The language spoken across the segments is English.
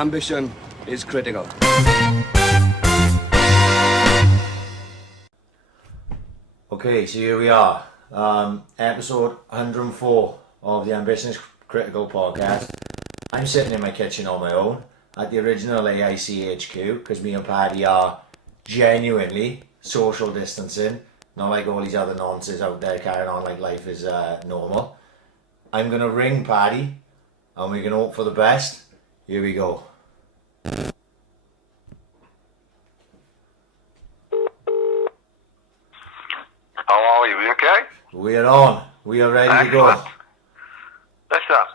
Ambition is critical. Okay, so here we are, episode 104 of the Ambition is Critical podcast. I'm sitting in my kitchen on my own at the original AIC HQ because me and Paddy are genuinely social distancing, not like all these other nonsense out there carrying on like life is normal. I'm going to ring Paddy and we're going to hope for the best. Here we go. How are you? You okay? We're on. We are ready to go. Listen,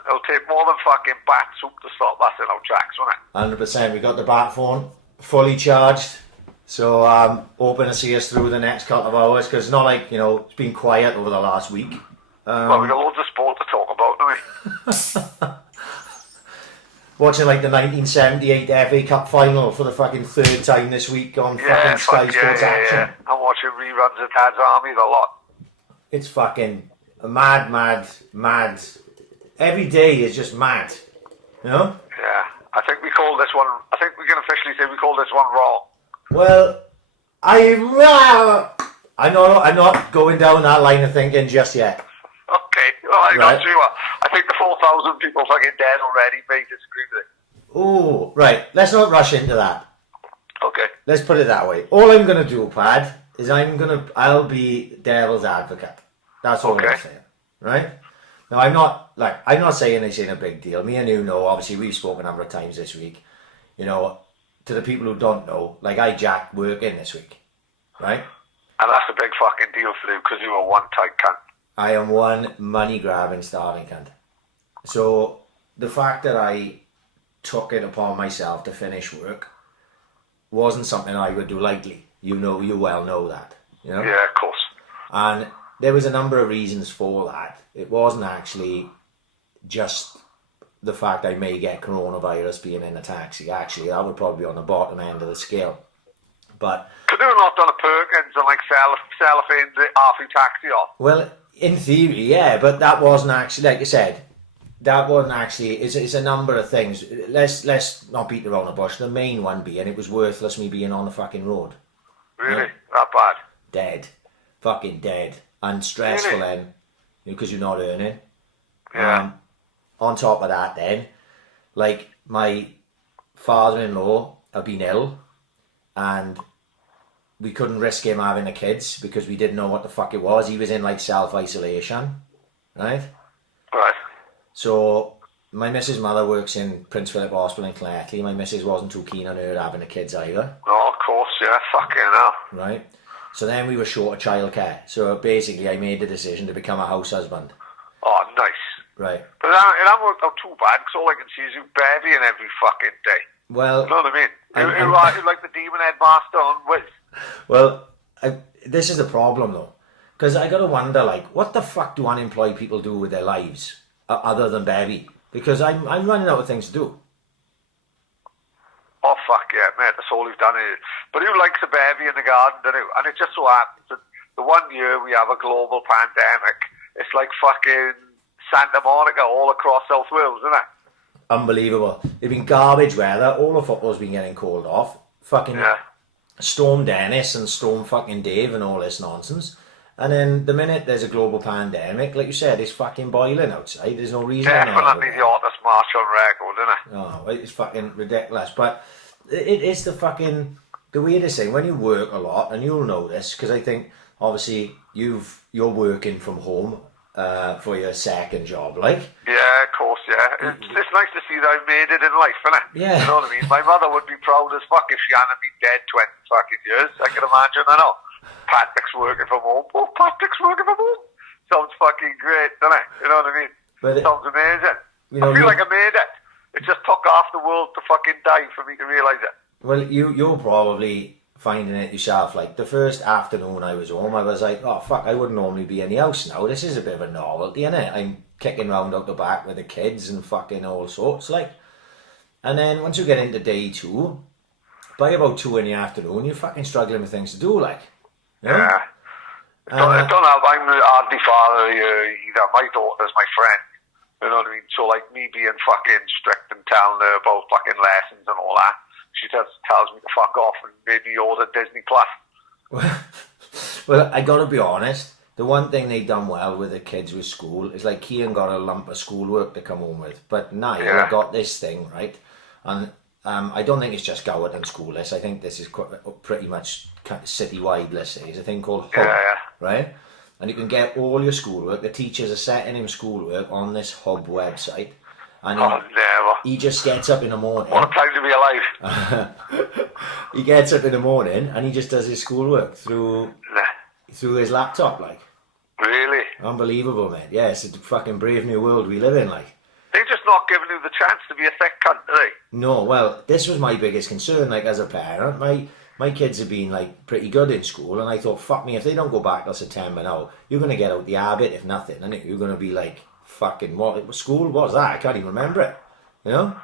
it'll take more than fucking bat soup to stop us in our tracks, won't it? 100%. We got the bat phone fully charged. So hoping to see us through the next couple of hours because it's not like, you know, it's been quiet over the last week. Well, we got loads of sport to talk about, don't we? Watching like the 1978 FA Cup final for the fucking third time this week on fucking Sky Sports Action. Yeah. I'm watching reruns of Dad's Army a lot. It's fucking mad. Every day is just mad, you know? Yeah. I think we can officially say we call this one wrong. Well, I'm not going down that line of thinking just yet. Okay. Well, I'm not sure. I think the 4,000 people fucking dead already may disagree with it. Oh, right. Let's not rush into that. Okay. Let's put it that way. All I'm going to do, Pad, is I'll be devil's advocate. That's all I'm saying. Right? Now, I'm not saying this ain't a big deal. Me and you know, obviously, we've spoken a number of times this week. You know, to the people who don't know, like, I jacked work in this week. Right? And that's a big fucking deal for you because you were one tight cunt. I am one money-grabbing starving cunt. So, the fact that I took it upon myself to finish work wasn't something I would do lightly. You well know that. You know? Yeah, of course. And there was a number of reasons for that. It wasn't actually just the fact I may get coronavirus being in a taxi. Actually, that would probably be on the bottom end of the scale. But could you have not done a Perkins and like sell half your taxi off? Well, in theory, yeah, but that wasn't actually, like I said, that wasn't actually, it's a number of things. Let's not beat around the bush. The main one being, it was worthless me being on the fucking road. Really? Yeah. That bad? Dead. Fucking dead. And stressful really? then, because you're not earning. Yeah. On top of that then, like, my father-in-law had been ill, and we couldn't risk him having the kids because we didn't know what the fuck it was. He was in like self-isolation, right? Right. So my missus' mother works in Prince Philip Hospital in Cleckley. My missus wasn't too keen on her having the kids either. Oh, of course, yeah, fucking hell. Right. So then we were short of childcare. So basically I made the decision to become a house husband. Oh, nice. Right. But it hasn't worked out too bad because all I can see is you babying every fucking day. Well, you know what I mean? You're like the demon headmaster on Wiz. Well, this is the problem though, because I gotta wonder, like, what the fuck do unemployed people do with their lives other than baby? Because I'm running out of things to do. Oh fuck yeah, mate! That's all he's done. But who likes a baby in the garden, doesn't he? And it just so happens that the one year we have a global pandemic, it's like fucking Santa Monica all across South Wales, isn't it? Unbelievable. It's been garbage weather. All the football's been getting called off. Fucking. Yeah. Storm Dennis and Storm fucking Dave and all this nonsense. And then the minute there's a global pandemic, like you said, it's fucking boiling outside. There's no reason. Definitely the hottest march on record, isn't it? Oh, it's fucking ridiculous. But it's the weirdest thing. When you work a lot, and you'll know this, because I think, obviously, you're working from home for your second job, like? Yeah, of course, yeah. It's nice to see that I've made it in life, isn't it? Yeah. You know what I mean? My mother would be proud as fuck if she hadn't been dead 20 fucking years. I can imagine, I know. Patrick's working from home. Oh, Patrick's working from home. Sounds fucking great, doesn't it? You know what I mean? But sounds amazing. You know, I feel like I made it. It just took half the world to fucking die for me to realise it. Well, you're probably finding it yourself. Like, the first afternoon I was home, I was like, oh, fuck, I wouldn't normally be in the house now. This is a bit of a novelty, innit? I'm kicking round out the back with the kids and fucking all sorts, like. And then once you get into day two, by about 2 in the afternoon, you're fucking struggling with things to do, like. You know? Yeah. Don't help. I'm the hardly father either. My daughter's my friend. You know what I mean? So like me being fucking strict and telling her about fucking lessons and all that, she just tells me to fuck off and maybe order Disney Plus. Well, I gotta be honest, the one thing they've done well with the kids with school is like Kian got a lump of schoolwork to come home with, but now I got this thing, right? And I don't think it's just Goward and school list. I think this is pretty much citywide list. There's a thing called Hub, right? And you can get all your schoolwork. The teachers are setting him schoolwork on this Hub website. And he just gets up in the morning. What a time to be alive. He gets up in the morning and he just does his schoolwork through his laptop, like. Really? Unbelievable, mate. Yeah, it's a fucking brave new world we live in, like. They're just not giving you the chance to be a thick cunt, are they? No, well, this was my biggest concern, like, as a parent. My kids have been, like, pretty good in school, and I thought, fuck me, if they don't go back till September now, you're going to get out the habit, if nothing, and you're going to be like, fucking, what school was that? I can't even remember it, you know?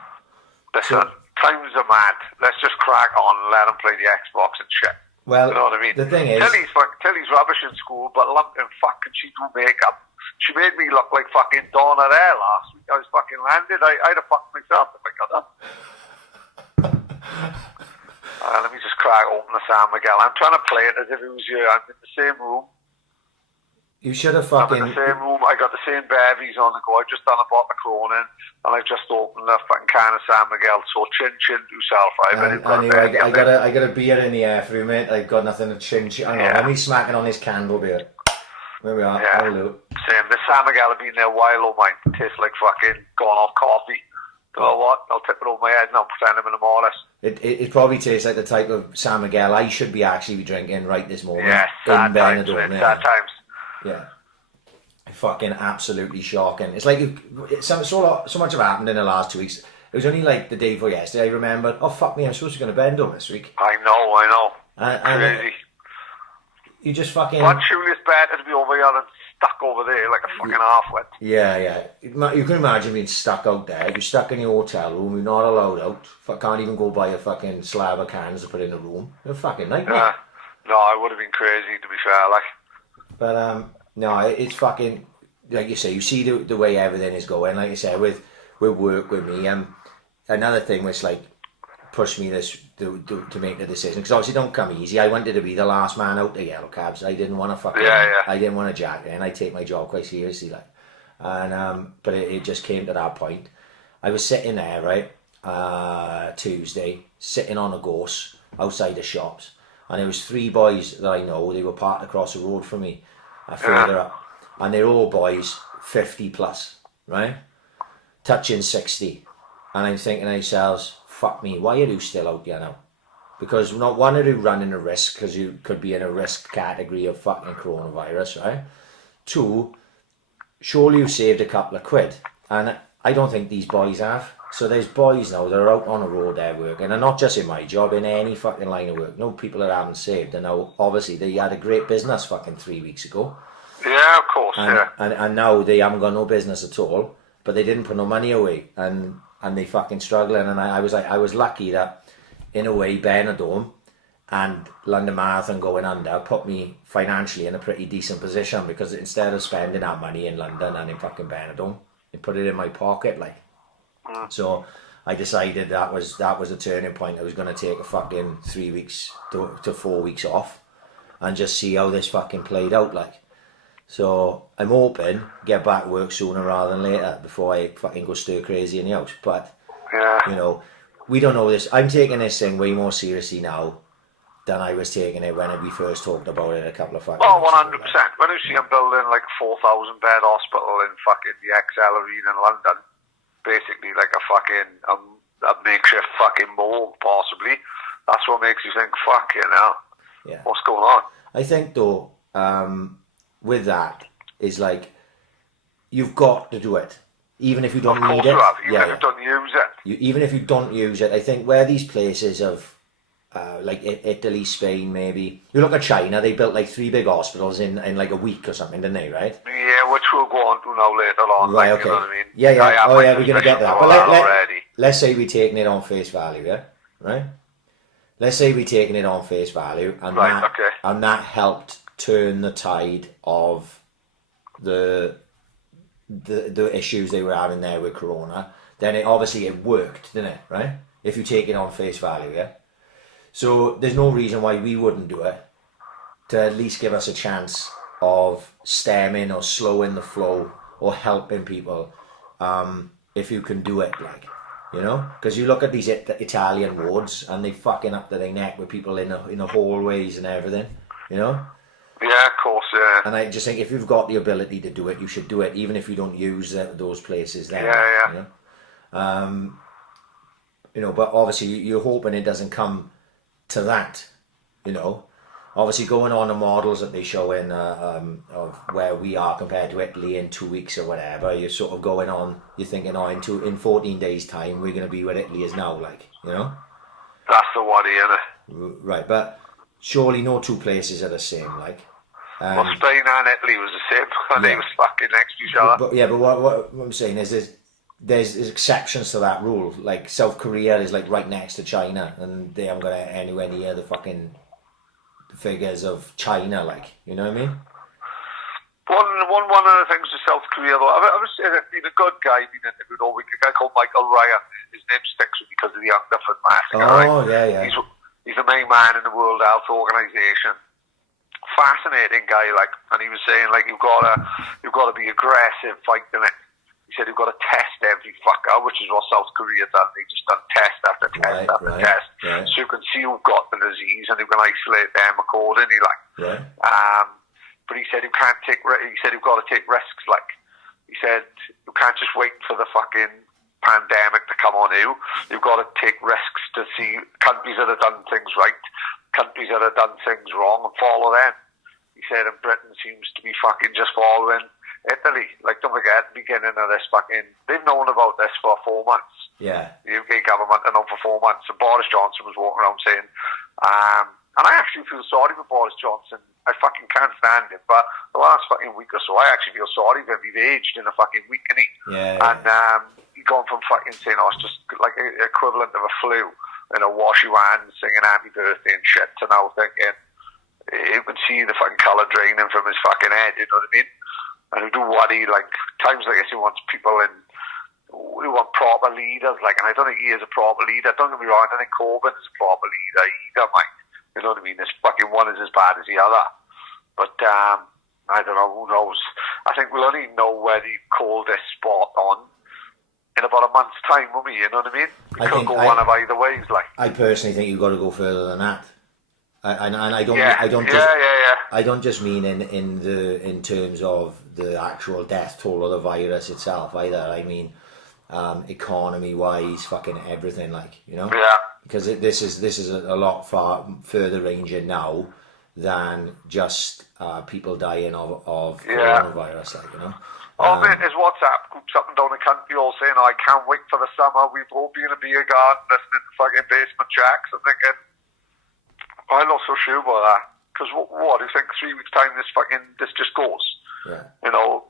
Listen, times are mad. Let's just crack on and let them play the Xbox and shit. Well, you know what I mean? The thing is... Tilly's rubbish in school, but lumping fucking she do makeup. She made me look like fucking Donna there last week. I was fucking landed. I'd have fucked myself if I got up. Let me just crack open the San Miguel. I'm trying to play it as if it was you. I'm in the same room. You should have fucking... I'm in the same room. I got the same bevies on the go. I've just done a bottle of Cronin, and I've just opened a fucking can of San Miguel. So chin to yourself, right? Anyway, I got a beer in the air for you, mate. I've got nothing to chin. Hang on, let me smacking on this candle beer. There we are. Yeah. Hello. Same. The San Miguel have been there a while, oh mine. Tastes like fucking gone off coffee. You know what? I'll tip it over my head and I'll pretend I'm in a Morris. It probably tastes like the type of San Miguel I should be actually drinking right this moment. Yeah, sad times, man. Sad times. Yeah. Fucking absolutely shocking. It's like so much have happened in the last 2 weeks. It was only like the day before yesterday I remembered, oh fuck me, I'm supposed to go to Bendham this week. I know. Crazy. You just fucking... But surely it's better to be over here than stuck over there like a fucking half-wit. Yeah. You can imagine being stuck out there. You're stuck in your hotel room, you're not allowed out. Can't even go buy a fucking slab of cans to put in the room. You're a fucking nightmare. No, I would have been crazy, to be fair, like. But, no, it's fucking... Like you say, you see the way everything is going. Like I said, with work, with me, another thing which, like, pushed me to make the decision, because obviously it don't come easy. I wanted to be the last man out the yellow cabs. I didn't want to fucking I didn't want to jack it, and I take my job quite seriously, like. And but it just came to that point. I was sitting there, right, Tuesday, sitting on a gorse outside the shops, and there was 3 boys that I know. They were parked across the road from me, further up, and they're all boys 50 plus, right, touching 60, and I'm thinking to myself, fuck me, why are you still out there now? Because not one are you running a risk, because you could be in a risk category of fucking coronavirus, right? 2, surely you saved a couple of quid, and I don't think these boys have. So there's boys now that are out on the road there working, and not just in my job, in any fucking line of work. No people that haven't saved, and now obviously they had a great business fucking 3 weeks ago. Yeah, of course, and now they haven't got no business at all, but they didn't put no money away, and they fucking struggling. And I was lucky that, in a way, Benidorm and London Marathon going under put me financially in a pretty decent position, because instead of spending that money in London and in fucking Benidorm, they put it in my pocket, like. So I decided that was a turning point. I was going to take a fucking 3 weeks to 4 weeks off and just see how this fucking played out, like. So I'm hoping get back to work sooner rather than later before I fucking go stir crazy in the house. But you know, we don't know this. I'm taking this thing way more seriously now than I was taking it when we first talked about it a couple of fucking weeks ago. 100%. When you see I'm building like 4,000 bed hospital in fucking the XL Arena in London, basically like a fucking a makeshift fucking morgue possibly, that's what makes you think, fuck, you know, what's going on? I think though, with that is like, you've got to do it, even if you don't need it. Even if you don't use it. Even if you don't use it, I think where these places of like Italy, Spain, maybe. You look at China, they built like 3 big hospitals in like a week or something, didn't they, right? Yeah, which we'll go on to now later on. Right, like, okay. You know what I mean? Yeah. We're going to get that. But let's say we're taking it on face value, yeah? Right? Let's say we're taking it on face value, and and that helped turn the tide of the the issues they were having there with Corona, then it worked, didn't it? Right? If you take it on face value, yeah. So there's no reason why we wouldn't do it, to at least give us a chance of stemming or slowing the flow or helping people, if you can do it, like, you know, because you look at these Italian wards and they fucking up to their neck with people in the hallways and everything, you know. Yeah, of course, yeah. And I just think if you've got the ability to do it, you should do it, even if you don't use those places then. Yeah. You know? You know, but obviously you're hoping it doesn't come to that, you know. Obviously going on the models that they show in of where we are compared to Italy in 2 weeks or whatever, you're sort of going on, you're thinking, oh, in 14 days time we're going to be where Italy is now, like, you know. That's the worry, innit? Right, but surely no two places are the same, like. Well, Spain and Italy was the same, and they was fucking next to each other. But what I'm saying is there's exceptions to that rule. Like South Korea is like right next to China, and they haven't got anywhere near the fucking figures of China, like, you know what I mean? One of the things with South Korea, though, I was saying that being a good guy, being interviewed all week, a guy called Michael Ryan, his name sticks with me because of the Young Dufford massacre, Oh, right? yeah. He's the main man in the World Health Organization. Fascinating guy, like, and he was saying, like, you've got to be aggressive fighting it. He said you've got to test every fucker, which is what South Korea done. They just done test after test after test, so you can see who've got the disease and you can isolate them accordingly, like. Right. But he said you can't take. He said you've got to take risks, like. He said you can't just wait for the fucking pandemic to come on you. You've got to take risks to see countries that have done things right, countries that have done things wrong, and follow them. He said, and Britain seems to be fucking just following Italy. Like, don't forget, the beginning of this fucking, they've known about this for 4 months. Yeah. The UK government have known for 4 months, and Boris Johnson was walking around saying, and I actually feel sorry for Boris Johnson. I fucking can't stand him, but the last fucking week or so, I actually feel sorry for him. He's aged in a fucking week, isn't he? Yeah. And he's gone from fucking saying, oh, it's just like an equivalent of a flu, you know, wash your hands, singing happy birthday and shit, to now thinking, you can see the fucking colour draining from his fucking head, you know what I mean? And we do worry, like, times like this, he wants people in, we want proper leaders, like, and I don't think he is a proper leader. Don't get me wrong, I don't think Corbyn is a proper leader either, mate. You know what I mean? This fucking one is as bad as the other. But, I don't know, who knows? I think we'll only know where he called this spot on in about a month's time, won't we? You know what I mean? We could go one of either ways, like. I personally think you've got to go further than that. And I don't I don't just mean in terms of the actual death toll of the virus itself either. I mean economy wise, fucking everything, like, you know. Yeah. Because this is a lot far further ranging now than just people dying of coronavirus, like, you know. Mate, there's WhatsApp groups up and down the country all saying, oh, I can't wait for the summer. We've all been in a beer garden listening to fucking Basement Jacks. I'm thinking, I'm not so sure about that. Because what do you think 3 weeks' time this just goes? Yeah. You know,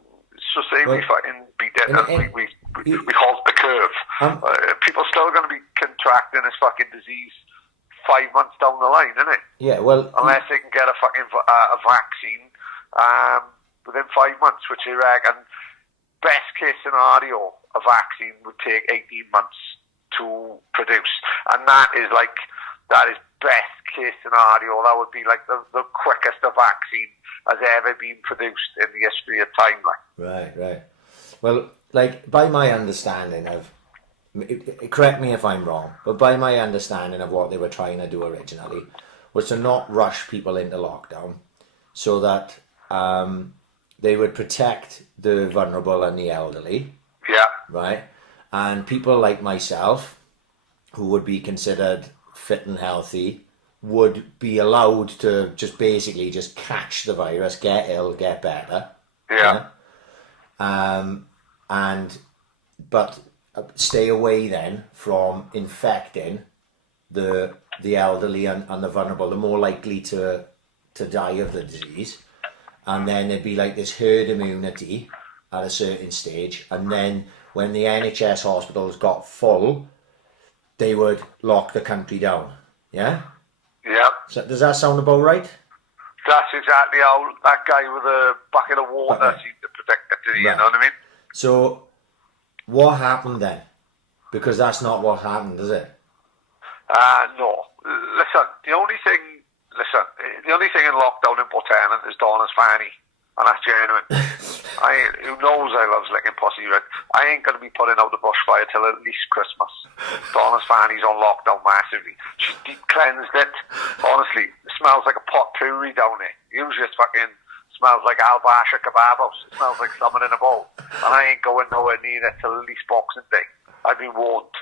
so say we fucking beat it and we halt the curve. People still going to be contracting this fucking disease 5 months down the line, isn't it? Yeah, well, unless they can get a fucking a vaccine within 5 months, which I reckon, best case scenario, a vaccine would take 18 months to produce, and that is best case scenario. That would be like the quickest a vaccine has ever been produced in the history of time. Like. Right. Well, like, by my understanding of, correct me if I'm wrong, but by my understanding of what they were trying to do originally was to not rush people into lockdown, so that they would protect the vulnerable and the elderly. Yeah. Right? And people like myself, who would be considered fit and healthy, would be allowed to just basically just catch the virus, get ill, get better. Yeah. But stay away then from infecting the elderly and the vulnerable, the more likely to die of the disease. And then there'd be like this herd immunity at a certain stage, and then when the NHS hospitals got full, they would lock the country down. Yeah? Yeah. So does that sound about right? That's exactly how that guy with a bucket of water seemed to protect it, you know what I mean? So, what happened then? Because that's not what happened, is it? No. Listen, the only thing in lockdown in Portland is Donna's fanny, and that's genuine. Who knows I loves licking pussy, right? I ain't going to be putting out the bushfire till at least Christmas. Donna's fanny's on lockdown massively. She deep cleansed it. Honestly, it smells like a potpourri down there. Usually it's fucking smells like al-basha kebabos. It smells like something in a bowl. And I ain't going nowhere near it till at least Boxing Day. I've been warned.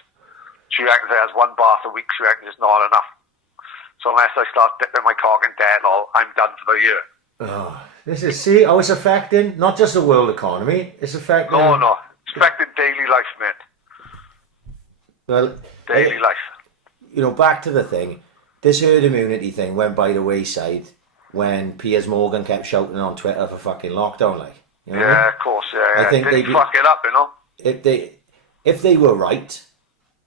She reckons it has one bath a week. She reckons it's not enough. So unless I start dipping my cock in Dettol, I'm done for the year. Oh, see how it's affecting not just the world economy, it's affecting... No, it's affecting daily life, mate. Well, daily life. You know, back to the thing, this herd immunity thing went by the wayside when Piers Morgan kept shouting on Twitter for fucking lockdown, like. You know of course, yeah. I think they fuck it up, you know. If they were right,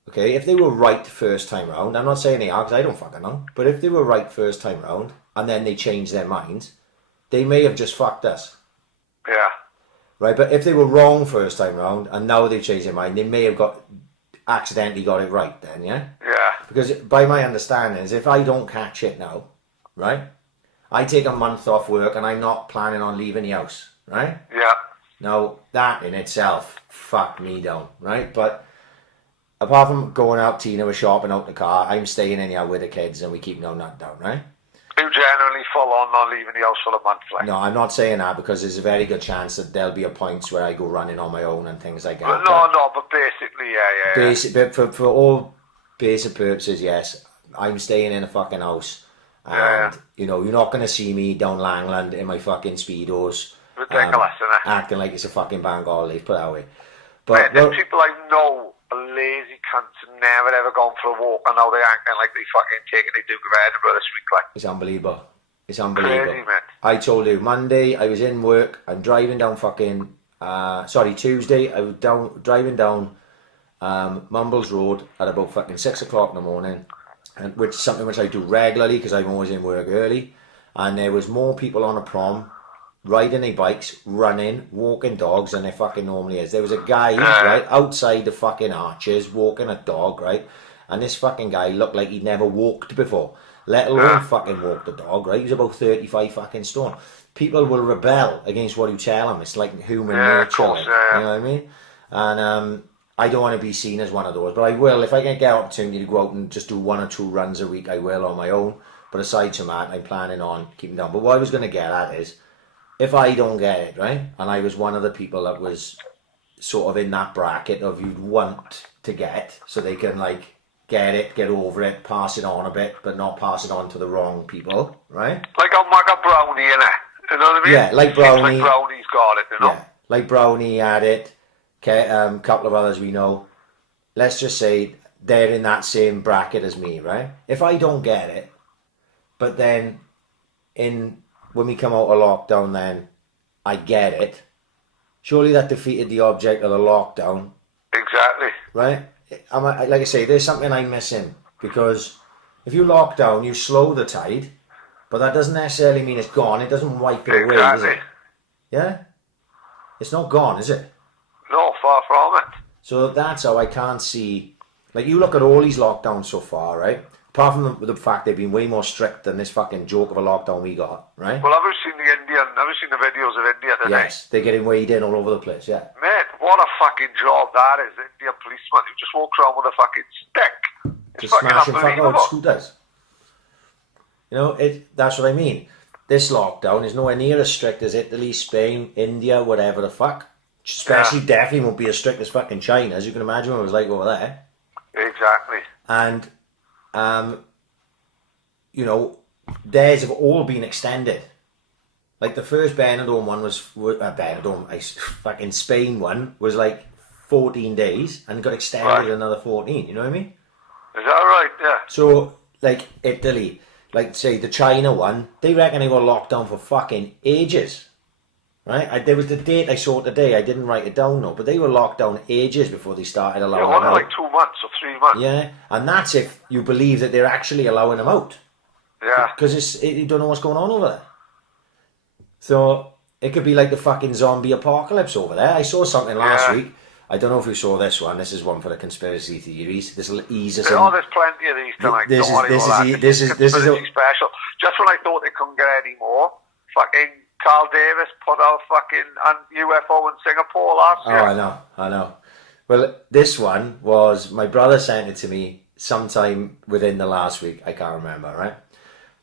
okay, if they were right first time round, I'm not saying they are because I don't fucking know, but if they were right first time round and then they changed their minds, they may have just fucked us. Yeah. Right, but if they were wrong first time round and now they've changed their mind, they may have accidentally got it right then, yeah? Yeah. Because by my understanding is if I don't catch it now, right, I take a month off work and I'm not planning on leaving the house, right? Yeah. Now, that in itself fucked me down, right? But apart from going out, Tina was shopping out the car, I'm staying in here with the kids and we keep no nut down, right? You generally full on not leaving the house for a month, like. No, I'm not saying that because there's a very good chance that there'll be a points where I go running on my own and things like that. But basically, yeah. But for all basic purposes, yes, I'm staying in a fucking house. And, you know, you're not going to see me down Langland in my fucking Speedos. Ridiculous, isn't it? Acting like it's a fucking bank holiday, put it that way. But the people I know are lazy cunts and never ever gone for a walk, and now they're acting like they fucking taking a Duke of Edinburgh this week, like. It's unbelievable. It's unbelievable. Crazy, man. I told you, Monday, I was in work, I'm driving down fucking, Tuesday, I was driving down Mumbles Road at about fucking 6 o'clock in the morning, and which is something which I do regularly because I'm always in work early, and there was more people on a prom riding their bikes, running, walking dogs than there fucking normally is. There was a guy right outside the fucking arches walking a dog, right, and this fucking guy looked like he'd never walked before, let alone fucking walked a dog, right? He was about 35 fucking stone. People will rebel against what you tell them. It's like human nature, of course, you know what I mean? And I don't want to be seen as one of those, but I will. If I can get an opportunity to go out and just do 1 or 2 runs a week, I will on my own. But aside from that, I'm planning on keeping down. But what I was going to get at is, if I don't get it, right, and I was one of the people that was sort of in that bracket of you'd want to get, so they can, like, get it, get over it, pass it on a bit, but not pass it on to the wrong people, right? Like a Brownie, innit? You know what I mean? Yeah, like Brownie. Like Brownie's got it, you know? Yeah, like Brownie had it, a couple of others we know. Let's just say they're in that same bracket as me, right? If I don't get it, but then when we come out of lockdown then I get it, surely that defeated the object of the lockdown. Exactly. Right? Like I say, there's something I'm missing, because if you lock down, you slow the tide, but that doesn't necessarily mean it's gone. It doesn't wipe it away, does it? Yeah? It's not gone, is it? No, far from it. So that's how I can't see, like, you look at all these lockdowns so far, right? Apart from the fact they've been way more strict than this fucking joke of a lockdown we got, right? Well, have you seen the videos of India today? Yes, they're getting weighed in all over the place, yeah. Mate, what a fucking job that is, the Indian policeman who just walks around with a fucking stick. It's just fucking smashing unbelievable. fucking scooters. You know, that's what I mean. This lockdown is nowhere near as strict as Italy, Spain, India, whatever the fuck. Especially definitely won't be as strict as fucking China, as you can imagine what it was like over there. Exactly. And you know, theirs have all been extended. Like the first Benidorm one fucking Spain one was like 14 days and got extended another 14, you know what I mean? Is that right? Yeah. So, like Italy, like say the China one, they reckon they got locked down for fucking ages. Right? There was the date I saw today, I didn't write it down though, but they were locked down ages before they started allowing them out. Like 2 months or 3 months. Yeah, and that's if you believe that they're actually allowing them out. Yeah. Because you don't know what's going on over there. So, It could be like the fucking zombie apocalypse over there. I saw something last week. I don't know if you saw this one. This is one for the conspiracy theories. This will ease us in. Oh, there's plenty of these tonight. This is special. Just when I thought they couldn't get any more, fucking Carl Davis put out fucking UFO in Singapore last year. Oh, I know. Well, this one was, my brother sent it to me sometime within the last week. I can't remember, right?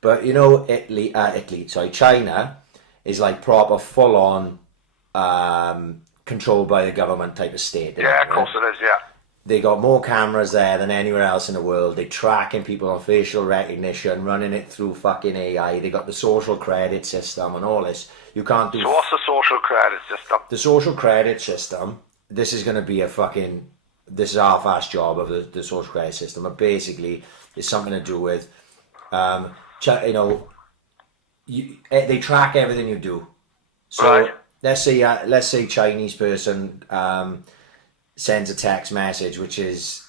But you know, China is like proper full-on controlled by the government type of state. Yeah, of course it is, yeah. They got more cameras there than anywhere else in the world. They're tracking people on facial recognition, running it through fucking AI. They got the social credit system and all this. You can't do... So what's the social credit system? The social credit system, this is going to be this is a half-assed job of the social credit system. But basically, it's something to do with, they track everything you do. So right. let's say Chinese person sends a text message which is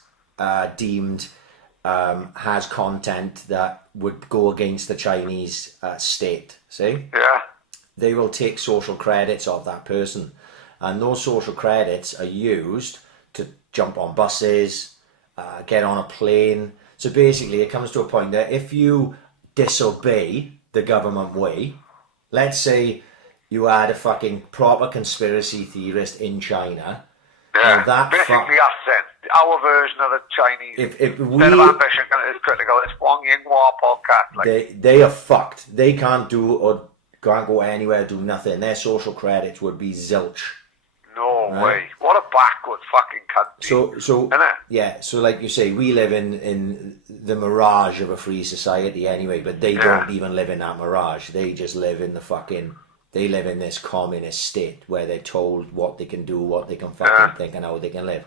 deemed has content that would go against the Chinese state. See? Yeah. They will take social credits of that person, and those social credits are used to jump on buses, get on a plane. So basically, it comes to a point that if you disobey the government way, let's say you had a fucking proper conspiracy theorist in China. Yeah, basically us then, our version of the Chinese. Instead of ambition is critical, it's Wang Yinghua podcast. Like. They are fucked. They can't do or can't go anywhere, do nothing. Their social credits would be zilch. No way. What a backward fucking country. So yeah, so like you say, we live in the mirage of a free society anyway, but they don't even live in that mirage. They just live in they live in this communist state where they're told what they can do, what they can fucking think, and how they can live.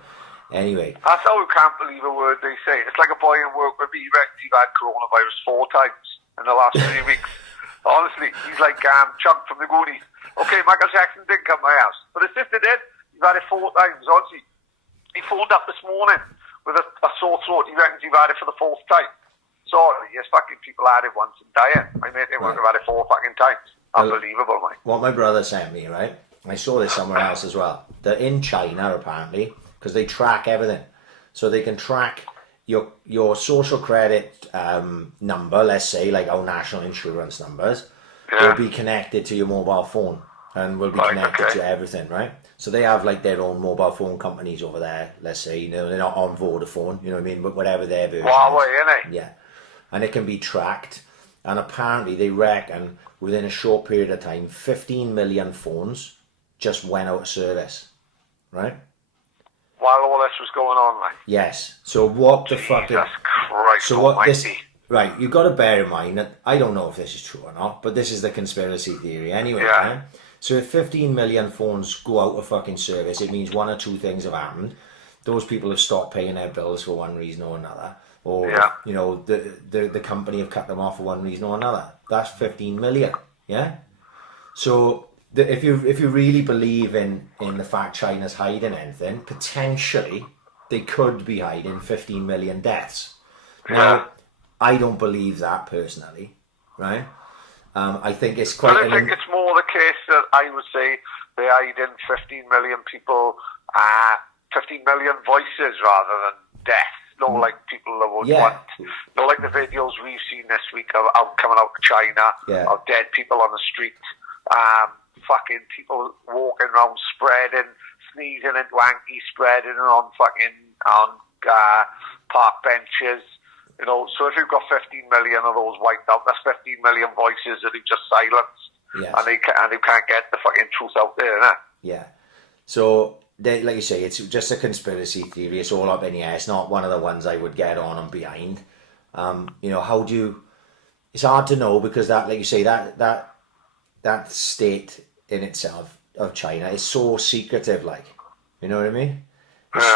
Anyway. That's how we can't believe a word they say. It's like a boy in work with me, he reckons he's had coronavirus 4 times in the last 3 weeks. Honestly, he's like Chuck from the Goonies. Okay, Michael Jackson did come to my house, but his sister did. He's had it 4 times, honestly. He phoned up this morning with a sore throat. He reckons he's had it for the 4th time. Sorry, yes, fucking people had it once and dying. My mate, they wouldn't have had it 4 fucking times. Unbelievable, mate. What my brother sent me, right? I saw this somewhere else as well. That in China, apparently, because they track everything. So they can track your social credit number, let's say, like our national insurance numbers, will be connected to your mobile phone and will be connected to everything, right? So they have like their own mobile phone companies over there, let's say, you know, they're not on Vodafone, you know what I mean, but whatever their version is. Innit? Yeah. And it can be tracked. And apparently they reckon within a short period of time, 15 million phones just went out of service, right? While all this was going on, like. Yes. So what the fuck? Jesus Christ! So what this? Right, you've got to bear in mind that I don't know if this is true or not, but this is the conspiracy theory anyway. Yeah. Right? So if 15 million phones go out of fucking service, it means one or two things have happened. Those people have stopped paying their bills for one reason or another, or you know the company have cut them off for one reason or another. That's 15 million. Yeah. So if you really believe in the fact China's hiding anything, potentially they could be hiding 15 million deaths. Now, I don't believe that personally, right? I think it's quite. But I think it's more the case that I would say they hide in 15 million people, 15 million voices rather than deaths. Not like people that would want. Not like the videos we've seen this week of coming out of China of dead people on the street. Fucking people walking around spreading, sneezing into hanky, spreading on park benches. You know, so if you've got 15 million of those wiped out, that's 15 million voices that you've just silenced, and they can't get the fucking truth out there, innit? Yeah. So, like you say, it's just a conspiracy theory. It's all up in the air. It's not one of the ones I would get on and behind. You know, it's hard to know because that, like you say, that state in itself of China is so secretive, like, you know what I mean?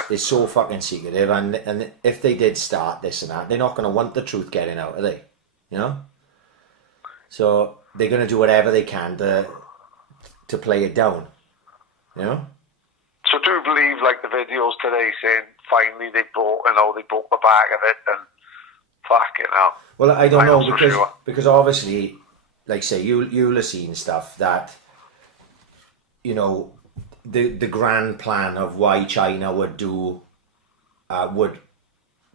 It's so fucking secretive, and if they did start this and that, they're not going to want the truth getting out, are they? You know? So they're going to do whatever they can to play it down, you know? So do you believe, like the videos today saying finally they broke the back of it and fucking hell? Well, I don't know because obviously, like say you'll have seen stuff that you know, the grand plan of why China would would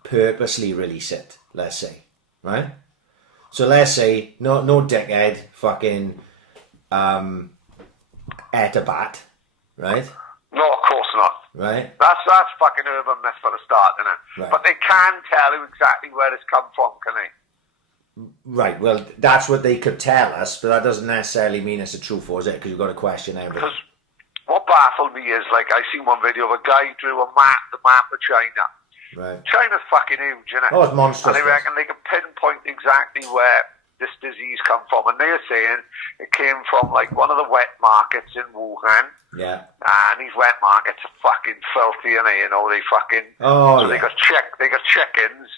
purposely release it, let's say, right? So let's say no dickhead fucking ate a bat, right? No, of course not. Right. That's fucking urban myth for the start, isn't it? Right. But they can tell you exactly where it's come from, can they? Right, well, that's what they could tell us, but that doesn't necessarily mean it's the truth, or is it? Because you've got to question everything. Because what baffled me is, like, I seen one video of a guy drew the map of China. Right. China's fucking huge, isn't it? Oh, it's monstrous. And they reckon they can pinpoint exactly where this disease come from. And they're saying it came from, like, one of the wet markets in Wuhan. Yeah. And these wet markets are fucking filthy, and you know, they fucking... Oh, so yeah. they got chickens,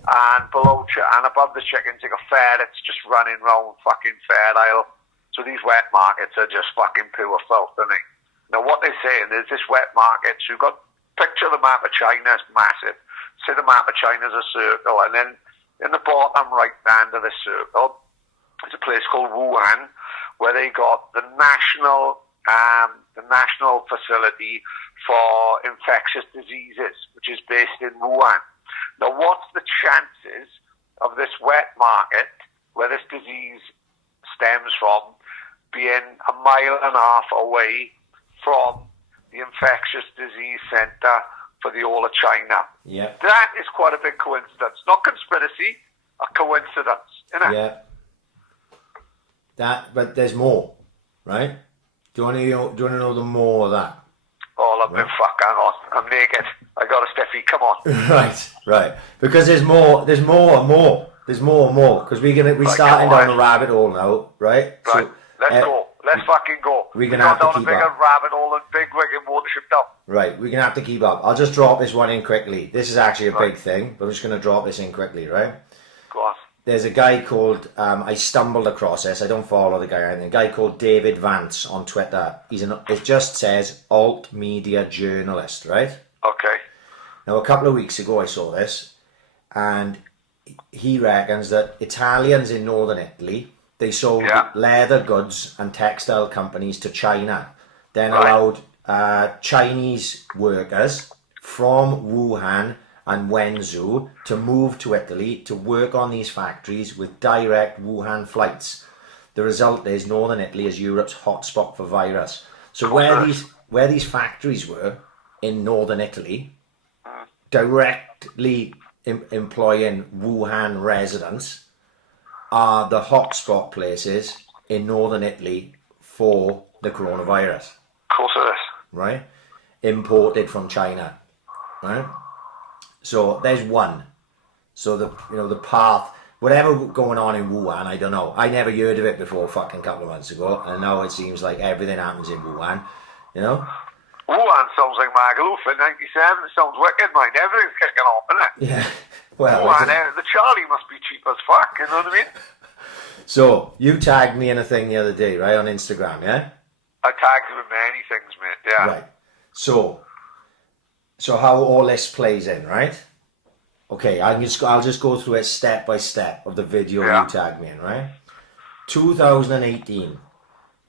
and and above the chickens they got ferrets just running round fucking fertile. So these wet markets are just fucking pure filth, isn't they? Now what they're saying is this wet market, so you've got, picture the map of China, it's massive. Say the map of China is a circle, and then in the bottom right hand of the circle is a place called Wuhan, where they got the national facility for infectious diseases, which is based in Wuhan. Now, what's the chances of this wet market, where this disease stems from, being a mile and a half away from the infectious disease centre for the whole of China? Yeah. That is quite a big coincidence. Not conspiracy, a coincidence, isn't it? Yeah. But there's more, right? Do you want to know the more of that? Oh, let me fuck, hang on. I'm naked. I got a stiffy, come on. Right. Because there's more and more. There's more and more. Because we're starting down the rabbit hole now, right? Right, So, let's go. Let's fucking go. We're going to have to down keep a bigger up. rabbit hole and big wicked watership down. Right, we're going to have to keep up. I'll just drop this one in quickly. This is actually a big thing, but I'm just going to drop this in quickly, right? Go on. There's a guy called, I stumbled across this, I don't follow the guy or anything, a guy called David Vance on Twitter. It just says alt media journalist, right? Okay. Now a couple of weeks ago I saw this, and he reckons that Italians in northern Italy, they sold leather goods and textile companies to China, then allowed Chinese workers from Wuhan and Wenzhou to move to Italy to work on these factories with direct Wuhan flights. The result is northern Italy is Europe's hotspot for virus. So where these factories were in northern Italy, directly employing Wuhan residents, are the hotspot places in northern Italy for the coronavirus. Of course it is. Right? Imported from China. Right? So there's one. So the path, whatever going on in Wuhan, I don't know. I never heard of it before fucking couple of months ago, and now it seems like everything happens in Wuhan, you know? Wuhan sounds like Magaluf in 97. It sounds wicked, mind. Everything's kicking off, isn't it? Yeah. Well, Wuhan, the Charlie must be cheap as fuck, you know what I mean? So you tagged me in a thing the other day, right, on Instagram, yeah? I tagged you with many things, mate, yeah. Right. So how all this plays in, right? Okay, I'll just go through it step by step of the video you tagged me in, right? 2018,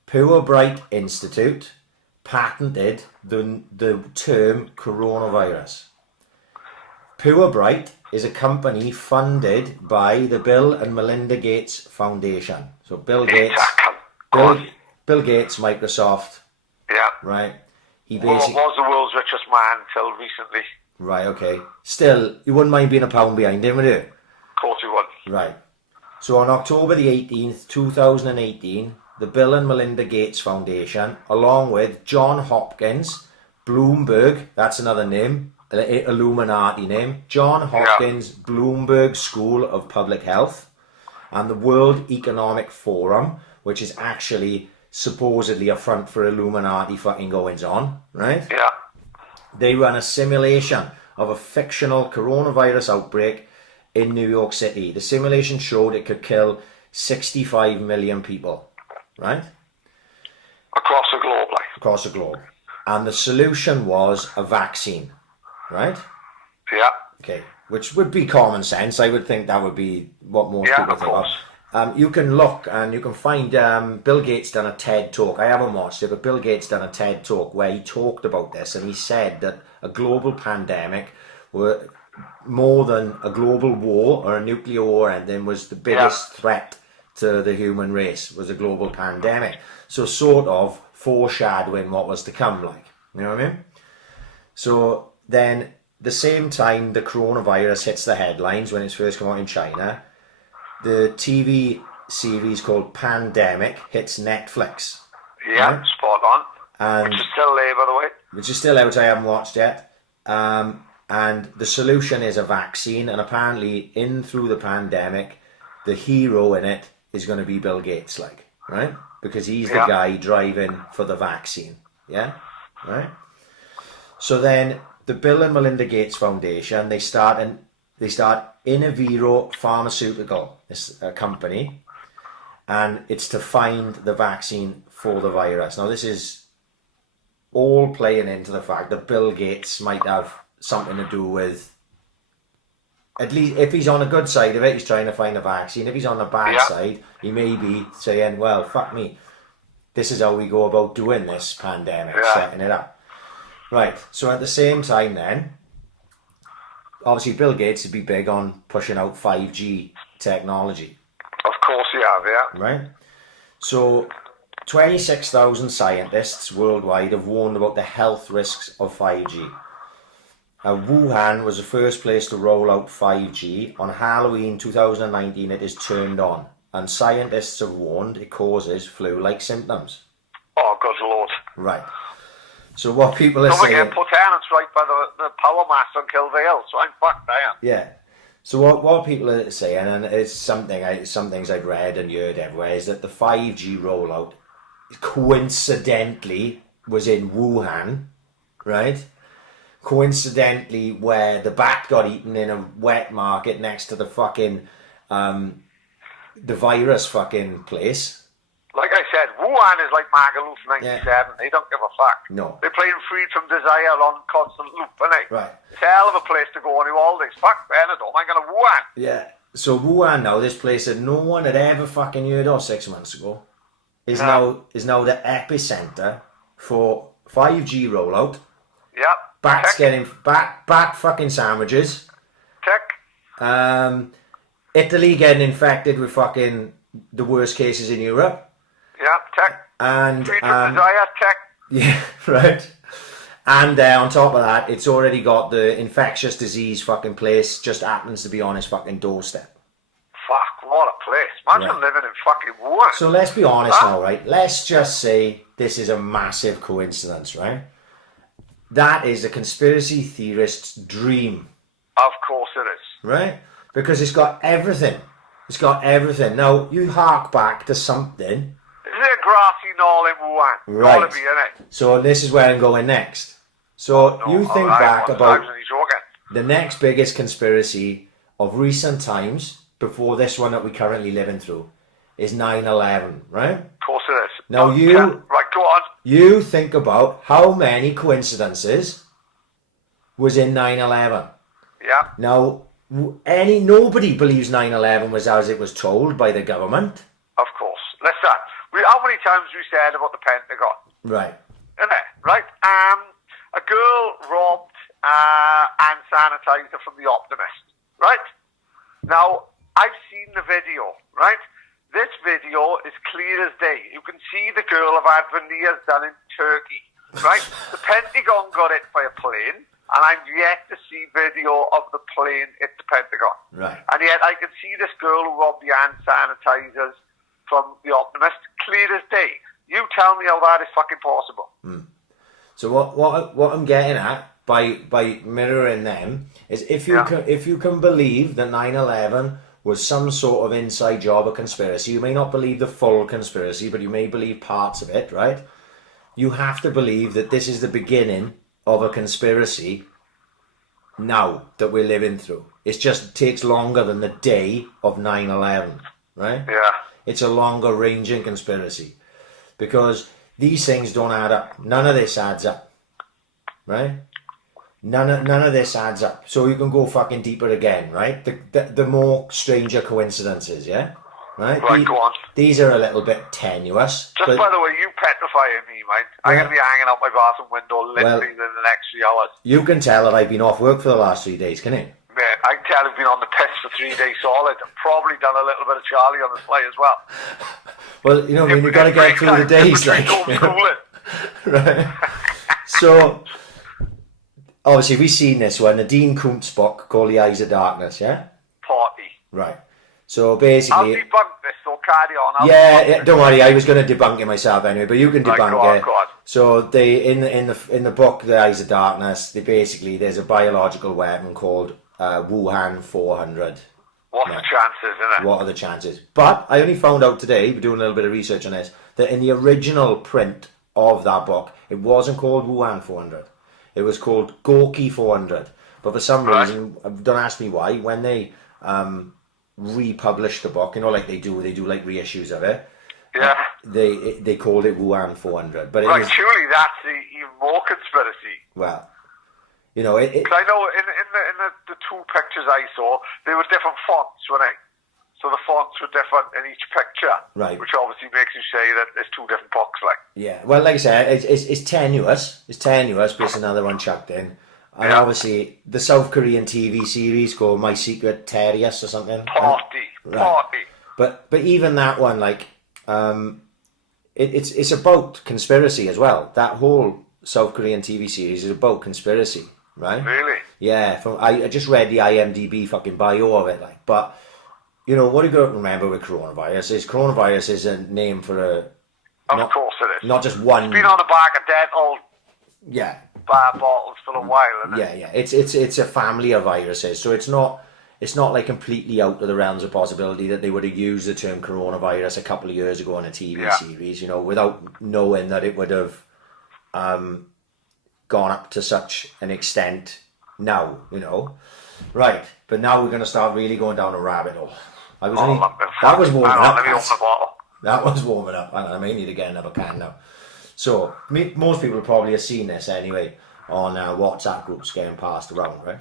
Pure Bright Institute patented the term coronavirus. Pure Bright is a company funded by the Bill and Melinda Gates Foundation. So Bill Gates, Microsoft, right? He basically was the world's richest man until recently. Right, okay. Still, you wouldn't mind being a pound behind him, would you? Of course you would. Right. So on October the 18th, 2018, the Bill and Melinda Gates Foundation, along with John Hopkins, Bloomberg, that's another name, Illuminati name, John Hopkins Bloomberg School of Public Health, and the World Economic Forum, which is actually supposedly a front for Illuminati fucking goings on, right? Yeah. They ran a simulation of a fictional coronavirus outbreak in New York City. The simulation showed it could kill 65 million people, right? Across the globe, like. Across the globe. And the solution was a vaccine, right? Yeah. Okay, which would be common sense. I would think that would be what most people think of. You can look and you can find Bill Gates done a TED talk. I haven't watched it, but Bill Gates done a TED talk where he talked about this, and he said that a global pandemic were more than a global war or a nuclear war, and then was the biggest threat to the human race was a global pandemic. So sort of foreshadowing what was to come, like, you know what I mean? So then the same time the coronavirus hits the headlines when it's first come out in China, the TV series called Pandemic hits Netflix. Yeah, right? Spot on. And which is still there, by the way. Which is still out, I haven't watched yet. And the solution is a vaccine, and apparently in through the pandemic, the hero in it is going to be Bill Gates, like, right? Because he's the guy driving for the vaccine, yeah? Right? So then the Bill and Melinda Gates Foundation, they start Innoviro Pharmaceutical, it's a company, and it's to find the vaccine for the virus. Now this is all playing into the fact that Bill Gates might have something to do with, at least if he's on a good side of it, he's trying to find a vaccine. If he's on the bad side, he may be saying, well, fuck me, this is how we go about doing this pandemic, setting it up. Right, so at the same time then, obviously Bill Gates would be big on pushing out 5G technology. Of course you have, yeah. Right? So 26,000 scientists worldwide have warned about the health risks of 5G. Wuhan was the first place to roll out 5G. On Halloween 2019 it is turned on, and scientists have warned it causes flu-like symptoms. Oh, good Lord. Right. So what people are saying... Don't forget, Putan's right by the power mast on Kilvale, so I'm fucked, I am. Yeah. So what people are saying, and it's some things I've read and heard everywhere, is that the 5G rollout coincidentally was in Wuhan, right? Coincidentally where the bat got eaten in a wet market next to the fucking, the virus fucking place. Like I said, Wuhan is like Magaluf 97. Yeah. They don't give a fuck. No. They're playing Freed from Desire on constant loop, aren't they? Right. It's a hell of a place to go on holidays. Fuck Benidorm, I'm going to Wuhan. Yeah. So Wuhan now, this place that no one had ever fucking heard of 6 months ago, is now the epicenter for 5G rollout. Yep. Bats getting bat fucking sandwiches. Tick. Italy getting infected with fucking the worst cases in Europe. Yeah, tick. And Freed from Desire, tick. Yeah, right. And on top of that, it's already got the infectious disease fucking place just happens to be on his fucking doorstep. Fuck, what a place. Imagine living in fucking Wuhan. So let's be honest now, right? Let's just say this is a massive coincidence, right? That is a conspiracy theorist's dream. Of course it is. Right? Because it's got everything. It's got everything. Now, you hark back to something. Is there a grassy knoll in Wuhan? Right. Gotta be, innit? So this is where I'm going next. So you think back about the next biggest conspiracy of recent times, before this one that we're currently living through, is 9/11, right? Of course it is. Now right, go on. You think about how many coincidences was in 9/11. Yeah. Now, nobody believes 9/11 was as it was told by the government. Of course. Listen, how many times we said about the Pentagon? Right. Isn't it? Right? A girl robbed hand sanitizer from the Optimist. Right? Now, I've seen the video, right? This video is clear as day. You can see the girl have had veneers done in Turkey, right? The Pentagon got hit by a plane, and I'm yet to see video of the plane hit the Pentagon. Right. And yet I can see this girl who robbed the hand sanitizers from the Optimist, clear as day. You tell me how that is fucking possible. So what I'm getting at by mirroring them is if you can believe that 9/11 was some sort of inside job or conspiracy, you may not believe the full conspiracy, but you may believe parts of it, right? You have to believe that this is the beginning of a conspiracy now that we're living through. It just takes longer than the day of 9/11, right? Yeah. It's a longer ranging conspiracy because these things don't add up. None of this adds up, right? None of this adds up. So you can go fucking deeper again, right? The more stranger coincidences, yeah? right? Right, go on. These are a little bit tenuous. Just by the way, you petrifying me, mate. I'm going to be hanging out my bathroom window literally in the next 3 hours. You can tell that I've been off work for the last 3 days, can you? Man, I can tell I've been on the piss for 3 days solid. I've probably done a little bit of Charlie on the fly as well. Well, you know, I mean, you've got to get through the days. Like, right. So, obviously, we've seen this one, the Dean Koontz book called The Eyes of Darkness, yeah? Party. Right. So, basically... I'll debunk this, so carry on. Yeah, don't worry, I was going to debunk it myself anyway, but you can debunk it. Go on. So, they in the book, The Eyes of Darkness, there's a biological weapon called Wuhan 400. What's the chances, isn't it? What are the chances? But I only found out today, we're doing a little bit of research on this, that in the original print of that book, it wasn't called Wuhan 400. It was called Gorky 400. But for some reason, don't ask me why, when they republished the book, you know, like they do like reissues of it. Yeah. They called it Wuhan 400. But surely that's the even more conspiracy. Well, you know, because I know in the two pictures I saw, there were different fonts, weren't they? So the fonts were different in each picture, right? Which obviously makes you say that there's two different books, like. Yeah, well, like I said, it's tenuous. It's tenuous, but it's another one chucked in. And obviously, the South Korean TV series called My Secret Terrorist or something. Party. But even that one, like, it's about conspiracy as well. That whole South Korean TV series is about conspiracy, right? Really? Yeah. I just read the IMDb fucking bio of it, like, but you know what you got to remember with coronavirus is a name for a. Of course it is. Not just one. It's been on the back of dead old. Yeah. Bar bottles for a while, isn't it? Yeah. It's a family of viruses, so it's not like completely out of the realms of possibility that they would have used the term coronavirus a couple of years ago on a TV series, you know, without knowing that it would have gone up to such an extent now, you know. Right, but now we're going to start really going down a rabbit hole. That was warming up. Let me open the bottle. That was warming up. I may need to get another can now. So, most people probably have seen this anyway on WhatsApp groups getting passed around, right?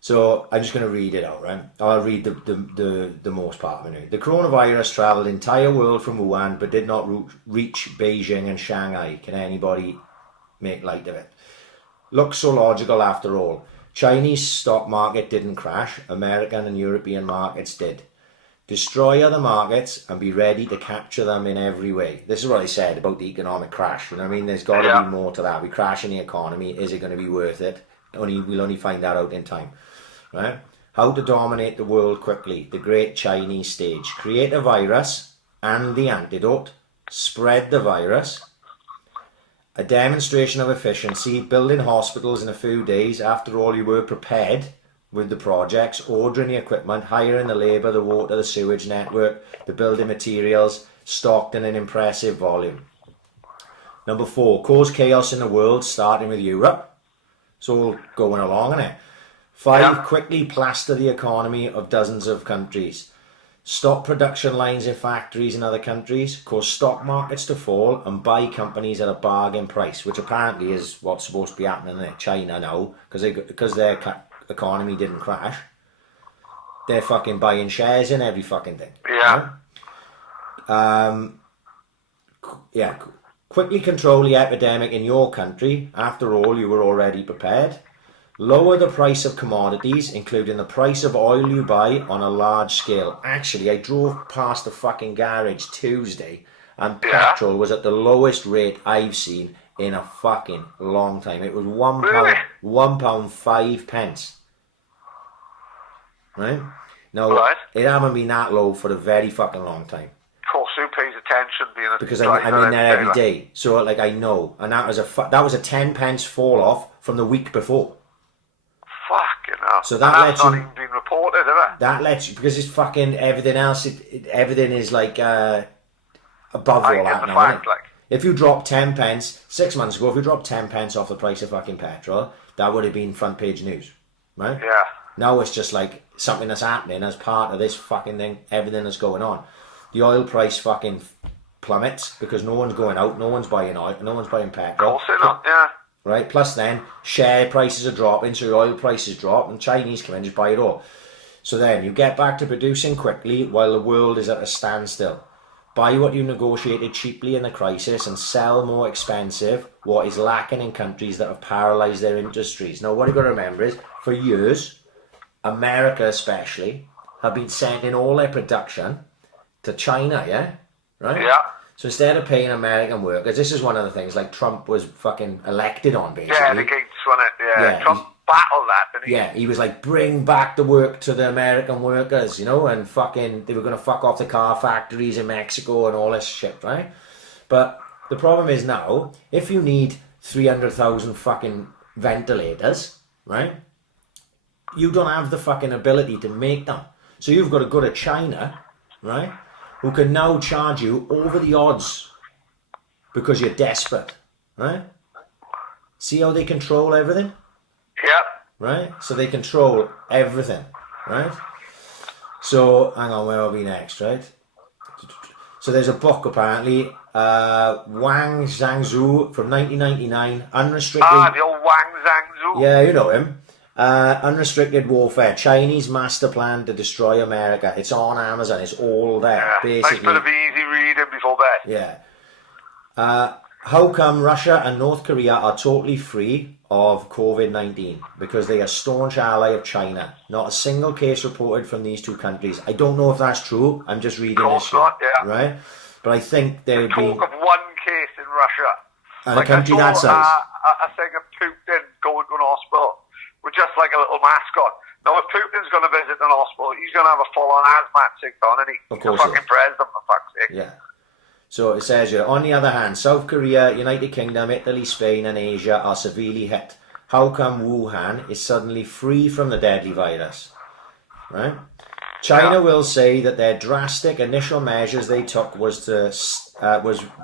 So, I'm just going to read it out, right? I'll read the most part of it. The coronavirus travelled the entire world from Wuhan, but did not reach Beijing and Shanghai. Can anybody make light of it? Looks so logical after all. Chinese stock market didn't crash. American and European markets did. Destroy other markets and be ready to capture them in every way. This is what I said about the economic crash. You know what I mean? There's got to be more to that. We crash in the economy. Is it going to be worth it? We'll only find that out in time. Right? How to dominate the world quickly. The great Chinese stage. Create a virus and the antidote. Spread the virus. A demonstration of efficiency. Building hospitals in a few days. After all, you were prepared with the projects, ordering the equipment, hiring the labour, the water, the sewage network, the building materials, stocked in an impressive volume. Number 4, cause chaos in the world, starting with Europe. It's all going along, isn't it? 5, quickly plaster the economy of dozens of countries. Stop production lines in factories in other countries, cause stock markets to fall, and buy companies at a bargain price, which apparently is what's supposed to be happening in China now, because their economy didn't crash. They're fucking buying shares in every fucking thing. Quickly control the epidemic in your country. After all, you were already prepared. Lower the price of commodities, including the price of oil you buy on a large scale. Actually, I drove past the fucking garage Tuesday and petrol was at the lowest rate I've seen in a fucking long time. It was £1.05. Right? Now, it haven't been that low for a very fucking long time. Of course, who pays attention because I'm in there every day. So, like, I know. And that was a 10 pence fall off from the week before. Fucking hell. So that's not even been reported, is it? That lets you, because it's fucking everything else, everything is like above all that now. Fact, like. If you drop 10 pence, 6 months ago, if you dropped 10 pence off the price of fucking petrol, that would have been front page news, right? Yeah. Now it's just like something that's happening as part of this fucking thing, everything that's going on. The oil price fucking plummets because no one's going out, no one's buying oil, no one's buying petrol. Of course not, yeah. Right, plus then share prices are dropping, so your oil prices drop, and Chinese come in and just buy it all. So then you get back to producing quickly while the world is at a standstill. Buy what you negotiated cheaply in the crisis and sell more expensive what is lacking in countries that have paralysed their industries. Now, what you've got to remember is, for years, America especially, have been sending all their production to China, yeah? Right? Yeah. So instead of paying American workers, this is one of the things like Trump was fucking elected on, basically. Yeah, the gates won it, yeah. Trump battled that, didn't he? Yeah, he was like, bring back the work to the American workers, you know, and fucking, they were going to fuck off the car factories in Mexico and all this shit, right? But the problem is now, if you need 300,000 fucking ventilators, right, you don't have the fucking ability to make them. So you've got to go to China, right, who can now charge you over the odds because you're desperate, right? See how they control everything? Yep. Right? So they control everything, right? So, hang on, where are we next, right? So there's a book, apparently, Wang Zhangzhou from 1999, Unrestricted... Ah, the old Wang Zhangzhou. Yeah, you know him. Unrestricted Warfare, Chinese Master Plan to Destroy America. It's on Amazon, it's all there, Yeah, basically. nice bit of easy reading before bed. Yeah. How come Russia and North Korea are totally free of COVID-19? Because they are staunch ally of China. Not a single case reported from these two countries. I don't know if that's true. I'm just reading this shit, not, yeah. right? But I think there would be... Talk of one case in Russia. And a country that size. A thing of Putin going to an hospital with just like a little mask on. Now, if Putin's going to visit an hospital, he's going to have a full-on hazmat suit on, isn't he? Of course. The fucking president, for fuck's sake. Yeah. So it says here, on the other hand, South Korea, United Kingdom, Italy, Spain and Asia are severely hit. How come Wuhan is suddenly free from the deadly virus? Right? China will say that their drastic initial measures they took was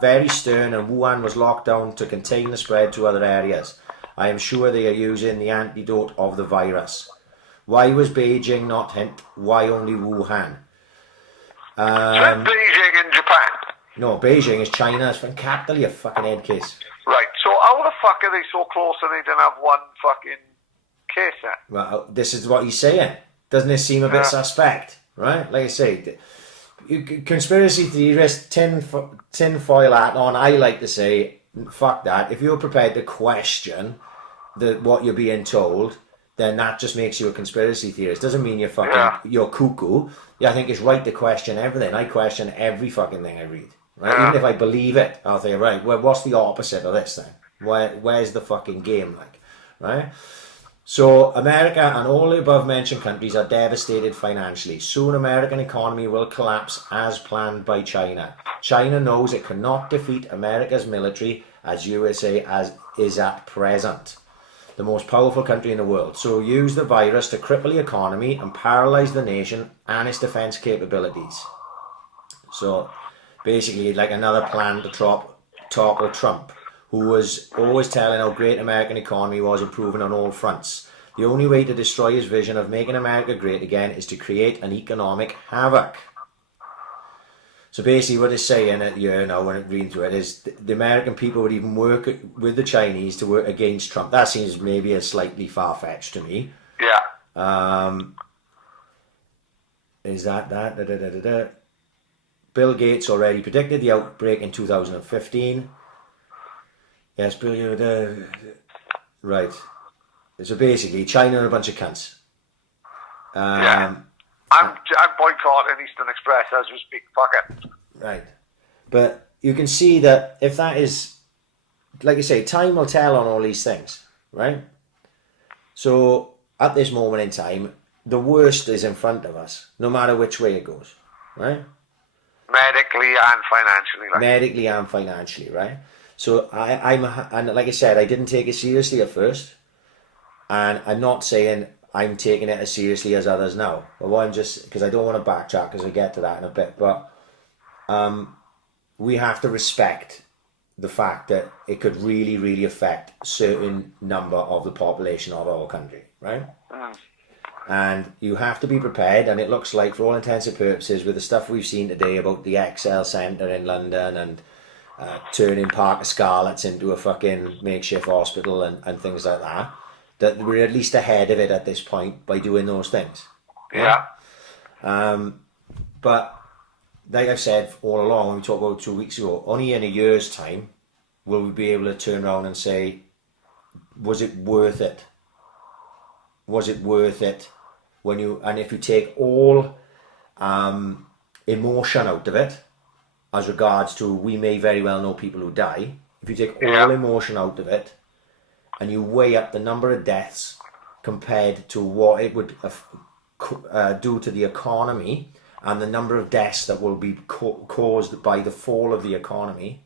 very stern and Wuhan was locked down to contain the spread to other areas. I am sure they are using the antidote of the virus. Why was Beijing not hit? Why only Wuhan? Beijing in Japan. No, Beijing is China. It's from capital, you fucking head case. Right, so how the fuck are they so close and they didn't have one fucking case then? Well, this is what he's saying. Doesn't it seem a bit suspect? Right? Like I say, conspiracy theorist, tinfoil hat on, I like to say, fuck that. If you're prepared to question what you're being told, then that just makes you a conspiracy theorist. Doesn't mean you're cuckoo. Yeah, I think it's right to question everything. I question every fucking thing I read. Right? Even if I believe it, I'll say, right, well, what's the opposite of this thing? Where's the fucking game like? Right? So America and all the above mentioned countries are devastated financially. Soon American economy will collapse as planned by China. China knows it cannot defeat America's military as USA is at present. The most powerful country in the world. So use the virus to cripple the economy and paralyze the nation and its defense capabilities. So basically like another plan to topple Trump, who was always telling how great American economy was improving on all fronts. The only way to destroy his vision of making America great again is to create an economic havoc. So basically what it's saying at now when I'm reading through it is the American people would even work with the Chinese to work against Trump. That seems maybe a slightly far-fetched to me. Yeah. Is that? Bill Gates already predicted the outbreak in 2015. Yes, right. So basically, China are a bunch of cunts. Yeah. I'm boycotting Eastern Express as we speak. Fuck it. Right. But you can see that if that is, like you say, time will tell on all these things, right? So at this moment in time, the worst is in front of us, no matter which way it goes, right? Medically and financially. Like. Medically and financially, right? So and like I said, I didn't take it seriously at first, and I'm not saying I'm taking it as seriously as others now. But I'm just, because I don't want to backtrack because I get to that in a bit, but we have to respect the fact that it could really, really affect a certain number of the population of our country, right? And you have to be prepared, and it looks like, for all intents and purposes, with the stuff we've seen today about the XL Centre in London and turning Park of Scarlets into a fucking makeshift hospital and things like that, that we're at least ahead of it at this point by doing those things, Yeah. But like I've said all along, when we talked about 2 weeks ago, only in a year's time will we be able to turn around and say, was it worth it? Was it worth it? And if you take all emotion out of it, as regards to, we may very well know people who die. If you take all emotion out of it, and you weigh up the number of deaths compared to what it would do to the economy, and the number of deaths that will be caused by the fall of the economy,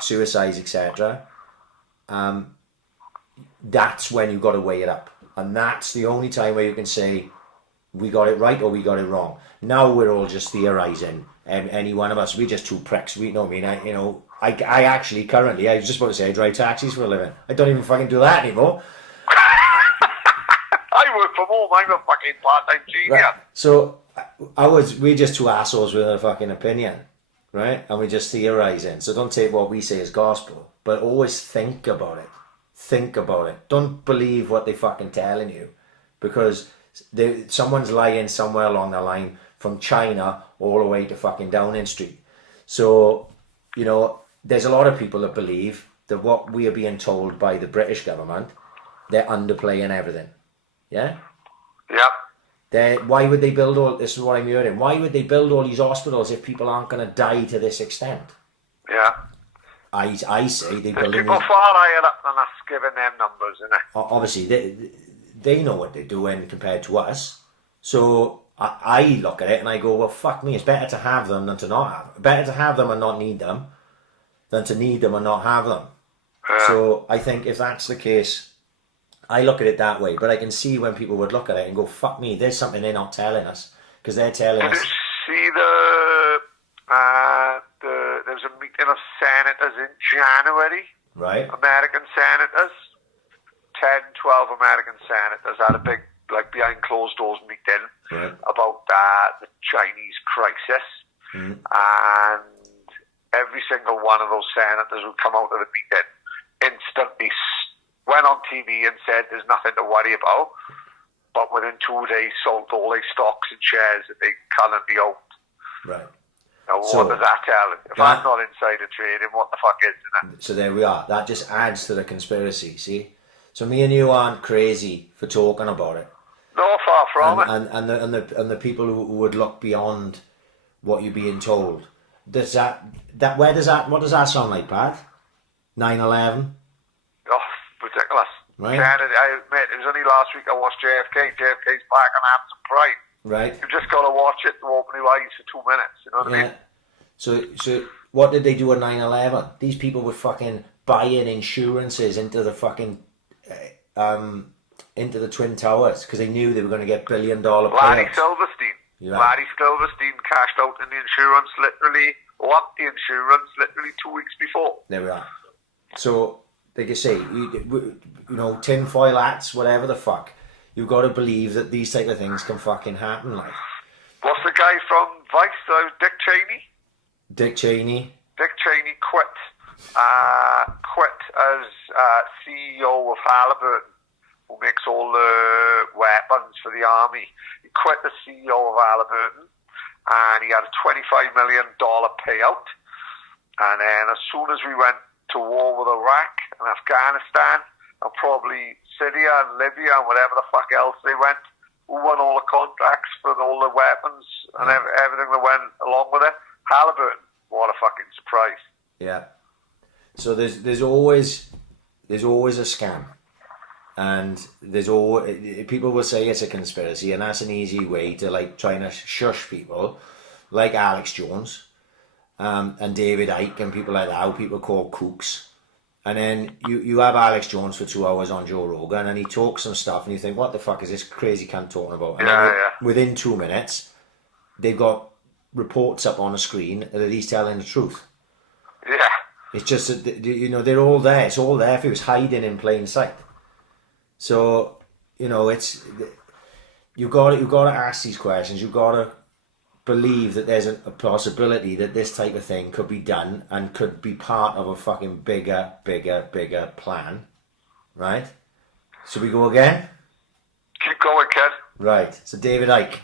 suicides, etc. That's when you've got to weigh it up, and that's the only time where you can say we got it right or we got it wrong. Now we're all just theorising. Any one of us, we're just two pricks. We know. I actually currently, I was just about to say, I drive taxis for a living. I don't even fucking do that anymore. I work from home. I'm a fucking part-time genius. Right. So we're just two assholes with a fucking opinion, right? And we're just theorising. So don't take what we say as gospel, but always think about it. Think about it. Don't believe what they're fucking telling you, because someone's lying somewhere along the line, from China all the way to fucking Downing Street. So, there's a lot of people that believe that what we are being told by the British government, they're underplaying everything. Yeah? Yep. Why would they build this is what I'm hearing, why would they build all these hospitals if people aren't going to die to this extent? Yeah. I say they build people far higher up than us giving them numbers, innit? Obviously, they know what they're doing compared to us. So I look at it and I go, well, fuck me, it's better to have them than to not have them. Better to have them and not need them than to need them and not have them. Yeah. So I think if that's the case, I look at it that way. But I can see when people would look at it and go, fuck me, there's something they're not telling us. Because they're telling us... Did you see there was a meeting of senators in January? Right. American senators. 10, 12 American senators had a big, behind closed doors meeting about the Chinese crisis. And every single one of those senators who come out of the meeting instantly went on TV and said there's nothing to worry about. But within 2 days sold all their stocks and shares that they currently own. Right. Now, what does that tell? If I'm not insider trading, what the fuck is it? So there we are. That just adds to the conspiracy, see? So me and you aren't crazy for talking about it. No, far from it. And the people who would look beyond what you're being told. What does that sound like, Pat? 9/11? Oh, ridiculous. Right. Mate, it was only last week I watched JFK. JFK's back on Amazon Prime. Right. You've just got to watch it to open your eyes for 2 minutes, you know what I mean? So what did they do on 9/11? These people were fucking buying insurances into the fucking into the Twin Towers because they knew they were going to get $1 billion payouts. Larry Silverstein. Yeah. Larry Silverstein cashed out in the insurance literally 2 weeks before. There we are. So, like I say, tinfoil hats, whatever the fuck, you've got to believe that these type of things can fucking happen. Like, what's the guy from Vice? Dick Cheney. Dick Cheney quit as CEO of Halliburton, who makes all the weapons for the army. He quit the CEO of Halliburton, and he had a $25 million payout. And then as soon as we went to war with Iraq and Afghanistan, and probably Syria and Libya and whatever the fuck else they went, who won all the contracts for all the weapons and everything that went along with it? Halliburton. What a fucking surprise. Yeah. So there's always a scam, and people will say it's a conspiracy, and that's an easy way to try and shush people, like Alex Jones, and David Icke and people like that, who people call kooks. And then you have Alex Jones for 2 hours on Joe Rogan, and he talks some stuff, and you think, what the fuck is this crazy cunt talking about? And within 2 minutes, they've got reports up on a screen that he's telling the truth. Yeah. It's just that, they're all there. It's all there for you. It's hiding in plain sight. So, it's... You've got to ask these questions. You've got to believe that there's a possibility that this type of thing could be done and could be part of a fucking bigger plan. Right? So we go again? Keep going, kid. Right. So David Icke.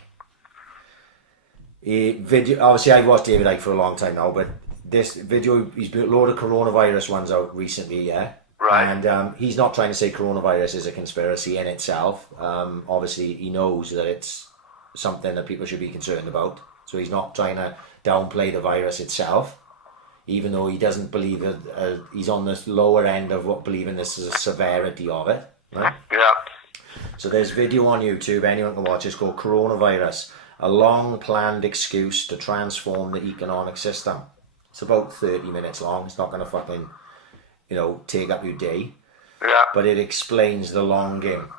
Obviously I watched David Icke for a long time now, but this video, he's built a load of coronavirus ones out recently, yeah? Right. And he's not trying to say coronavirus is a conspiracy in itself. Obviously he knows that it's something that people should be concerned about. So he's not trying to downplay the virus itself, even though he doesn't believe that he's on this lower end of what believing this is a severity of it, right? Yeah. So there's video on YouTube, anyone can watch. It's called Coronavirus, a long-planned excuse to transform the economic system. It's about 30 minutes long. It's not going to fucking, take up your day. Yeah. But it explains the long game,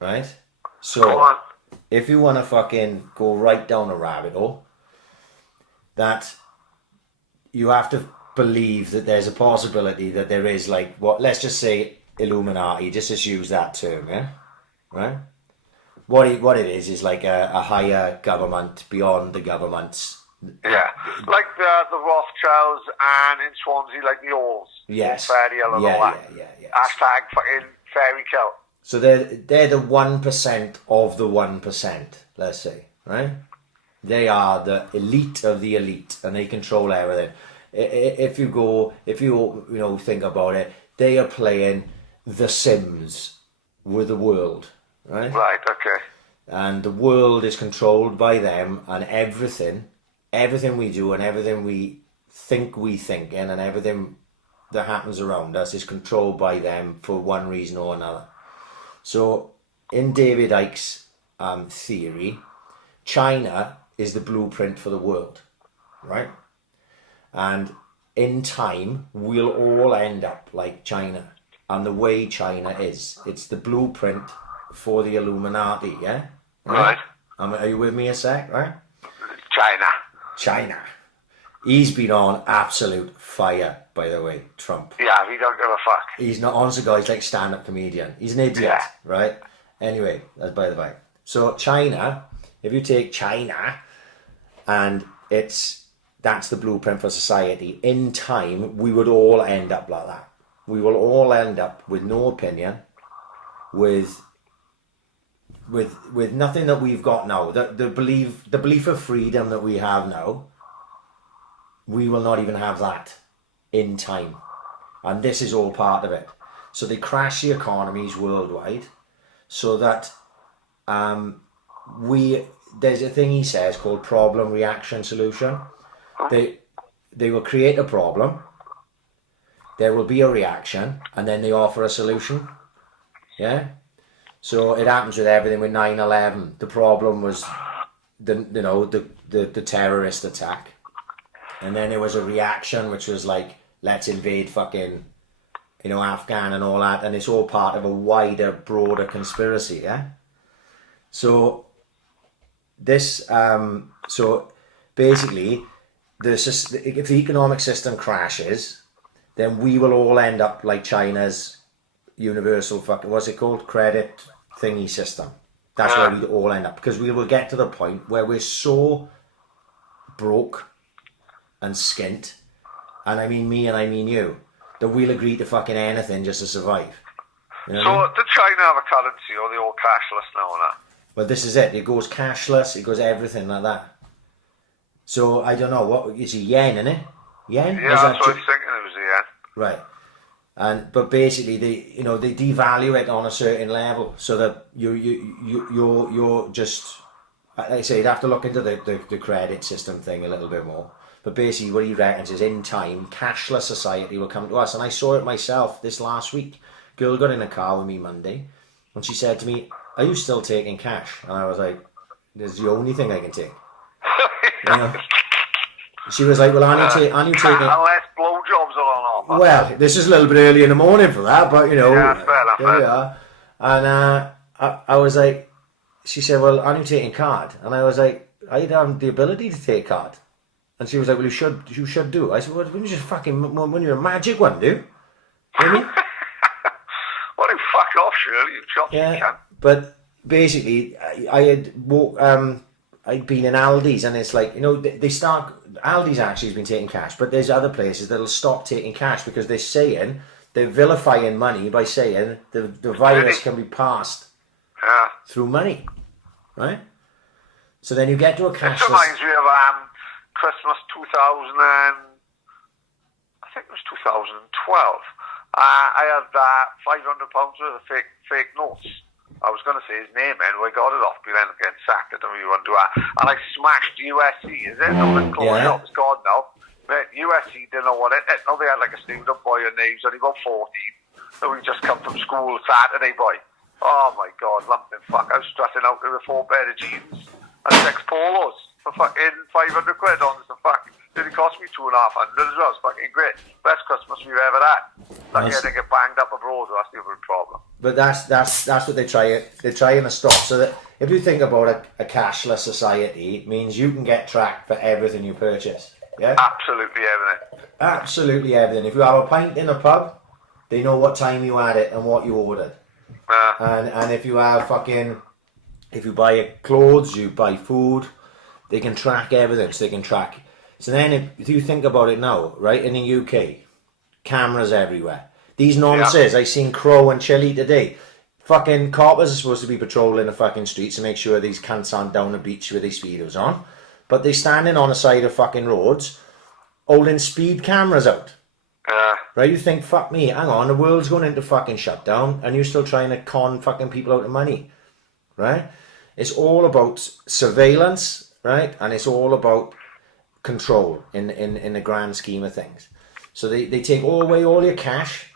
right? Go So, on. if you want to fucking go right down a rabbit hole, that you have to believe that there's a possibility that there is, like, let's just say Illuminati, just use that term, yeah? Right? What it is like a higher government beyond the governments. Yeah. Like the Rothschilds and in Swansea, like the Alls. Yes. Paddy and all that. Yeah. Hashtag fucking fairy tale. So they're the 1% of the 1%, let's say, right? They are the elite of the elite, and they control everything. If you think about it, they are playing The Sims with the world, right? Right, okay. And the world is controlled by them, and everything we do and everything we think and everything that happens around us is controlled by them for one reason or another. So in David Icke's theory, China is the blueprint for the world, right? And in time, we'll all end up like China. And the way China is, it's the blueprint for the Illuminati, yeah? Right. Are you with me a sec, right? China. He's been on absolute fire, by the way, Trump. Yeah, he don't give a fuck. He's not, honest to God, he's like stand-up comedian. He's an idiot, Yeah. right? Anyway, that's by the by. So China, if you take China, and that's the blueprint for society, in time, we would all end up like that. We will all end up with no opinion, with nothing that we've got now. The belief of freedom that we have now, we will not even have that in time. And this is all part of it. So they crash the economies worldwide so that there's a thing he says called problem, reaction, solution. They will create a problem, there will be a reaction, and then they offer a solution. Yeah? So it happens with everything with 9/11. The problem was the terrorist attack. And then there was a reaction which was like, let's invade fucking, Afghan and all that. And it's all part of a wider, broader conspiracy, yeah? So this, so basically, if the economic system crashes, then we will all end up like China's universal what's it called? Credit thingy system. That's where we all end up. Because we will get to the point where we're so broke and skint, and I mean me and I mean you, that we'll agree to fucking anything just to survive. You know what I mean? Did China have a currency, or are they all cashless now or not? Well, this is it. It goes cashless. It goes everything like that. So I don't know what is it, yen, isn't it? Yen? Yeah, that's what I was thinking. It was the yen. Right. But basically they devalue it on a certain level so that you're just, like I say, you'd have to look into the credit system thing a little bit more. But basically what he reckons is in time, cashless society will come to us. And I saw it myself this last week. Girl got in a car with me Monday and she said to me, "Are you still taking cash?" And I was like, "This is the only thing I can take." She was like, "Well, aren't you taking..." Unless blowjobs are on offer. Well, this is a little bit early in the morning for that, but Yeah, fair enough. there we are. And I was like, she said, "Well, aren't you taking card?" And I was like, "I don't have the ability to take card." And she was like, "Well, you should do." I said, "Well, when you just fucking, when you're a magic one, do you know what I mean?" Well, you fuck off, Shirley. You chop you can. But basically, I'd been in Aldi's, and it's like, Aldi's actually has been taking cash, but there's other places that'll stop taking cash because they're vilifying money by saying the virus can be passed through money. right? So then you get to a It cashless... reminds me of Christmas 2000 and... I think it was 2012. I had £500 worth of fake notes. I was going to say his name, and we got it off, but then getting sacked. I don't really want to do that. And I smashed USC, is it? No, it's closed up. It's gone now. But USC didn't know what it is. No, they had like a student boy, and he was only about 14. So we just come from school Saturday, boy. Oh my God, lumping fuck. I was stressing out with 4 pair of jeans and 6 polos for fucking 500 quid on the fuck. It cost me 2,500 as well. It's fucking great. Best Christmas we've ever had. Like, yeah, they get banged up abroad, that's the other problem. But that's what they're trying to stop. So that if you think about a cashless society, it means you can get tracked for everything you purchase. Yeah? Absolutely everything. Absolutely everything. If you have a pint in a pub, they know what time you had it and what you ordered. And if you have if you buy clothes, you buy food, they can track everything. So they can track. So then if you think about it now, right, in the UK, cameras everywhere. These nonsense, I seen Crow and Chile today. Fucking coppers are supposed to be patrolling the fucking streets to make sure these cunts aren't down the beach with their speedos on. But they're standing on the side of fucking roads, holding speed cameras out. Right, you think, fuck me, hang on, the world's going into fucking shutdown and you're still trying to con fucking people out of money. Right? It's all about surveillance, right? And it's all about control in the grand scheme of things. So they take away all your cash,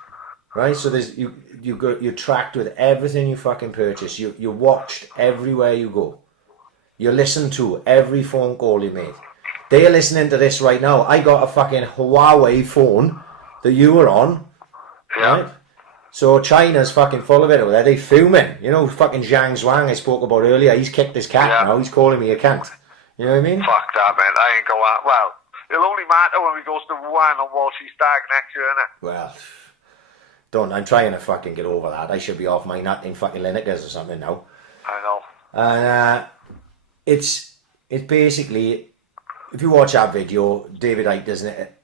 right? So there's you're tracked with everything you fucking purchase. You're watched everywhere you go. You're listened to every phone call you make. They are listening to this right now. I got a fucking Huawei phone that you were on, right? So China's fucking full of it over there. They fuming. You know, fucking Zhang Zhuang I spoke about earlier. He's kicked his cat now. He's calling me a cunt. You know what I mean? Fuck that, man. I ain't going out. Well, it'll only matter when we go to Wuhan on Walshy Stag next year, innit? Well, I'm trying to fucking get over that. I should be off my nut in fucking Lineker's or something now. I know. And it's basically, if you watch that video, David Icke doesn't it?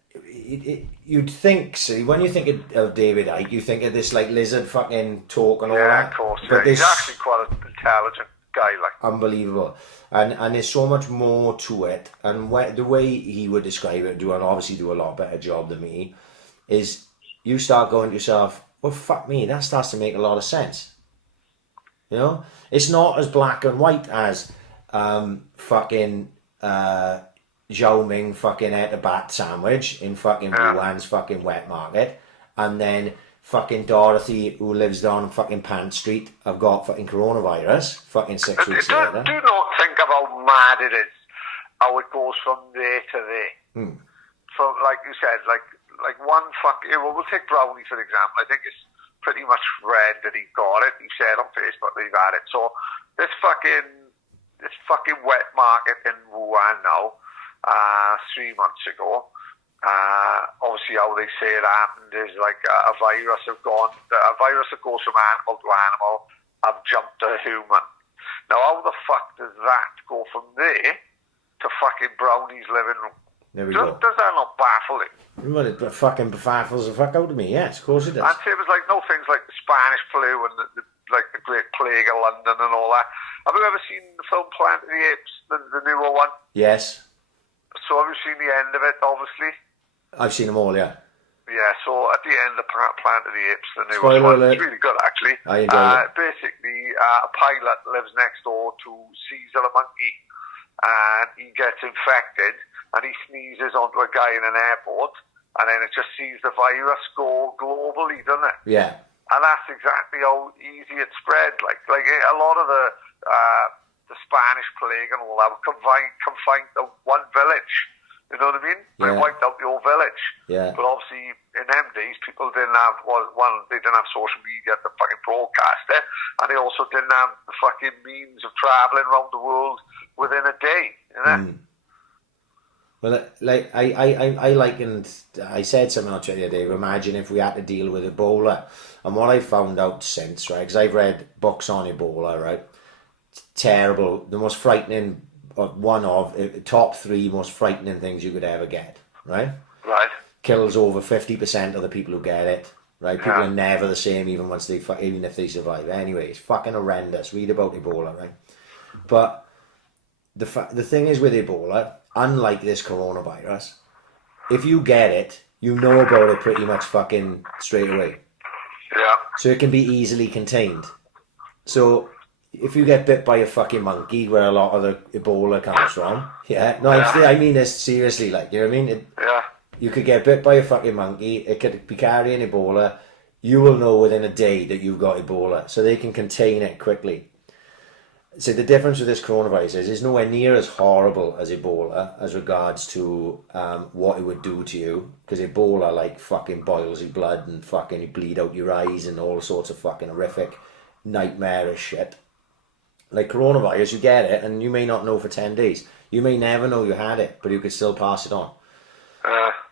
You'd think, see, when you think of David Icke, you think of this like lizard fucking talk and all that. Yeah, of course. But he's actually quite an intelligent guy, like. Unbelievable. And there's so much more to it. And the way he would describe it, and obviously do a lot better job than me, is you start going to yourself, well, fuck me, that starts to make a lot of sense. You know? It's not as black and white as fucking Zhao Ming fucking ate a bat sandwich in fucking Wuhan's fucking wet market, and then fucking Dorothy, who lives down fucking Pant Street, have got fucking coronavirus fucking 6 weeks later. Do not think of how mad it is, how it goes from there to there. So, like you said, like one fucking... Well, we'll take Brownie for example. I think it's pretty much read that he got it. He said on Facebook that he's had it. So, this fucking wet market in Wuhan now, 3 months ago, obviously how they say it happened is like a virus that goes from animal to animal have jumped to a human. Now how the fuck does that go from there to fucking Brownie's living room? There we go. Does that not baffle it? Well, it fucking baffles the fuck out of me, yes, of course it does. And it was like things like the Spanish flu and the Great Plague of London and all that. Have you ever seen the film Planet of the Apes, the newer one? Yes. So have you seen the end of it, obviously? I've seen them all, yeah. Yeah, so at the end of Planet of the Apes, the new Spoiler one, alert. it's really good actually. I enjoy it. Basically, a pilot lives next door to Caesar the monkey, and he gets infected, and he sneezes onto a guy in an airport, and then it just sees the virus go globally, doesn't it? Yeah. And that's exactly how easy it spread. Like a lot of the Spanish plague and all that were confined to one village. You know what I mean? Yeah. They wiped out the whole village. Yeah. But obviously, in them days, people didn't have they didn't have social media to fucking broadcast it, and they also didn't have the fucking means of traveling around the world within a day. You know? Well, like I said something on Twitter the other day. Imagine if we had to deal with Ebola, and what I found out since, right? Because I've read books on Ebola, right? It's terrible. The most frightening. Top 3 most frightening things you could ever get, right? Right. Kills over 50% of the people who get it, right? People are never the same even if they survive. Anyway, it's fucking horrendous. Read about Ebola, right? But the thing is with Ebola, unlike this coronavirus, if you get it, you know about it pretty much fucking straight away. Yeah. So it can be easily contained. So if you get bit by a fucking monkey, where a lot of the Ebola comes from, I mean this seriously, like, you know what I mean? You could get bit by a fucking monkey, it could be carrying Ebola, you will know within a day that you've got Ebola, so they can contain it quickly. So the difference with this coronavirus is it's nowhere near as horrible as Ebola as regards to what it would do to you, because Ebola like fucking boils your blood and fucking you bleed out your eyes and all sorts of fucking horrific nightmarish shit. Like coronavirus, you get it and you may not know for 10 days. You may never know you had it, but you could still pass it on.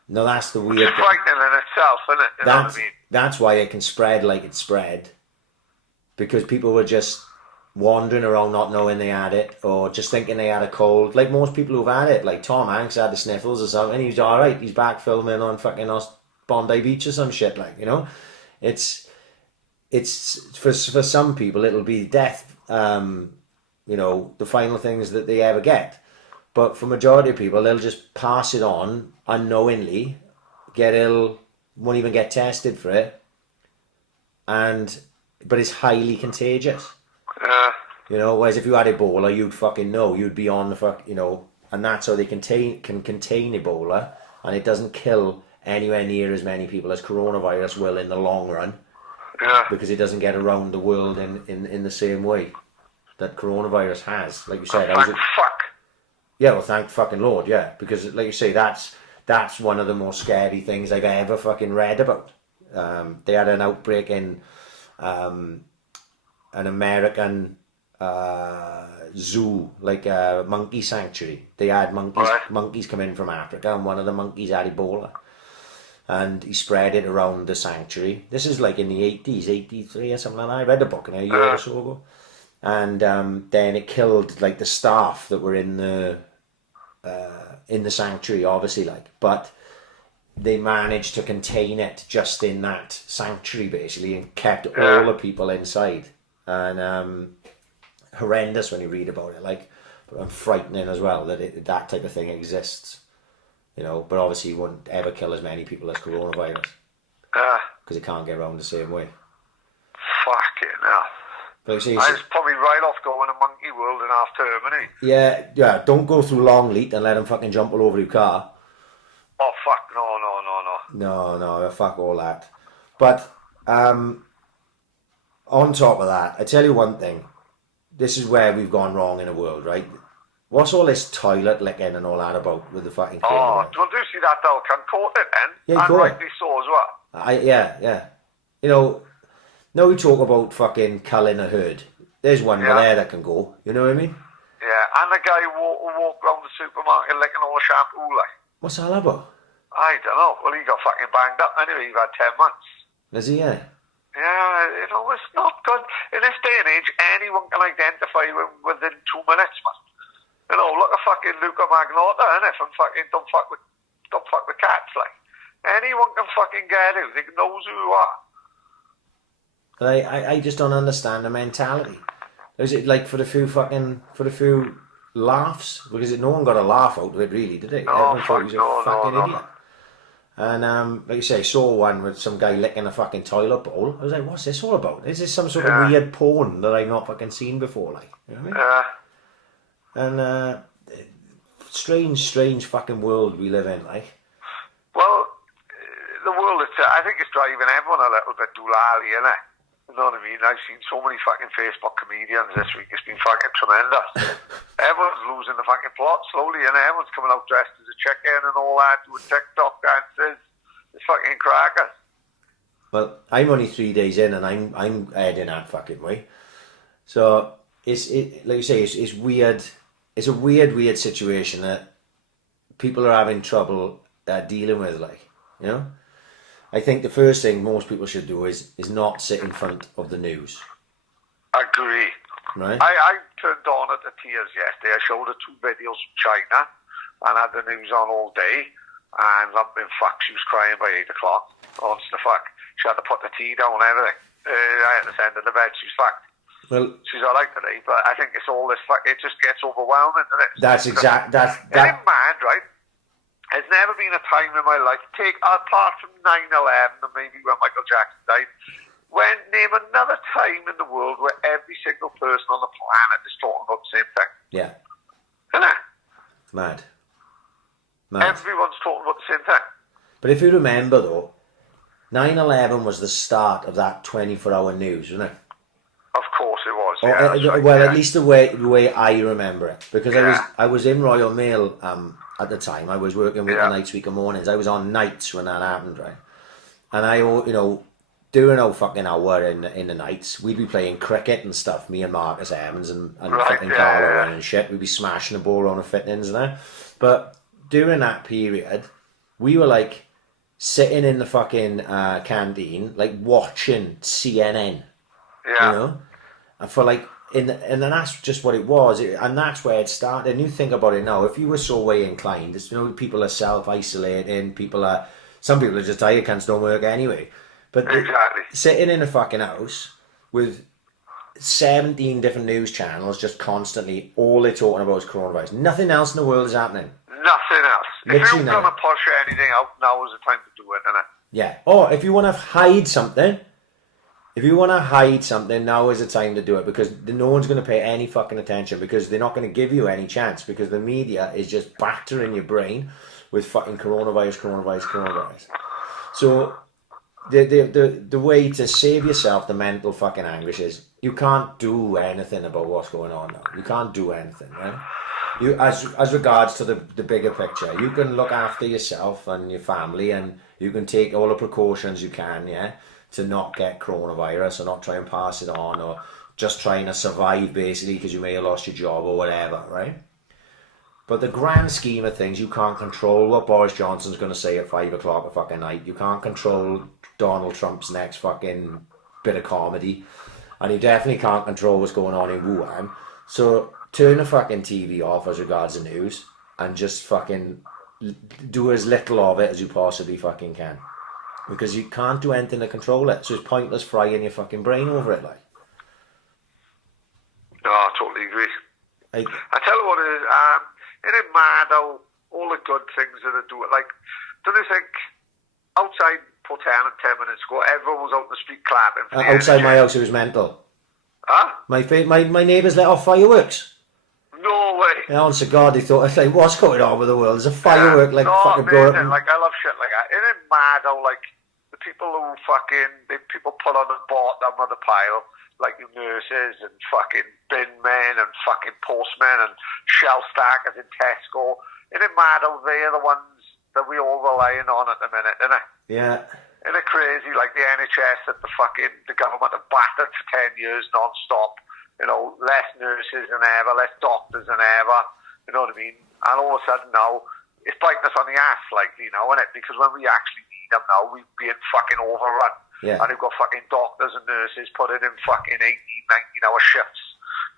No, that's the weird. It's frightening in itself, isn't it? You know what I mean? That's why it can spread like it spread, because people were just wandering around not knowing they had it, or just thinking they had a cold. Like most people who've had it, like Tom Hanks had the sniffles or something, he's alright, he's back filming on fucking Bondi Beach or some shit, like, you know? It's for some people it'll be death, you know, the final things that they ever get. But for majority of people, they'll just pass it on unknowingly, get ill, won't even get tested for it, but it's highly contagious. You know, whereas if you had Ebola, you'd fucking know, you'd be on the you know, and that's how they can contain Ebola, and it doesn't kill anywhere near as many people as coronavirus will in the long run, because it doesn't get around the world in the same way that coronavirus has. Like you said, yeah, well, thank fucking Lord, yeah, because like you say, that's one of the most scary things I've ever fucking read about. They had an outbreak in an American zoo, like a monkey sanctuary. They had monkeys come in from Africa, and one of the monkeys had Ebola, and he spread it around the sanctuary. This is like in the 80s, 83 or something like that. I read the book a year or so ago. And then it killed like the staff that were in the sanctuary, obviously, like, but they managed to contain it just in that sanctuary basically, and kept all the people inside. And horrendous when you read about it, like, but frightening as well that that type of thing exists, you know. But obviously it wouldn't ever kill as many people as coronavirus, because it can't get around the same way. Fucking hell. Like say, I was probably right off going to Monkey World in half term, innit? Yeah, don't go through Longleat and let them fucking jump all over your car. Oh, fuck, No, fuck all that. But, on top of that, I tell you one thing. This is where we've gone wrong in the world, right? What's all this toilet licking and all that about with the fucking thing? Oh, well, do you see that though? Can quote it then? Yeah, and rightly so as well. Yeah. You know, now we talk about fucking culling a herd. There's one there that can go. You know what I mean? Yeah, and the guy who walked around the supermarket licking all the shampoo, like. What's that about? I don't know. Well, he got fucking banged up anyway. He's had 10 months. Is he, yeah? Yeah, you know, it's not good. In this day and age, anyone can identify him within 2 minutes, man. You know, look at fucking Luca Magnotta, innit? From fucking Don't Fuck with Cats, like. Anyone can fucking get you. They knows who you are. I just don't understand the mentality. Is it like for the few laughs? Because no one got a laugh out of it, really, did they? No, Everyone thought he was a fucking idiot. And like you say, I saw one with some guy licking a fucking toilet bowl. I was like, what's this all about? Is this some sort of weird porn that I've not fucking seen before? Like, you know what I mean? And strange fucking world we live in, like. Well, the world I think it's driving everyone a little bit doolally, innit? You know what I mean? I've seen so many fucking Facebook comedians this week. It's been fucking tremendous. Everyone's losing the fucking plot slowly, and everyone's coming out dressed as a chicken and all that, doing TikTok dances. It's fucking crackers. Well, I'm only 3 days in, and I'm heading that fucking way. So it's like you say, it's weird. It's a weird situation that people are having trouble dealing with, like, you know. I think the first thing most people should do is not sit in front of the news. Agree. Right. I turned on at the tears yesterday. I showed her 2 videos from China and had the news on all day. And lumping fuck, she was crying by 8 o'clock. Honest to fuck. She had to put the tea down and everything. I had to send her to bed. She was fucked. Well, she's all right today, but I think it's all this. It just gets overwhelming, doesn't it? That's exact. That. And in mad, right? There's never been a time in my life, apart from 9/11 and maybe when Michael Jackson died, name another time in the world where every single person on the planet is talking about the same thing. Yeah. Isn't it? Mad. Everyone's talking about the same thing. But if you remember though, 9/11 was the start of that 24-hour news, wasn't it? Of course it was. At least the way I remember it, because I was in Royal Mail at the time. I was working with the nights, week and mornings. I was on nights when that happened, right? And I, during our fucking hour in the nights, we'd be playing cricket and stuff. Me and Marcus Evans and fucking Carlo and shit. We'd be smashing the ball around the fittings and that. But during that period, we were like sitting in the fucking canteen, like watching CNN. Yeah. And for like, and that's just what it was, and that's where it started. And you think about it now, if you were so way inclined, people are self-isolating, some people are just tired, can't don't work anyway. But sitting in a fucking house with 17 different news channels, just constantly, all they're talking about is coronavirus. Nothing else in the world is happening. Nothing else. Literally if you're going to push anything out, now is the time to do it, isn't it? Yeah. Or if you want to hide something, now is the time to do it, because no one's going to pay any fucking attention, because they're not going to give you any chance, because the media is just battering your brain with fucking coronavirus. So the way to save yourself the mental fucking anguish is you can't do anything about what's going on now. You can't do anything, right? You, as regards to the bigger picture, you can look after yourself and your family, and you can take all the precautions you can, to not get coronavirus, or not try and pass it on, or just trying to survive basically because you may have lost your job or whatever, right? But the grand scheme of things, you can't control what Boris Johnson's going to say at 5 o'clock at fucking night. You can't control Donald Trump's next fucking bit of comedy, and you definitely can't control what's going on in Wuhan. So turn the fucking TV off as regards the news, and just fucking do as little of it as you possibly fucking can. Because you can't do anything to control it. So it's pointless frying your fucking brain over it, like. No, I totally agree. I tell you what it is, isn't it mad how all the good things that they do, like, don't you think outside Port Ellen 10 minutes ago, everyone was out in the street clapping for outside my house, it was mental. Huh? My neighbours let off fireworks. No way. And honest to God, they thought, like, what's going on with the world? There's a firework, fucking going up. Like, I love shit like that. Isn't it mad how, like, the people who people put on the bottom of the pile, like your nurses and fucking bin men and fucking postmen and shelf stackers in Tesco, isn't it mad how they're the ones that we all relying on at the minute, isn't it? Yeah. Isn't it crazy, like the NHS that the government have battered for 10 years non-stop, less nurses than ever, less doctors than ever, you know what I mean? And all of a sudden now, it's biting us on the ass, like, isn't it? Because when we actually need them now, we're being fucking overrun. Yeah. And we've got fucking doctors and nurses putting in fucking 18, 19-hour shifts.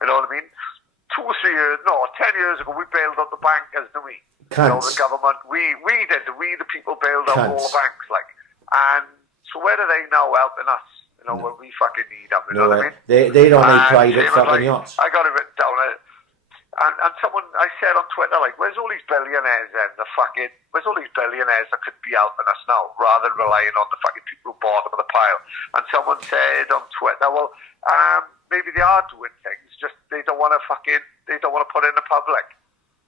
You know what I mean? 10 years ago, we bailed out the bankers, didn't we? Cunts. The government, we did. We, the people, bailed out all the banks, like. And so where are they now helping us? When we fucking need them, you know what I mean? They don't need private fucking yachts. I got it written down. And someone, I said on Twitter, like, where's all these billionaires then? Where's all these billionaires that could be helping us now, rather than relying on the fucking people who bottom of the pile? And someone said on Twitter, well, maybe they are doing things, just they don't want to put it in the public.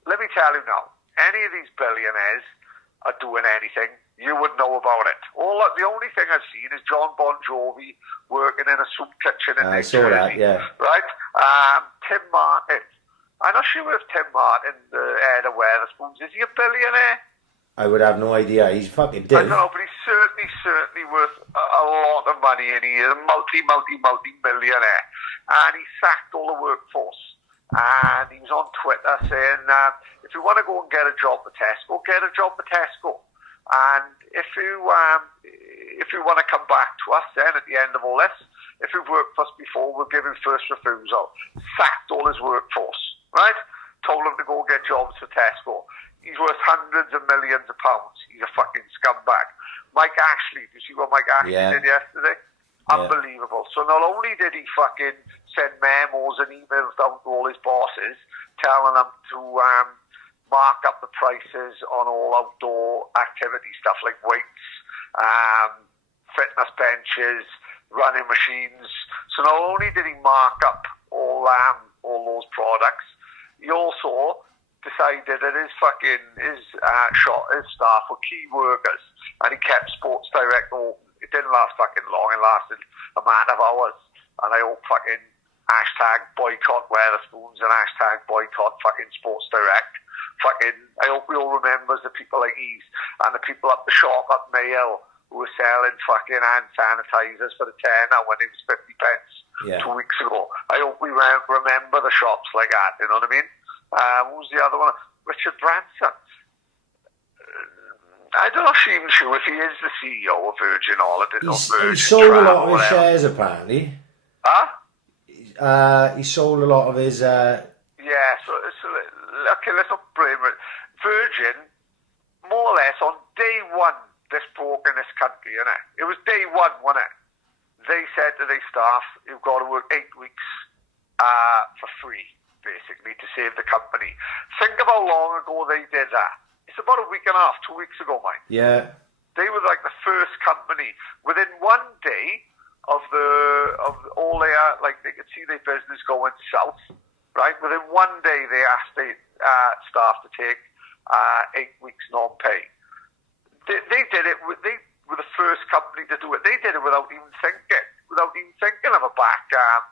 Let me tell you now, any of these billionaires are doing anything, you would know about it. The only thing I've seen is John Bon Jovi working in a soup kitchen in New Jersey. I saw that, yeah. Right? Tim Martin. I'm not sure if Tim Martin, the head of Wetherspoons, is he a billionaire? I would have no idea. He's fucking dead. I don't know, but he's certainly worth a lot of money, and he is a multi-millionaire. And he sacked all the workforce. And he was on Twitter saying, if you want to go and get a job at Tesco, get a job at Tesco. And if you want to come back to us then at the end of all this, if you've worked for us before, we'll give him first refusal. Sacked all his workforce, right? Told him to go get jobs for Tesco. He's worth hundreds of millions of pounds. He's a fucking scumbag. Mike Ashley, did you see what Mike Ashley did yesterday? Unbelievable. So not only did he fucking send memos and emails down to all his bosses telling them to mark up the prices on all outdoor activity stuff like weights, fitness benches, running machines. So not only did he mark up all those products, he also decided that his staff were key workers, and he kept Sports Direct open. It didn't last fucking long. It lasted a matter of hours. And I hope fucking #boycott Wetherspoons and #boycott fucking Sports Direct. I hope we all remembers the people like these and the people up the shop up Mayo who were selling fucking hand sanitizers for the tenner when it was 50 pence 2 weeks ago. I hope we remember the shops like that. You know what I mean? Who's the other one? Richard Branson. I don't know if he is the CEO of Virgin Holidays or Virgin He sold a lot of his whatever. shares, apparently. Huh? He sold a lot of his... Yeah, so okay, let's not blame it. Virgin, more or less, on day one, this broke in this country, innit? It was day one, wasn't it? They said to their staff, you've got to work 8 weeks for free, basically, to save the company. Think of how long ago they did that. It's about a week and a half, 2 weeks ago, mate. Yeah. They were like the first company. Within one day of all their, like, they could see their business going south, right? Within one day, they asked the staff to take 8 weeks non-pay. They did it. They were the first company to do it. They did it without even thinking of a backup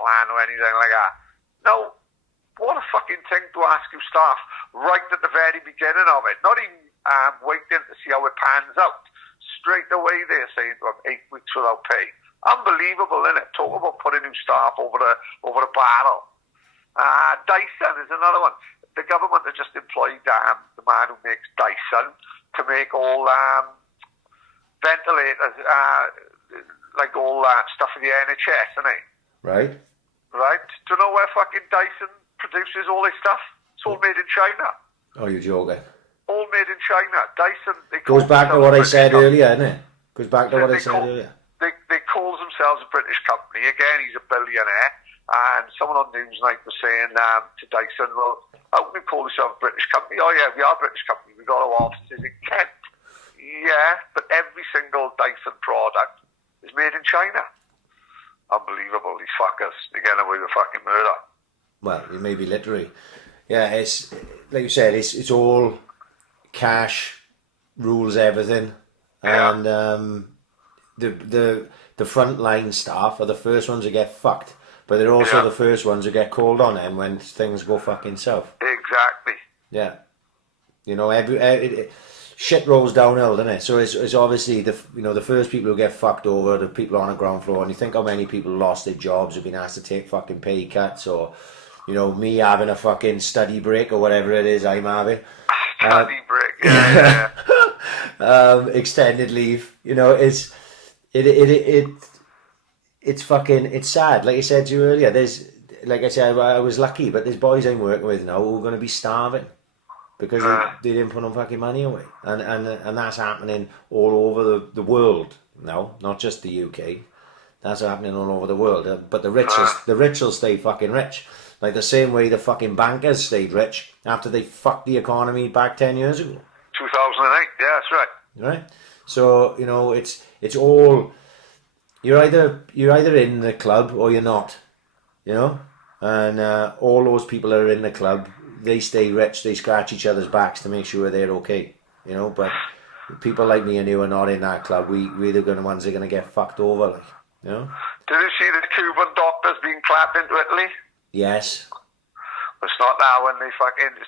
plan or anything like that. Now, what a fucking thing to ask your staff right at the very beginning of it. Not even waiting to see how it pans out. Straight away they're saying to them 8 weeks without pay. Unbelievable, isn't it? Talk about putting new staff over the barrel. Dyson is another one. The government have just employed the man who makes Dyson to make all ventilators, like all stuff for the NHS, isn't it? Right. Right? Do you know where fucking Dyson produces all this stuff? It's all made in China. Oh, you're joking. All made in China. Dyson... Goes back to what I said earlier, isn't it? Goes back to what I said earlier. They call themselves a British company. Again, he's a billionaire. And someone on Newsnight was saying to Dyson, well, how can you call yourself a British company? Oh, yeah, we are a British company. We've got our offices in Kent. Yeah, but every single Dyson product is made in China. Unbelievable, these fuckers. They're getting away with fucking murder. Well, it may be literally. Yeah, it's like you said, it's all cash rules everything, and the frontline staff are the first ones to get fucked, but they're also the first ones to get called on them when things go fucking south. Exactly. Yeah, you know, shit rolls downhill, doesn't it? So it's obviously the first people who get fucked over, the people on the ground floor, and you think how many people lost their jobs, have been asked to take fucking pay cuts, or you know, me having a fucking study break or whatever it is I'm having. Study break, yeah. Extended leave. You know, it's fucking, it's sad. Like I said to you earlier, like I said, I was lucky, but there's boys I'm working with now who are going to be starving because they didn't put no fucking money away, and that's happening all over the world now, not just the UK. That's happening all over the world. But the rich will stay fucking rich. Like the same way the fucking bankers stayed rich after they fucked the economy back 10 years ago. 2008, yeah, that's right. Right? So, you know, it's all, you're either in the club or you're not, you know? And all those people that are in the club, they stay rich, they scratch each other's backs to make sure they're okay, you know? But people like me and you are not in that club. We're the ones that are going to get fucked over, like, you know? Did you see the Cuban doctors being clapped into Italy? Yes. It's not now when it's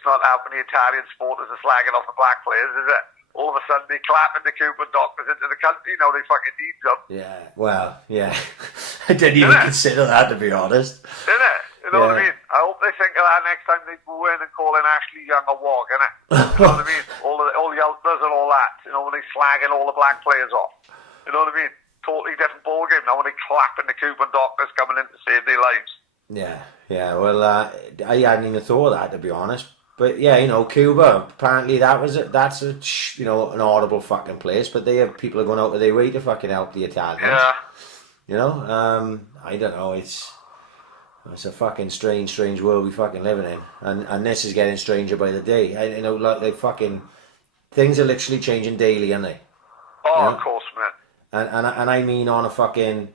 not out when the Italian supporters are slagging off the black players, is it? All of a sudden they clapping the Cuban doctors into the country, now they fucking need them. Yeah, well, yeah. I didn't even consider that, to be honest. Isn't it? You know what I mean? I hope they think of that next time they go in and call in Ashley Young a wog, innit? You know what I mean? All the elders and all that, you know, when they slagging all the black players off. You know what I mean? Totally different ball game now when they clapping the Cuban doctors coming in to save their lives. Yeah, well, I hadn't even thought of that, to be honest. But yeah, you know, Cuba, apparently that's a, you know, an horrible fucking place, but they have people are going out of their way to fucking help the Italians. Yeah. You know, I don't know, it's a fucking strange world we fucking living in. And this is getting stranger by the day. You know, like they fucking, things are literally changing daily, aren't they? Oh, You know? of course, man. And I mean on a fucking,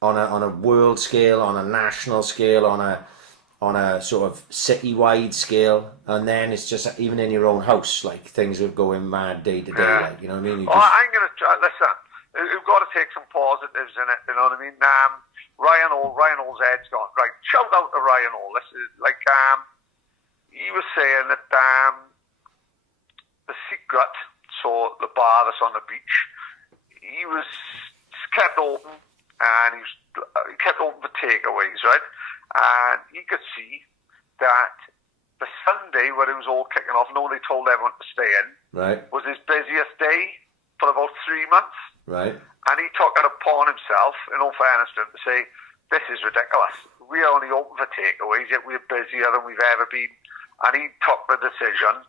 on a world scale, on a national scale, on a sort of citywide scale, and then it's just even in your own house, like things are going mad day to day, like, you know what I mean? I'm gonna try, listen. You've got to take some positives in it. You know what I mean? Ryan Hall's head's gone. Right, shout out to Ryan Hall. This is like he was saying that the Secret, so the bar that's on the beach, he was kept open, and he kept open for takeaways, right? And he could see that the Sunday when it was all kicking off, and all they told everyone to stay in, right, was his busiest day for about 3 months. right. And he took it upon himself, in all fairness to him, to say, this is ridiculous. We're only open for takeaways, yet we're busier than we've ever been. And he took the decision,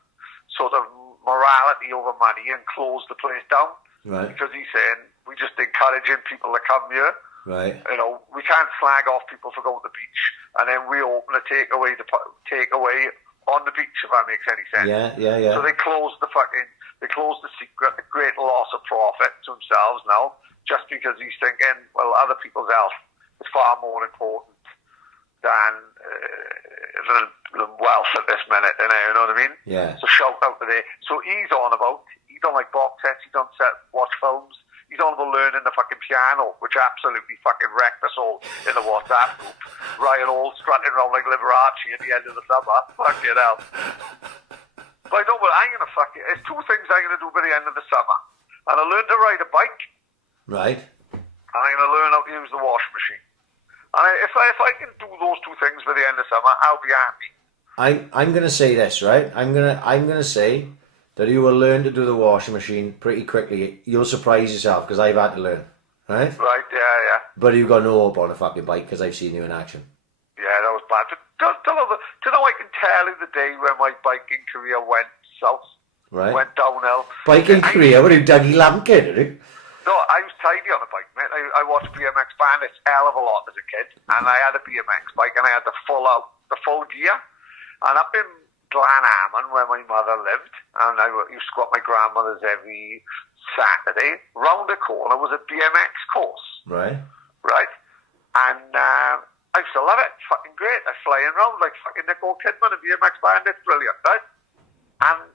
sort of morality over money, and closed the place down. Right. Because he's saying, we're just encouraging people to come here. Right. You know, we can't slag off people for going to the beach, and then we open a takeaway on the beach, if that makes any sense. Yeah. So they closed the Secret, a great loss of profit to themselves now, just because he's thinking, well, other people's health is far more important than the wealth at this minute, you know what I mean? Yeah. So shout out to there. So he's on about, he don't like box sets, he don't watch films, he's on about learning the fucking piano, which absolutely fucking wrecked us all in the WhatsApp group. Ryan all strutting around like Liberace at the end of the summer. Fucking hell. But I know what I'm going to there's two things I'm going to do by the end of the summer. And I learned to ride a bike. Right. And I'm going to learn how to use the wash machine. And if I can do those two things by the end of summer, I'll be happy. I'm going to say this, right? I'm going to say that you will learn to do the washing machine pretty quickly. You'll surprise yourself, because I've had to learn. Right? Right, yeah. But you've got no hope on a fucking bike, because I've seen you in action. Yeah, that was bad. Do you know I can tell you the day when my biking career went south? Right. Went downhill. Biking career? What are you, Dougie Lampkin, are you? No, I was tidy on a bike, mate. I watched BMX Bandits hell of a lot as a kid, and I had a BMX bike, and I had the full gear. And up in Glenhammon, where my mother lived, and I used to go up my grandmother's every Saturday, round the corner was a BMX course. Right. And I used to love it. Fucking great. I'm flying around like fucking Nicole Kidman and BMX Bandits. Brilliant, right? And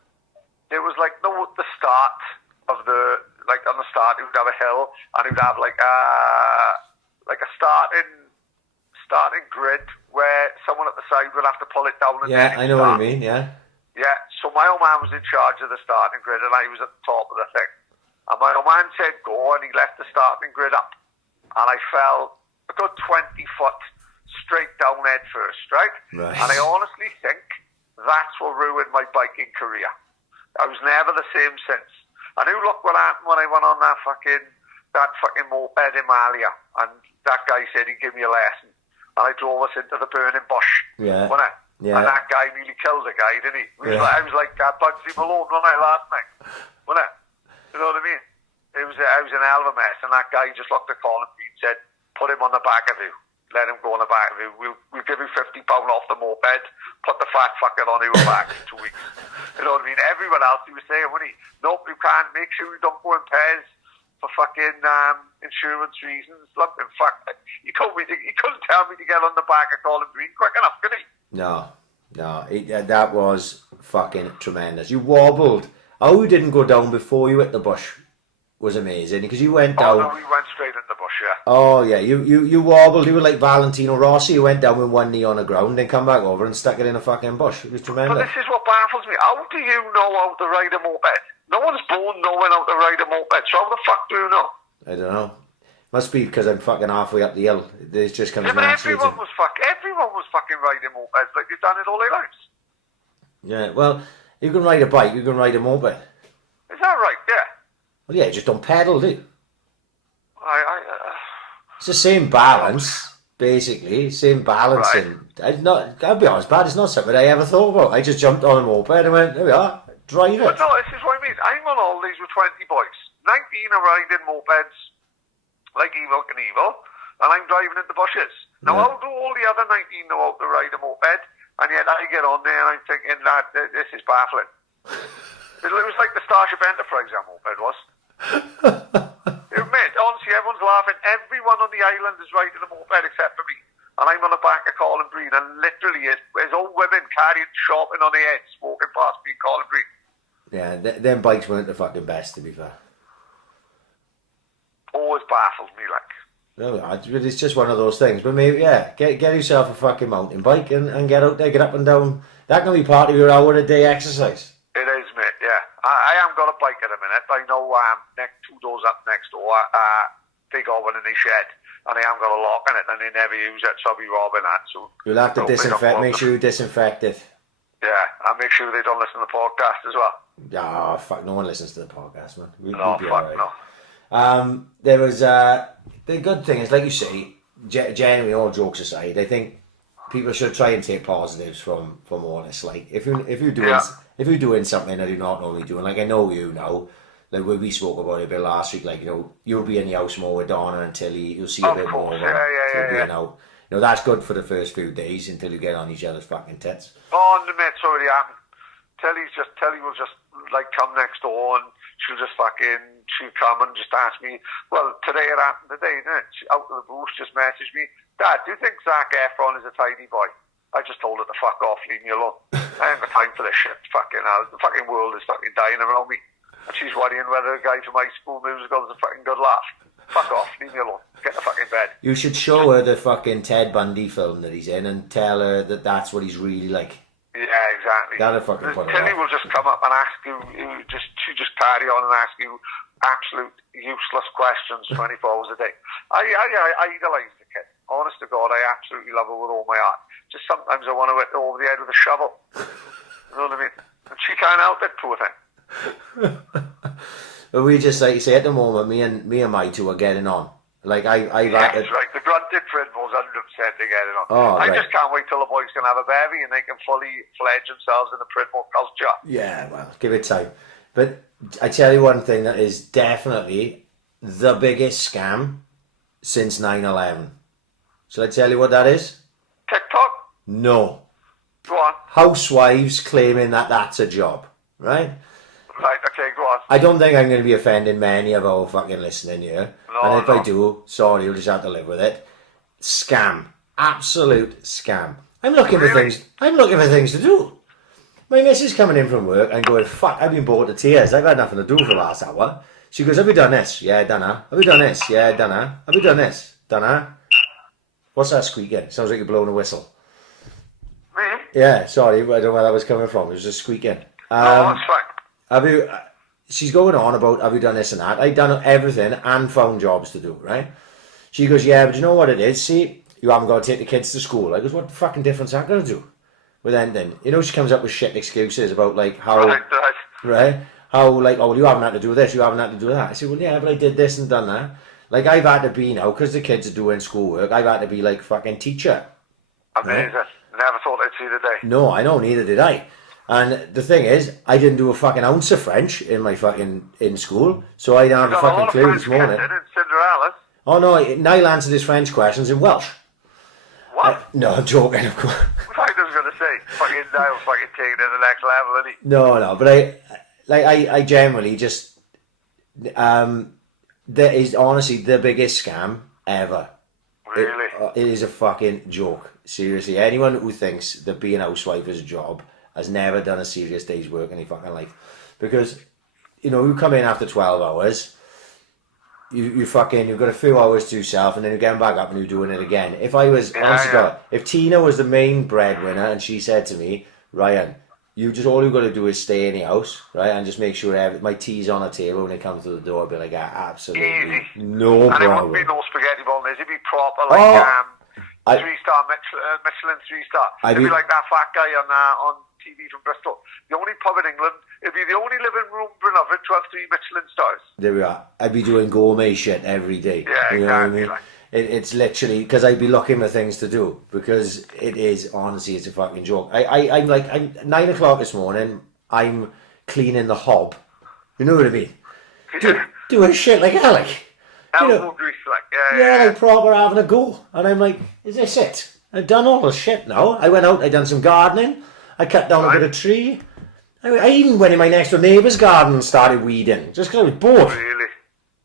there was like the start of the, like on the start he would have a hill, and he would have like a starting grid where someone at the side would have to pull it down. And yeah, I know what you mean. Yeah. So my old man was in charge of the starting grid, and I was at the top of the thing. And my old man said go, and he left the starting grid up, and I fell a good 20 foot straight down head first, right? And I honestly think that's what ruined my biking career. I was never the same since. And you look what happened when I went on that fucking moped in Malia, and that guy said he'd give me a lesson, and I drove us into the burning bush. Yeah. Wasn't it? Yeah. And that guy nearly killed a guy, didn't he? I was like Bugsy Malone, wasn't I, last night? Wasn't it? You know what I mean? I was in hell of a mess, and that guy just looked at Colin and said, put him on the back of you. Let him go on the back of you. We'll give you £50 off the moped. Put the fat fucker on your back in 2 weeks. You know what I mean? Everyone else, he was saying, nope, you can't. Make sure you don't go in pairs for fucking insurance reasons. Look, in fact, he couldn't tell me to get on the back of Colin Green quick enough, could he? No. That was fucking tremendous. You wobbled. How you didn't go down before you hit the bush was amazing, because you went down. Oh, no, we went straight in the bush, yeah. Oh, yeah, you wobbled. You were like Valentino Rossi. You went down with one knee on the ground, then come back over and stuck it in a fucking bush. It was tremendous. But this is what baffles me. How do you know how to ride a moped? No one's born knowing how to ride a moped, so how the fuck do you know? I don't know. Must be because I'm fucking halfway up the hill. It just comes but naturally. Everyone was fucking riding mopeds like they've done it all their lives. Yeah, well, you can ride a bike, you can ride a moped. Is that right? Yeah. Well, yeah, just don't pedal, do you? It's the same balance. basically, same balancing. I'll be honest, Pat, it's not something I ever thought about. I just jumped on a moped and went, there we are, drive it. But no, this is what I mean. I'm on holidays with 20 boys. 19 are riding mopeds like evil can evil, and I'm driving in the bushes. Now, how do all the other 19 know how to ride a moped, and yet I get on there and I'm thinking, that this is baffling. It was like the Starship Enterprise, that moped was. Mate, honestly, everyone's laughing. Everyone on the island is riding a moped except for me. And I'm on the back of Colin Breen, and literally there's old women carrying shopping on their heads, walking past me, Colin Breen. Yeah, them bikes weren't the fucking best, to be fair. Always baffles me, like. No, it's just one of those things. But maybe, yeah, get yourself a fucking mountain bike and get out there, get up and down. That can be part of your hour-a-day exercise. It is, mate, yeah. I am got a bike at the minute. I know next 2 doors up next door, big oven in the shed, and I haven't got a lock in it, and they never use it, so I'll be robbing that. So you'll have to disinfect. Make sure you disinfect it. Yeah, and make sure they don't listen to the podcast as well. Ah, fuck! No one listens to the podcast, man. No, fuck no. There was the good thing is, like you say, genuinely, all jokes aside, I think people should try and take positives from all this. Like if you're doing something that you're not normally doing, like I know you know, like we spoke about it a bit last week, like, you know, you'll be in the house more with Donna until you'll see a bit more. Yeah. You know, that's good for the first few days until you get on each other's fucking tits. Oh, and the mate's already happened. Telly will just like come next door and she'll come and just ask me, well, today it happened today, didn't it? She, out of the blue, just messaged me, Dad, do you think Zac Efron is a tiny boy? I just told her to fuck off, leave me alone. I ain't got time for this shit. Fucking hell, the fucking world is fucking dying around me. And she's worrying whether a guy from High School Musical is a fucking good laugh. Fuck off, leave me alone. Get in the fucking bed. You should show her the fucking Ted Bundy film that he's in and tell her that that's what he's really like. Yeah, exactly. That'll fucking put her Tilly off. will just come up and ask you, she just carry on and ask you absolute useless questions 24 hours a day. I idolise the kid. Honest to God, I absolutely love her with all my heart. Just sometimes I want to hit her over the head with a shovel. You know what I mean? And she can't help it, poor thing. But we just, like you say, at the moment, me and my two are getting on. Like That's right. The grunted Fridmore's 100% to get it on. Oh, I just can't wait till the boys can have a bevy and they can fully fledge themselves in the Pridmore culture. Yeah, well, give it time. But I tell you one thing that is definitely the biggest scam since 9/11. Shall I tell you what that is? TikTok? No. Go on. Housewives claiming that that's a job, right? Right, okay, go on. I don't think I'm going to be offending many of our fucking listening here. And if I do, sorry, you'll just have to live with it. Scam. Absolute scam. I'm looking for things to do. My missus coming in from work and going, fuck, I've been bored to tears. I've had nothing to do for the last hour. She goes, have you done this? Yeah, done her. Have you done this? Yeah, done her. Have you done this? Done her. What's that squeaking? Sounds like you're blowing a whistle. Me? Yeah, sorry, I don't know where that was coming from. It was just squeaking. No, it's fine. She's going on about, have you done this and that? I've done everything and found jobs to do, right? She goes, yeah, but you know what it is? See, you haven't got to take the kids to school. I goes, what fucking difference is that going to do? With anything? You know, she comes up with shit excuses about, like, how... Right? How, like, oh, well, you haven't had to do this, you haven't had to do that. I said, well, yeah, but I did this and done that. Like, I've had to be now, because the kids are doing schoolwork, I've had to be, like, fucking teacher. Amazing. Right? Never thought I'd see the day. No, I know, neither did I. And the thing is, I didn't do a fucking ounce of French in school, so I didn't have a fucking clue this morning. Oh no, Niall answered his French questions in Welsh. What? No, I'm joking, of course. I was going to say, fucking Niall's fucking taking it to the next level, isn't he? No, but I generally just, that is honestly the biggest scam ever. Really? It is a fucking joke. Seriously, anyone who thinks that being a housewife is a job has never done a serious day's work in their fucking life. Because, you know, you come in after 12 hours, you've got a few hours to yourself, and then you're getting back up and you're doing it again. If I was, honestly God, if Tina was the main breadwinner and she said to me, Ryan, all you've got to do is stay in the house, right, and just make sure my tea's on the table when it comes to the door, I'd be like, absolutely easy. No problem. And it wouldn't be no spaghetti bolognese, it'd be proper, like, 3-star, Michelin 3-star. It'd be like that fat guy on TV from Bristol. The only pub in England, it'd be the only living room Brynhofyd to have 3 Michelin stars. There we are. I'd be doing gourmet shit every day. Yeah, you know exactly. What I mean? It's literally because I'd be looking for things to do because it is honestly it's a fucking joke. I'm 9 o'clock this morning. I'm cleaning the hob. You know what I mean? Doing shit like hell, like. Elbow grease, like, Yeah, like proper having a go. And I'm like, is this it? I've done all the shit now. I went out, I done some gardening. I cut down a bit of tree. I even went in my next door neighbour's garden and started weeding. Just because I was bored. Really?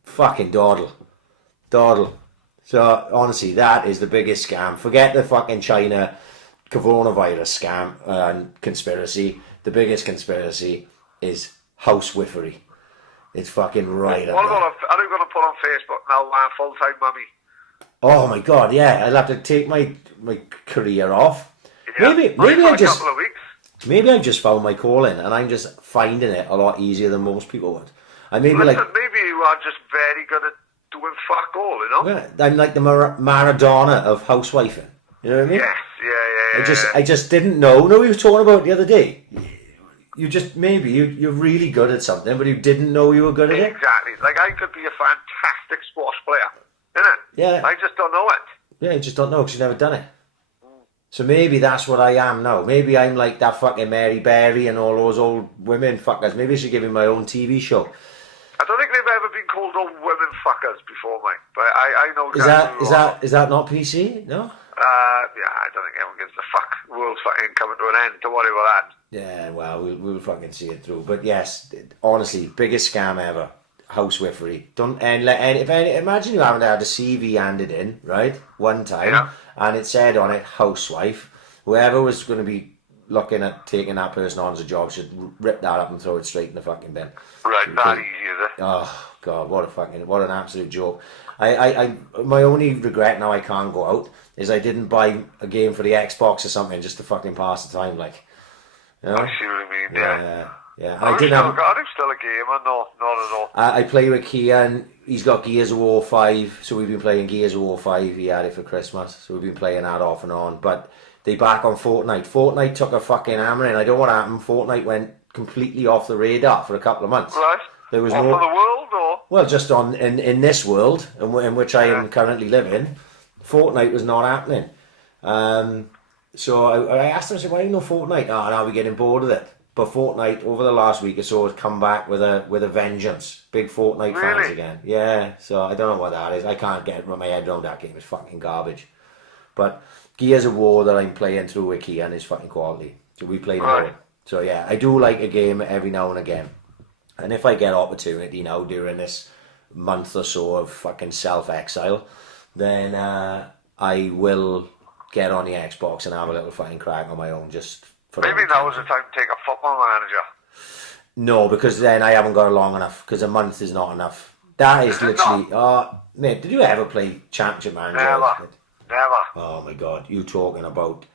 Fucking dawdle. So, honestly, that is the biggest scam. Forget the fucking China coronavirus scam and conspiracy. The biggest conspiracy is housewifery. It's fucking right up there. I'm going to put on Facebook now, full-time mummy. Oh my god, yeah, I'll have to take my career off. Yeah. Maybe I just... couple of weeks. Maybe I've just found my calling and I'm just finding it a lot easier than most people would. Maybe you are just very good at doing fuck all, you know? Yeah, I'm like the Maradona of housewifing. You know what I mean? Yes, yeah. I just didn't know. No, we were talking about it the other day. You just, maybe you're really good at something, but you didn't know you were good at it. Exactly. Like, I could be a fantastic squash player, innit? Yeah. I just don't know it. Yeah, you just don't know because you've never done it. So maybe that's what I am now. Maybe I'm like that fucking Mary Berry and all those old women fuckers. Maybe I should give him my own TV show. I don't think they've ever been called old women fuckers before, mate. But I know... Is that not PC? No? Yeah, I don't think anyone gives a fuck. The world's fucking coming to an end. Don't worry about that. Yeah, well, we'll fucking see it through. But yes, honestly, biggest scam ever. Housewifery. Imagine you haven't had a CV handed in, right? One time, and it said on it, housewife. Whoever was going to be looking at taking that person on as a job should rip that up and throw it straight in the fucking bin. Right, that easy, is it? Oh god, what an absolute joke. I my only regret now I can't go out is I didn't buy a game for the Xbox or something just to fucking pass the time, like. You know? I see what you mean, yeah. Yeah. I'm still a gamer, no, not at all. I play with Kian. He's got Gears of War 5, so we've been playing Gears of War 5. He had it for Christmas, so we've been playing that off and on. But they back on Fortnite. Fortnite took a fucking hammering. I don't know what happened. Fortnite went completely off the radar for a couple of months. Right. There was for the world, or? Well, just in this world in which I am currently living, Fortnite was not happening. So I asked him, I said, why no Fortnite? Oh, now we're getting bored of it. But Fortnite, over the last week or so, has come back with a vengeance. Big Fortnite fans again. Yeah, so I don't know what that is. I can't get my head around that game. It's fucking garbage. But Gears of War that I'm playing through with Kian is fucking quality. So we play that. So yeah, I do like a game every now and again. And if I get opportunity now during this month or so of fucking self-exile, then I will get on the Xbox and have a little fucking crack on my own. Just for maybe now is the time to take a football manager. No, because then I haven't got long enough. Because a month is not enough. That is literally. Mate, did you ever play Championship Manager? Never. Oh my god, you talking about?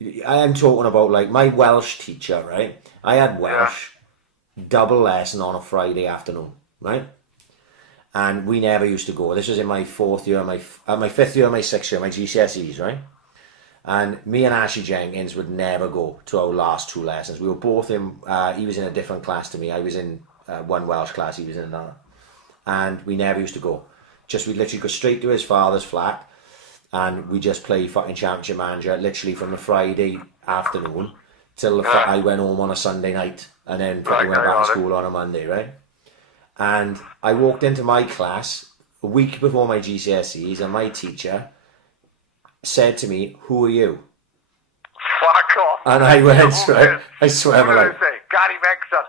I am talking about like my Welsh teacher, right? I had Welsh double lesson on a Friday afternoon, right? And we never used to go. This was in my fourth year, my fifth year, my sixth year, my GCSEs, right? And me and Ashley Jenkins would never go to our last two lessons. We were both in, he was in a different class to me. I was in one Welsh class, he was in another. And we never used to go. We'd literally go straight to his father's flat and we just play fucking Championship Manager literally from the Friday afternoon till I went home on a Sunday night and then went back to school on a Monday, right? And I walked into my class a week before my GCSEs and my teacher said to me, "Who are you?" Fuck off. And I went, I swear what did I say? Gary Mexon.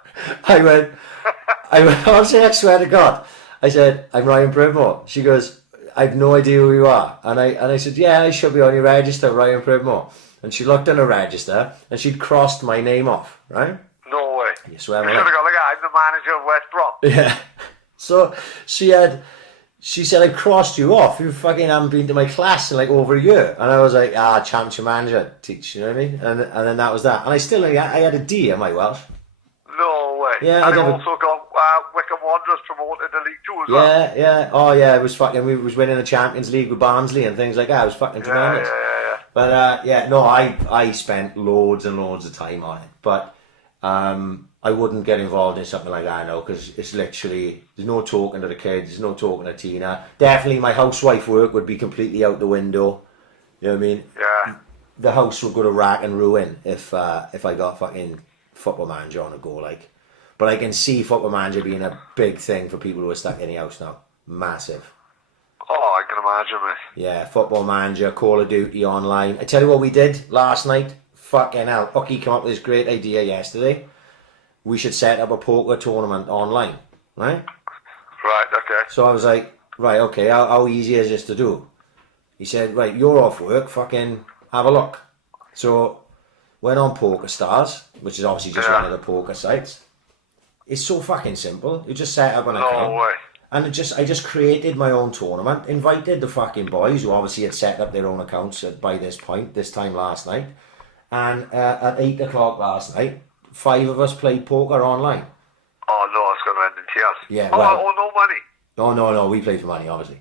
I swear to God. I said, "I'm Ryan Pridmore." She goes, "I've no idea who you are." And I said, "Yeah, I should be on your register, Ryan Pridmore." And she looked on the register and she'd crossed my name off, right? No way. You swear you should have got like, I'm the manager of West Brom. Yeah. So she said, "I crossed you off. You fucking haven't been to my class in like over a year." And I was like, Championship Manager teach, you know what I mean? And then that was that. And I had a D in my Welsh. No way. Yeah, and I also got Wickham Wanderers promoted to League 2 as well. Yeah. Oh yeah, it was fucking. We was winning the Champions League with Barnsley and things like that. It was fucking tremendous. Yeah. But I spent loads and loads of time on it. But I wouldn't get involved in something like that now, because it's literally, there's no talking to the kids, there's no talking to Tina. Definitely my housewife work would be completely out the window. You know what I mean? Yeah. The house would go to rack and ruin if I got fucking Football Manager on a go, like. But I can see Football Manager being a big thing for people who are stuck in the house now. Massive. Oh, I can imagine, mate. Yeah, Football Manager, Call of Duty online. I tell you what we did last night. Fucking hell. Ucky came up with this great idea yesterday. We should set up a poker tournament online, right? Right, okay. So I was like, right, okay, how easy is this to do? He said, right, you're off work, fucking have a look. So went on Poker Stars, which is obviously just one of the poker sites. It's so fucking simple. You just set up an account. No way. And I just created my own tournament, invited the fucking boys who obviously had set up their own accounts by this time last night. And at 8 o'clock last night, 5 of us played poker online. Oh no, it's going to end in tears. Yeah, Oh, no money. Oh no, we played for money, obviously.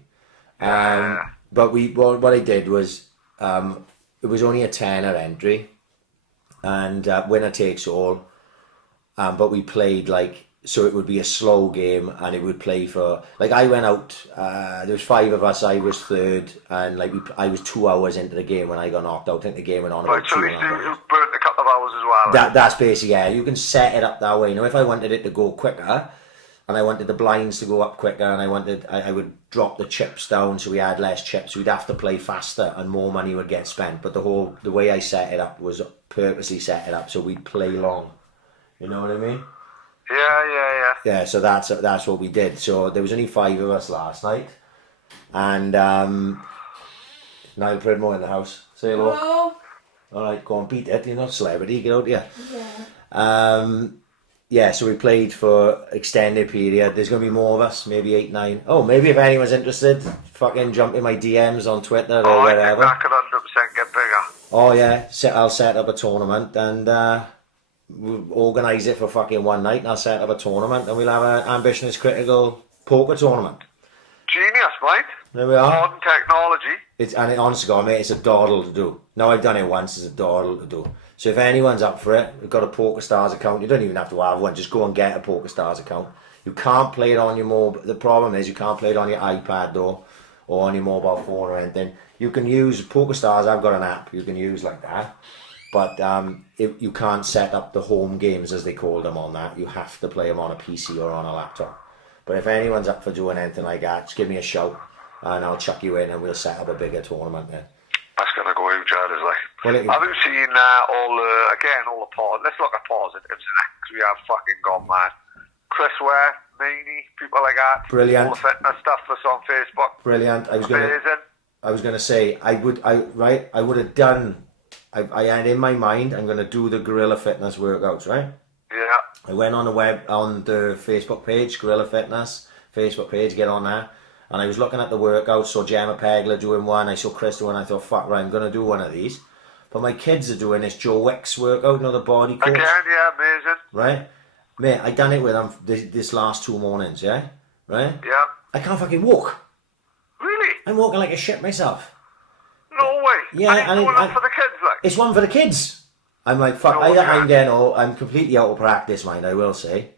Yeah. But what I did was, it was only a tenner entry, and winner takes all. But we played so it would be a slow game, and it would play for, I went out, there was 5 of us, I was third, and I was 2 hours into the game when I got knocked out. I think the game went on about 2 so at least you burnt a couple of hours as well. That's basically, yeah, you can set it up that way. Now, if I wanted it to go quicker, and I wanted the blinds to go up quicker, and I would drop the chips down so we had less chips, we'd have to play faster and more money would get spent. But the way I set it up was purposely set it up so we'd play long. You know what I mean? Yeah. Yeah, so that's what we did. So there was only 5 of us last night, and Niall Pridmore in the house. Say hello. Hello. All right, go on, beat it. You're not a celebrity. Get out here. Yeah. Yeah, so we played for extended period. There's going to be more of us, maybe 8, 9. Oh, maybe if anyone's interested, fucking jump in my DMs on Twitter or whatever. I think that could 100% get bigger. Oh yeah, I'll set up a tournament and we'll organise it for fucking one night, and I'll set up a tournament and we'll have an Ambition is Critical poker tournament. Genius, mate. There we are. Modern technology. Honestly, God, mate, it's a doddle to do. Now I've done it once, it's a doddle to do. So if anyone's up for it, we've got a Poker Stars account. You don't even have to have one. Just go and get a Poker Stars account. You can't play it on your mobile. The problem is you can't play it on your iPad though, or on your mobile phone or anything. You can use Poker Stars. I've got an app you can use like that. But you can't set up the home games as they call them on that. You have to play them on a PC or on a laptop. But if anyone's up for doing anything like that, just give me a shout and I'll chuck you in and we'll set up a bigger tournament then. That's going to go huge, is like. Well, Have you seen all the positives? Let's look at positives because we have fucking gone mad. Chris Ware, Meany, people like that. Brilliant. All the fitness stuff that's on Facebook. Brilliant. I was gonna say I would have done. I had in my mind I'm gonna do the Gorilla Fitness workouts, right? Yeah. I went on the Facebook page, Gorilla Fitness Facebook page. Get on there. And I was looking at the workouts, saw Gemma Pegler doing one, I saw Chris doing one, I thought, fuck right, I'm going to do one of these. But my kids are doing this Joe Wicks workout, you know, the body coach. Again, yeah, amazing. Right? Mate, I done it with them this last 2 mornings, yeah? Right? Yeah. I can't fucking walk. Really? I'm walking like a shit myself. No way. Yeah, and it's one for the kids, like? It's one for the kids. I'm like, fuck, I'm completely out of practice, mind, I will say.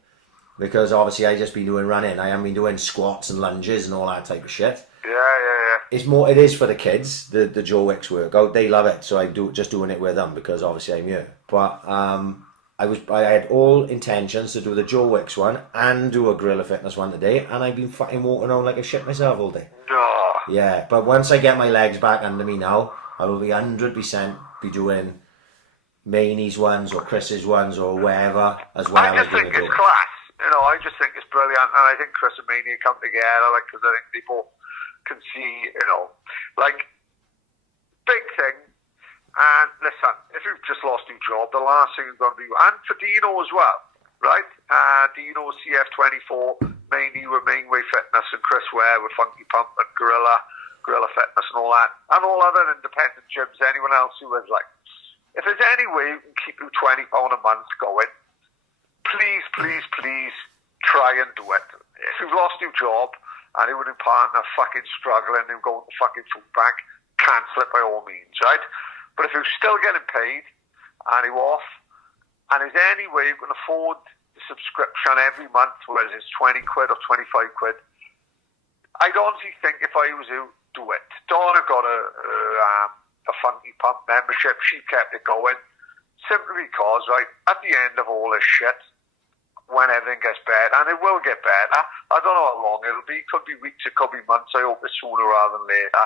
Because obviously I just been doing running. I haven't been doing squats and lunges and all that type of shit. Yeah. It is for the kids, the Joe Wicks workout. They love it, so I'm just doing it with them because obviously I'm here. But I had all intentions to do the Joe Wicks one and do a Gorilla Fitness one today, and I've been fucking walking around like a shit myself all day. No. Yeah, but once I get my legs back under me now, I will be 100% be doing Mainie's ones or Chris's ones or wherever as well. I just think it's class. You know, I just think it's brilliant, and I think Chris and Meany come together, like, because I think people can see, you know, like, big thing. And listen, if you've just lost your job, the last thing you're going to do, and for Dino as well, right? Dino CF24, Meany with Mainway Fitness, and Chris Ware with Funky Pump and Gorilla Fitness and all that, and all other independent gyms, anyone else who is like, if there's any way you can keep you £20 a month going, please try and do it. If you've lost your job and you and your partner fucking struggling and you're going to fucking food bank, cancel it by all means, right? But if you're still getting paid and you're off and there's any way you can afford to subscription every month, whether it's 20 quid or 25 quid. I'd honestly think if I was you, do it. Donna got a funky pump membership. She kept it going simply because, right, at the end of all this shit, when everything gets better, and it will get better, I don't know how long it'll be. It could be weeks, it could be months. I hope it's sooner rather than later.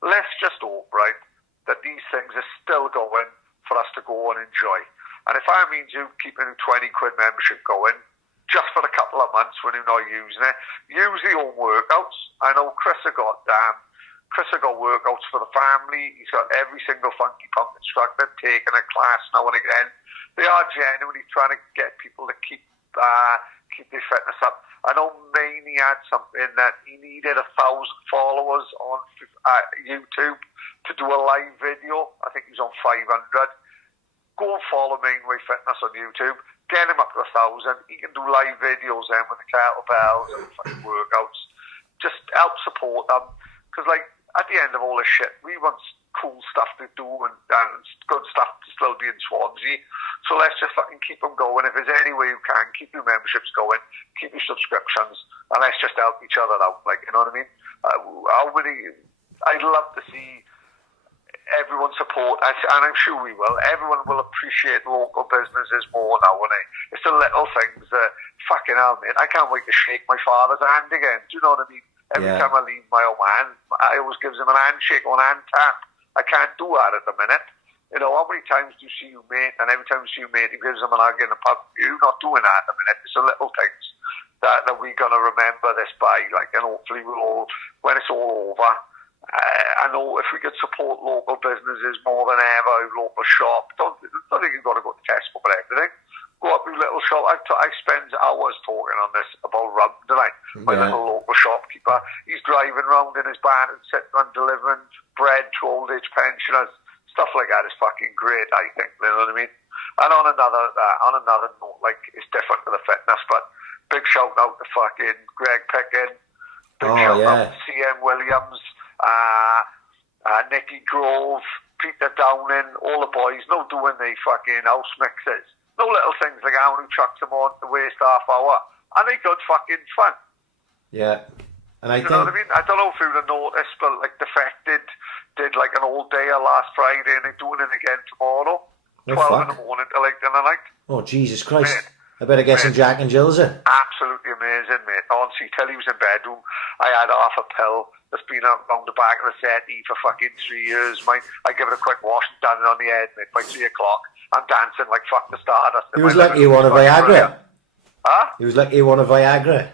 Let's just hope, right, that these things are still going for us to go and enjoy. And if that means you keeping a 20 quid membership going, just for a couple of months when you're not using it, use the own workouts. I know Chris has got workouts for the family. He's got every single funky pump instructor taking a class now and again. They are genuinely trying to get people to keep their fitness up. I know Maney had something that he needed 1,000 followers on YouTube to do a live video. I think he's on 500. Go and follow Mainway Fitness on YouTube. Get him up to 1,000. He can do live videos then with the kettlebells and fucking workouts. Just help support them. Because, like, at the end of all this shit, we want cool stuff to do and good stuff to still be in Swansea. So let's just fucking keep them going. If there's any way you can, keep your memberships going, keep your subscriptions, and let's just help each other out. Like, you know what I mean? I'd love to see everyone support, and I'm sure we will. Everyone will appreciate local businesses more now, won't they? It's the little things that, fucking hell, mate, I can't wait to shake my father's hand again. Do you know what I mean? Every time I leave my old man, I always gives him an handshake or an hand tap. I can't do that at the minute. You know, how many times do you see your mate, and every time you see your mate, he gives him an hug in the pub? You're not doing that at the minute. It's the little things that we're going to remember this by, like, and hopefully we'll all, when it's all over, I know if we could support local businesses more than ever, local shop, don't think you've got to go to Tesco for everything. Go up to your little shop. I spend hours talking on this about rum, don't I? My little local shopkeeper. He's driving around in his van and sitting and delivering bread to old age pensioners. Stuff like that is fucking great, I think. You know what I mean? And on another note, like, it's different to the fitness, but big shout out to fucking Greg Pickin. Big shout out to CM Williams. Nicky Grove, Peter Downing, all the boys, no doing the fucking house mixes. No little things like how who chucks them on to waste half hour. And they good fucking fun. Yeah. And I know what I mean? I don't know if you'd have noticed, but like Defected did like an all day last Friday and they're doing it again tomorrow. 12 in the morning to like dinner night. Oh, Jesus Christ. Mate, I better get some Jack and Jills in. Absolutely amazing, mate. Honestly, till he was in bed, I had half a pill that's been around the back of the settee for fucking 3 years. I give it a quick wash and done it on the head, mate. By 3 o'clock, I'm dancing like fuck the stardust. He was lucky he won a Viagra. Huh? He was lucky he won a Viagra.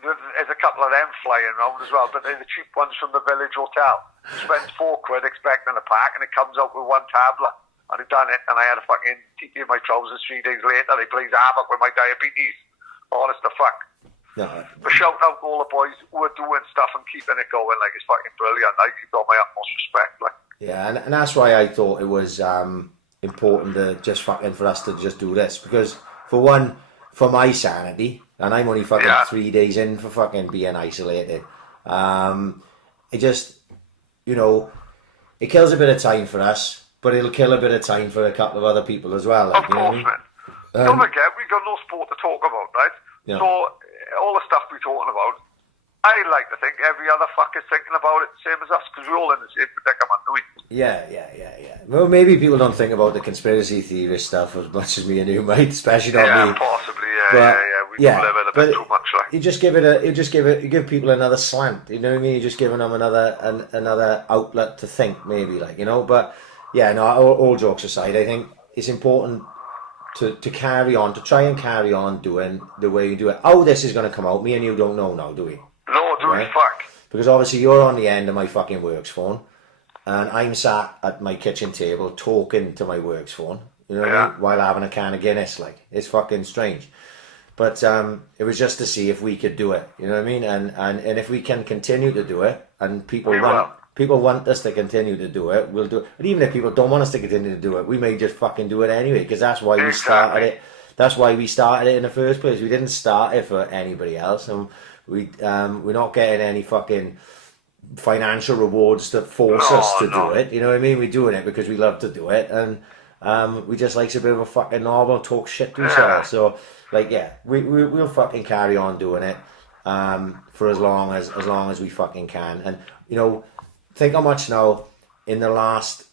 There's a couple of them flying around as well, but they're the cheap ones from the Village Hotel. You spend £4 expecting a pack, and it comes out with one tablet. And I've done it, and I had a fucking TT in my trousers 3 days later. They plays havoc with my diabetes. Honest to fuck. No. But shout out to all the boys who are doing stuff and keeping it going. Like, it's fucking brilliant. You've got my utmost respect. Like. Yeah, and that's why I thought it was important to just fucking for us to just do this, because for one, for my sanity, and I'm only fucking 3 days in for fucking being isolated. It just, you know, it kills a bit of time for us. But it'll kill a bit of time for a couple of other people as well. Like, of course, man. Don't forget, we've got no sport to talk about, right? Yeah. So, all the stuff we're talking about, I like to think every other fucker's thinking about it, same as us, because we're all in the same predicament, do we? Yeah. Well, maybe people don't think about the conspiracy theorist stuff as much as me and you might, especially not me. Yeah, possibly, we live it a bit too much, like. You give people another slant, you know what I mean? You're just giving them another outlet to think, maybe, like, you know, but... Yeah, no, all jokes aside, I think it's important to carry on, to try and carry on doing the way you do it. How this is going to come out, me and you don't know now, do we? No, do we? Fuck. Because obviously you're on the end of my fucking works phone, and I'm sat at my kitchen table talking to my works phone, you know what I mean? While having a can of Guinness, like, it's fucking strange. But it was just to see if we could do it, you know what I mean? And if we can continue to do it, and people want us to continue to do it, we'll do it. But even if people don't want us to continue to do it, we may just fucking do it anyway, because that's why we started it. That's why we started it in the first place. We didn't start it for anybody else, and we're not getting any fucking financial rewards to force us to do it. You know what I mean? We're doing it because we love to do it, and we just like a bit of a fucking normal talk shit to each other. So Like, yeah, we'll fucking carry on doing it for as long as we fucking can. And, you know, think how much now in the last,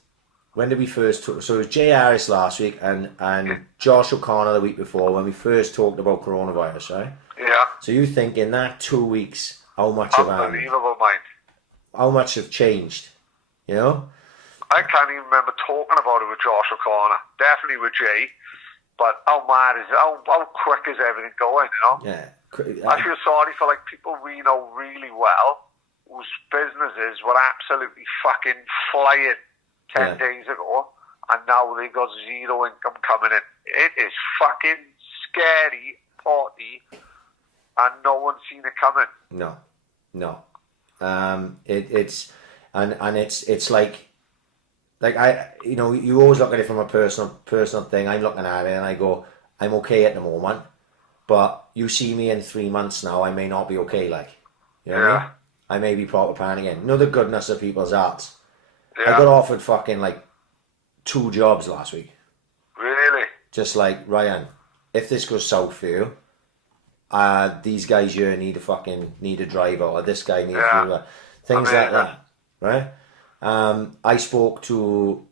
when did we first talk? So it was Jay Harris last week and Josh O'Connor the week before when we first talked about coronavirus, right? Yeah. So you think in that 2 weeks, how much have Unbelievable, mind. How much have changed, you know? I can't even remember talking about it with Josh O'Connor. Definitely with Jay. But how quick is everything going, you know? Yeah. I feel sorry for like people we know really well whose businesses were absolutely fucking flying 10 days ago, and now they got zero income coming in. It is fucking scary, party, and no one's seen it coming. No. It's like I, you know, you always look at it from a personal thing. I'm looking at it and I go, I'm okay at the moment, but you see me in 3 months now, I may not be okay. Like, you know what I mean? I may be proper panicking. You know the goodness of people's hearts. Yeah. I got offered fucking like 2 jobs last week. Really? Just like, Ryan, if this goes south for you, these guys here need a driver, or this guy needs a driver. Things like that, right? I spoke to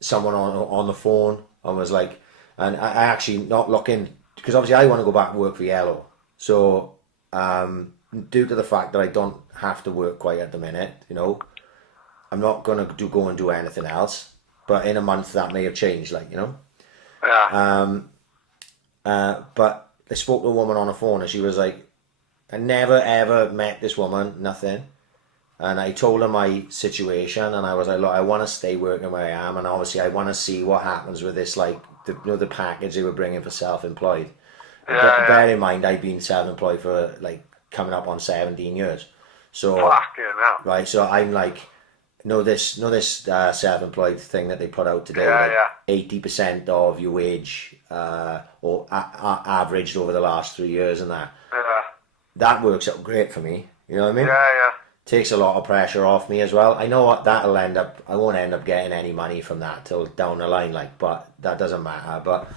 someone on the phone and was like, and I actually not looking, because obviously I want to go back and work for Yellow. So due to the fact that I don't have to work quite at the minute, you know, I'm not going to go and do anything else. But in a month that may have changed, like, you know. Yeah. But I spoke to a woman on the phone and she was like, I never ever met this woman, nothing. And I told her my situation and I was like, look, I want to stay working where I am, and obviously I want to see what happens with this, like, the package they were bringing for self-employed. Bear in mind, I've been self-employed for like coming up on 17 years. So, fucking hell. Right, so I'm like, this self-employed thing that they put out today, 80% of your wage or averaged over the last 3 years and that. That works out great for me, you know what I mean? Yeah. Takes a lot of pressure off me as well. I know what that'll end up, I won't end up getting any money from that till down the line, like, but that doesn't matter. But,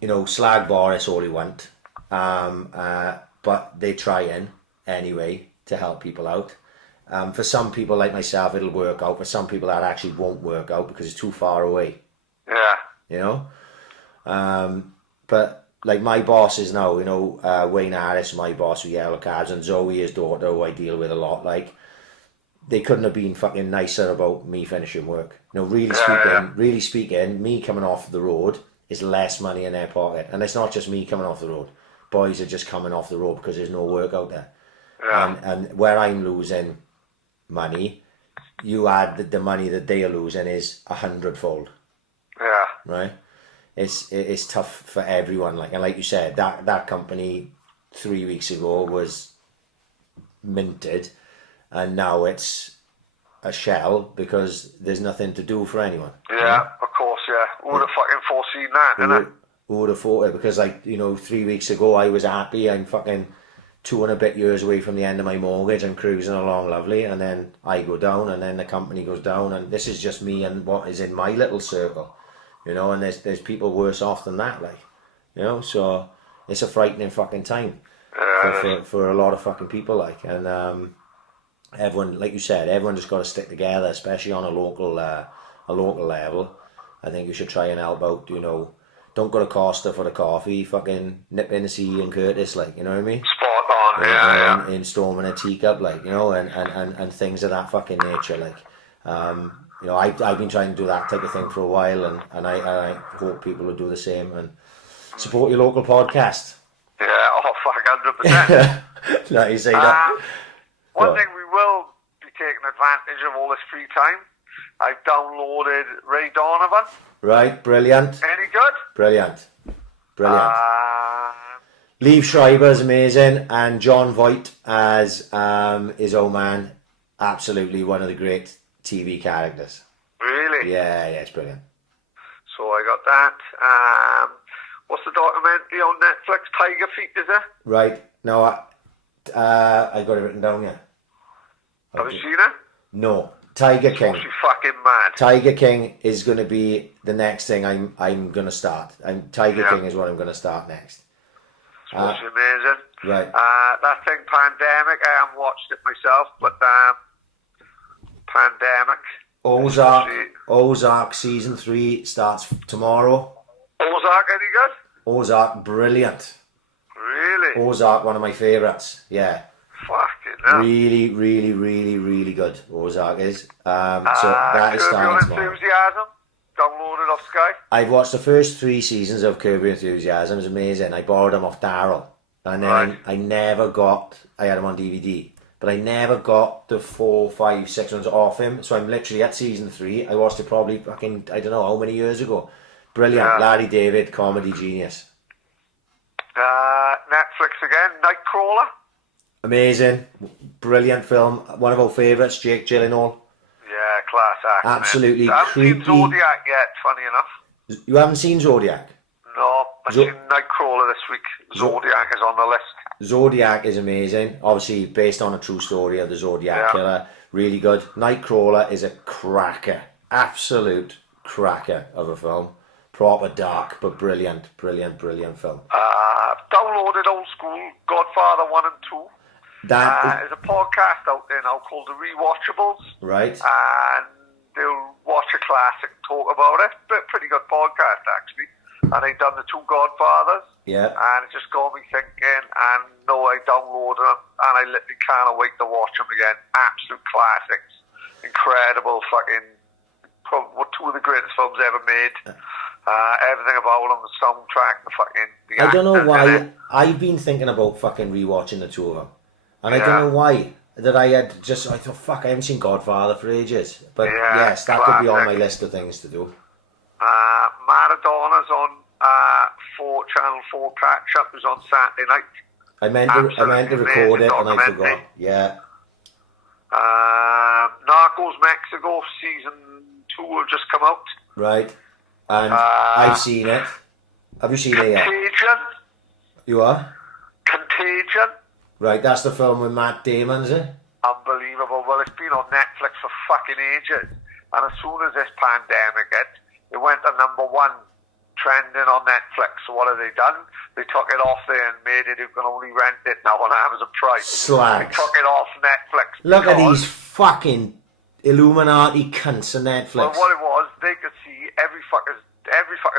you know, slag Boris all he want, but they trying anyway to help people out. For some people like myself, it'll work out. For some people, that actually won't work out because it's too far away. Yeah. You know? But like my bosses now, you know, Wayne Harris, my boss with Yellow Cabs, and Zoe, his daughter, who I deal with a lot, like, they couldn't have been fucking nicer about me finishing work. You know, really speaking, me coming off the road is less money in their pocket. And it's not just me coming off the road. Boys are just coming off the road because there's no work out there. Yeah. And where I'm losing money, you add the money that they are losing is 100-fold. Yeah. Right? It's tough for everyone. Like, and like you said, that company 3 weeks ago was minted, and now it's a shell because there's nothing to do for anyone. Yeah, of course, yeah. Who would have fucking foreseen that, innit? Who would have thought it? Because, like, you know, 3 weeks ago I was happy. I'm fucking 2 and a bit years away from the end of my mortgage. I'm cruising along lovely, and then I go down, and then the company goes down, and this is just me and what is in my little circle. You know, and there's people worse off than that, like, you know, so it's a frightening fucking time for a lot of fucking people, like, and everyone, like you said, everyone just got to stick together, especially on a local level. I think you should try and help out, you know, don't go to Costa for the coffee, fucking nip in to see Ian Curtis, like, you know what I mean? Spot on, yeah. In storming a teacup, like, you know, and things of that fucking nature, like, you know, I've been trying to do that type of thing for a while, and I hope people will do the same and support your local podcast. Yeah, oh fuck, 100%. No, you say that. One thing we will be taking advantage of all this free time. I've downloaded Ray Donovan. Right, brilliant. Any good? Brilliant. Liev Schreiber's amazing, and John Voight as his old man, absolutely one of the great TV characters. Really? Yeah, it's brilliant. So I got that. What's the documentary on Netflix? Tiger Feet, is it? Right. No, I got it written down here. Have you seen it? No. Tiger King. It's fucking mad. Tiger King is going to be the next thing I'm going to start. Tiger King is what I'm going to start next. It's amazing. Right. That thing, Pandemic, I haven't watched it myself, but Pandemic. Ozark season 3 starts tomorrow. Ozark, any good? Ozark, brilliant. Really? Ozark, one of my favourites. Yeah. Fucking hell. Really, really, really, really good. Ozark is. So that is starting tomorrow. Enthusiasm. Downloaded off Sky. I've watched the first 3 seasons of Curb Your Enthusiasm. It was amazing. I borrowed them off Daryl, and then I had them on DVD, but I never got the 4, 5, 6 ones off him. So I'm literally at season 3. I watched it probably fucking, I don't know how many years ago. Brilliant. Yeah. Larry David, comedy genius. Netflix again, Nightcrawler. Amazing. Brilliant film. One of our favourites, Jake Gyllenhaal. Yeah, class act. Absolutely I haven't creepy. seen Zodiac yet, funny enough. You haven't seen Zodiac? No, I've seen Nightcrawler this week. Zodiac is on the list. Zodiac is amazing. Obviously based on a true story of the Zodiac killer. Really good. Nightcrawler is a cracker. Absolute cracker of a film. Proper dark, but brilliant, brilliant, brilliant film. Downloaded old school Godfather 1 and 2. There's a podcast out there now called The Rewatchables. Right. And they'll watch a classic, talk about it. But pretty good podcast, actually. And they've done the 2 Godfathers. Yeah. And it just got me thinking, and I downloaded them, and I literally can't wait to watch them again. Absolute classics. Incredible fucking, probably 2 of the greatest films ever made. Everything about them, the soundtrack, the I don't know why. acting. I've been thinking about fucking rewatching the 2 of them. And I don't know why. That I thought, fuck, I haven't seen Godfather for ages. But yes, that could be on my list of things to do. Maradona's on Channel 4 catch up. It was on Saturday night. I meant to record it and I forgot. Yeah. Narcos Mexico season 2 will just come out. Right. And I've seen it. Have you seen it yet? Contagion. You are? Contagion. Right, that's the film with Matt Damon, is it? Unbelievable. Well, it's been on Netflix for fucking ages. And as soon as this pandemic hit, it went to number 1 trending on Netflix. So what have they done? They took it off there and made it, you can only rent it now on Amazon Prime. Slags. They took it off Netflix. Look at these fucking Illuminati cunts on Netflix. Well, what it was, they could see every fucker's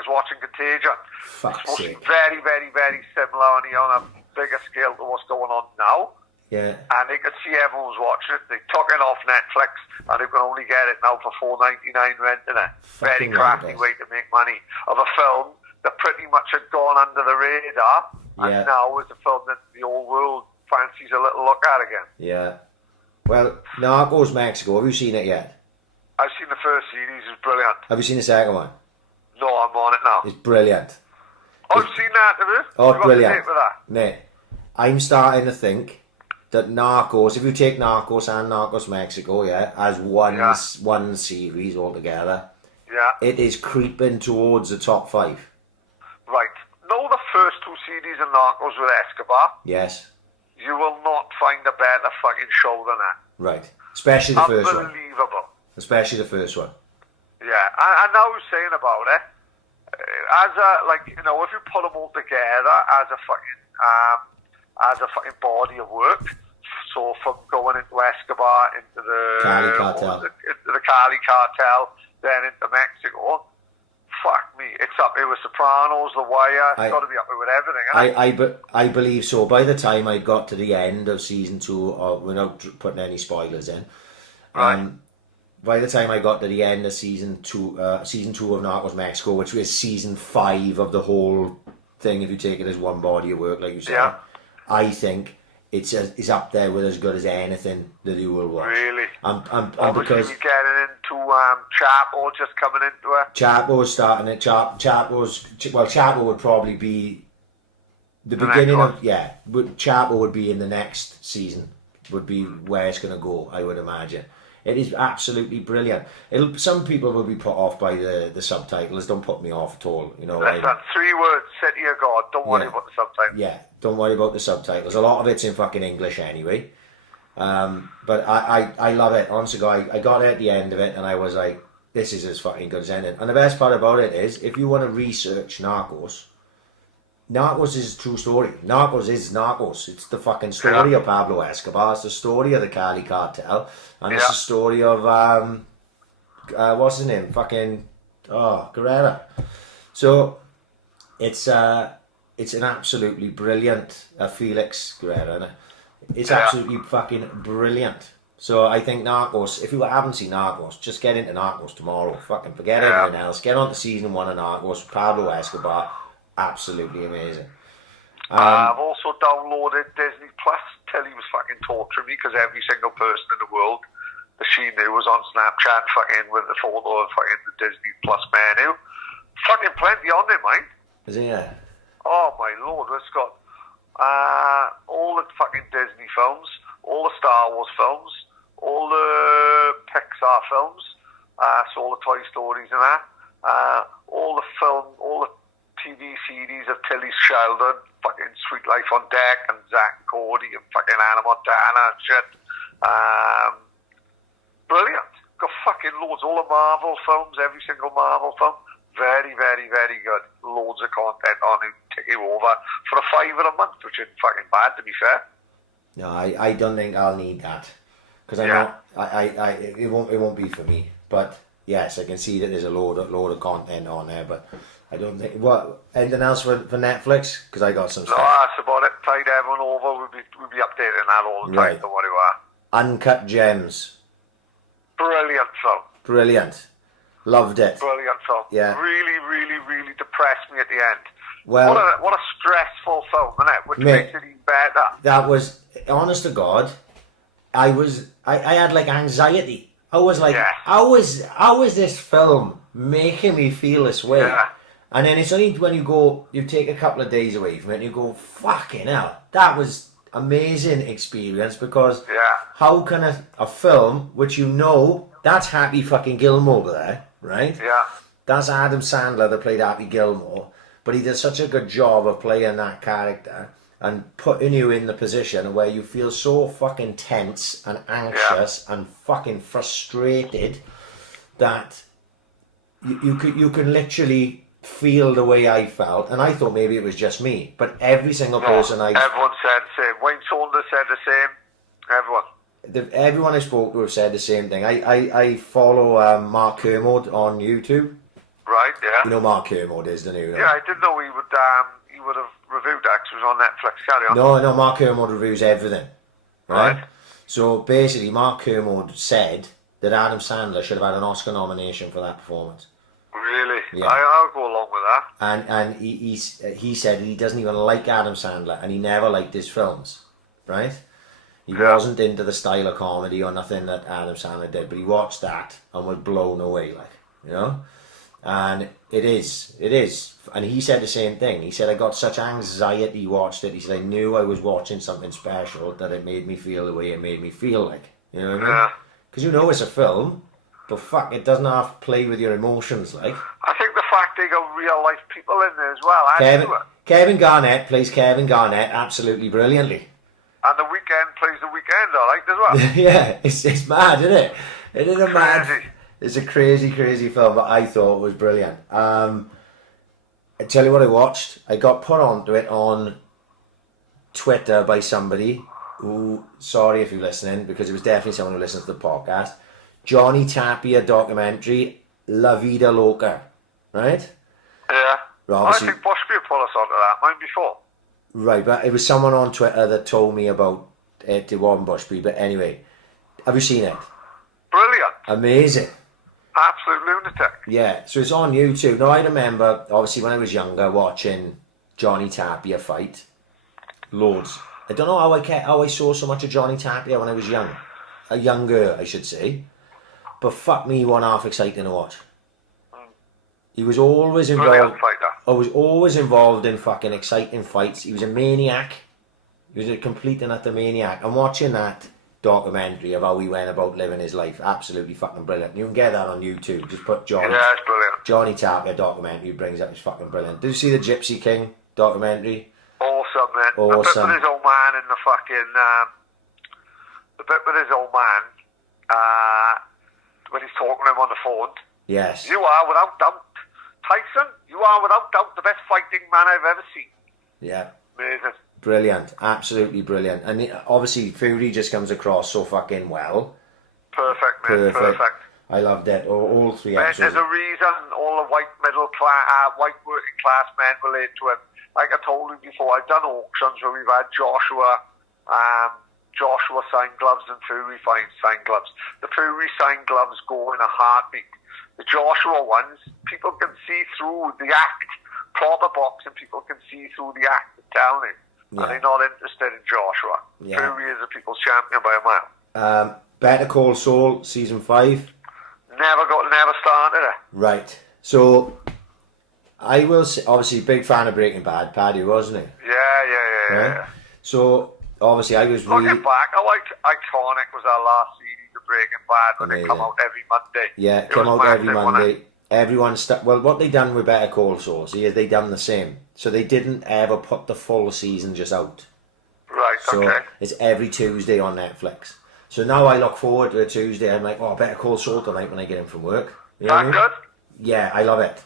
watching Contagion. Fuck's it's supposed to sake. be very, very, very similar on a bigger scale to what's going on now. Yeah. And they could see everyone's watching it. They took it off Netflix, and they can only get it now for $4.99 renting it. Very crafty way to make money of a film that pretty much had gone under the radar, and now is a film that the whole world fancies a little look at again. Yeah. Well, Narcos Mexico, have you seen it yet? I've seen the first series, it's brilliant. Have you seen the second one? No, I'm on it now. It's brilliant. Oh, I've seen that, have you? Oh, What's brilliant. the date with that? Mate, I'm starting to think that Narcos, if you take Narcos and Narcos Mexico, as one series altogether, it is creeping towards the top 5. Right. Know the first 2 series of Narcos with Escobar? Yes. You will not find a better fucking show than that. Right. Especially the first one. Unbelievable. Especially the first one. Yeah, and now we're saying about it, if you put them all together as a fucking body of work, so from going into Escobar, into the Cali Cartel, into the Cali Cartel, then into Mexico, fuck me, it's up there with Sopranos, The Wire, it's got to be up there with everything. I believe so. By the time I got to the end of season 2, without putting any spoilers in, by the time I got to the end of season 2 of Narcos Mexico, which was season 5 of the whole thing, if you take it as one body of work, like you said, I think it's up there with as good as anything that you will watch. Really? Obviously because we're getting into Chapo just coming into it. Chapo's starting it. Chapo would probably be the beginning of but Chapo would be in the next season. Would be where it's going to go, I would imagine. It is absolutely brilliant. Some people will be put off by the subtitles. Don't put me off at all. You know. Listen, 3 words: City of God. Don't worry about the subtitles. Yeah, don't worry about the subtitles. A lot of it's in fucking English anyway. But I love it. Honestly, I got at the end of it and I was like, this is as fucking good as anything. And the best part about it is, if you want to research Narcos, Narcos is a true story. Narcos is Narcos. It's the fucking story of Pablo Escobar. It's the story of the Cali cartel. And it's the story of, what's his name? Fucking, Guerrera. So, it's an absolutely brilliant, Felix Guerrera, innit? It's absolutely fucking brilliant. So I think Narcos, if you haven't seen Narcos, just get into Narcos tomorrow. Fucking forget everything else. Get on to season 1 of Narcos. Pablo Escobar, absolutely amazing. I've also downloaded Disney Plus till he was fucking torturing me, because every single person in the world that she knew was on Snapchat fucking with the photo of fucking the Disney Plus menu. Fucking plenty on there, mate. Is it? Yeah. Oh my lord, it's got all the fucking Disney films, all the Star Wars films, all the Pixar films, so all the Toy Stories and that, all the TV series of Tilly's childhood, fucking Sweet Life on Deck and Zack and Cody and fucking Anna Montana and shit. Brilliant. Got fucking loads, all the Marvel films, every single Marvel film. Very, very, very good. Loads of content on it. Take you over for a $5 a month, which isn't fucking bad, to be fair. No, I don't think I'll need that, because it won't be for me. But yes, I can see that there's a load of content on there, but I don't think anything else for Netflix, because I got some stuff. No, that's about it. Tide everyone over. We'll be updating that all the time. Right. Don't worry about it. Uncut Gems. Brilliant film. Brilliant. Loved it. Brilliant film. Yeah. Really, really, really depressed me at the end. Well, what a stressful film, isn't it? Which mate, makes it even better. That was, honest to God, I had like anxiety. I was like, how is this film making me feel this way? Yeah. And then it's only when you take a couple of days away from it and you go, fucking hell, that was amazing experience, because how can a film, which that's Happy fucking Gilmore there, right? Yeah. That's Adam Sandler that played Happy Gilmore, but he did such a good job of playing that character and putting you in the position where you feel so fucking tense and anxious and fucking frustrated that you can literally feel the way I felt. And I thought maybe it was just me, but every single person everyone said the same. Wayne Saunders said the same. Everyone I spoke to have said the same thing. I follow Mark Kermode on YouTube. Right, yeah. You know Mark Kermode is, don't you? Yeah, I didn't know he would have reviewed that, 'cause it was on Netflix. Carry on. No, Mark Kermode reviews everything. Right? So basically, Mark Kermode said that Adam Sandler should have had an Oscar nomination for that performance. Really? Yeah. I'll go along with that. And he said he doesn't even like Adam Sandler, and he never liked his films, right? He wasn't into the style of comedy or nothing that Adam Sandler did, but he watched that and was blown away, like, you know? And it is. And he said the same thing. He said, I got such anxiety he watched it. He said, I knew I was watching something special that it made me feel the way it made me feel, like, you know what I mean? Because it's a film, but fuck, it doesn't have to play with your emotions, like. I think the fact they got real life people in there as well. Kevin Garnett plays Kevin Garnett absolutely brilliantly. And The Weeknd plays The Weeknd, alright, as well. Yeah, it's mad, isn't it? It is a mad. It's a crazy, crazy film, but I thought it was brilliant. I tell you what I watched. I got put onto it on Twitter by somebody who, sorry if you're listening, because it was definitely someone who listens to the podcast. Johnny Tapia documentary, La Vida Loca, right? Yeah. Obviously, I think Bushby put us onto that, mine before. Right, but it was someone on Twitter that told me about it. It wasn't Bushby, but anyway. Have you seen it? Brilliant. Amazing. Absolute lunatic. Yeah, so it's on YouTube. Now, I remember, obviously, when I was younger, watching Johnny Tapia fight. Loads. I don't know how I saw so much of Johnny Tapia when I was young. Younger, I should say. But fuck me, one half exciting to watch. He was always involved. Brilliant fighter. I was always involved in fucking exciting fights. He was a maniac. He was a complete and utter maniac. And watching that documentary of how he went about living his life, absolutely fucking brilliant. You can get that on YouTube. Just put Johnny. Yeah, it's brilliant. Johnny Tapia documentary brings up. It's fucking brilliant. Did you see the Gypsy King documentary? Awesome, man. Awesome. I put his old man in the fucking the bit with his old man, when he's talking to him on the phone. Yes. You are, without doubt, Tyson, you are, without doubt, the best fighting man I've ever seen. Yeah. Amazing. Brilliant. Absolutely brilliant. And obviously, Fury just comes across so fucking well. Perfect, man. Perfect. I loved it. All three Man, episodes. there's a reason all the white white working class men relate to him. Like I told you before, I've done auctions where we've had Joshua signed gloves and Fury signed gloves. The Fury signed gloves go in a heartbeat. The Joshua ones, people can see through the act. Proper boxing, people can see through the act and tell me. Yeah. And they're not interested in Joshua. Yeah. Fury is a people's champion by a mile. Better Call Saul, season 5. Never started it. Right. So, I will say, obviously, big fan of Breaking Bad, Paddy, wasn't he? Yeah. So, obviously, I was really... Looking back, I liked Iconic was our last series of Breaking Bad when it come out every Monday. Yeah, it come out every Monday. Everyone well, what they done with Better Call Saul is they done the same. So they didn't ever put the full season just out. Right, so okay. It's every Tuesday on Netflix. So now I look forward to a Tuesday. I'm like, oh, Better Call Saul tonight when I get in from work. You know what I mean? Good? Yeah, I love it.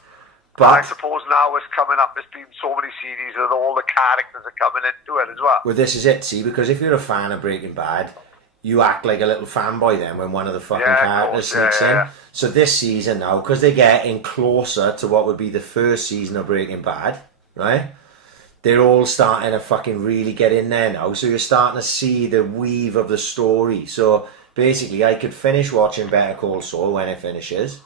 But I suppose now it's coming up, there's been so many series and all the characters are coming into it as well. Well, this is it, see, because if you're a fan of Breaking Bad, you act like a little fanboy then when one of the fucking characters sneaks in. So this season now, because they're getting closer to what would be the first season of Breaking Bad, right? They're all starting to fucking really get in there now. So you're starting to see the weave of the story. So basically, I could finish watching Better Call Saul when it finishes.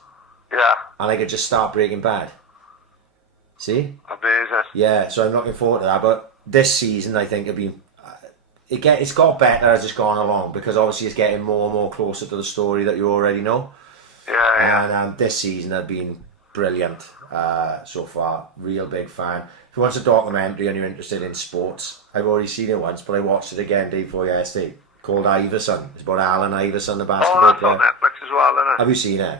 Yeah. And I could just start Breaking Bad. See? Amazing. Yeah, so I'm looking forward to that. But this season, I think, it's got better as it's gone along because obviously it's getting more and more closer to the story that you already know. Yeah. And this season has been brilliant so far. Real big fan. If you want a documentary and you're interested in sports, I've already seen it once, but I watched it again day before yesterday. Called Iverson. It's about Allen Iverson, the basketball player. Oh, that's on Netflix as well, isn't it? Have you seen it?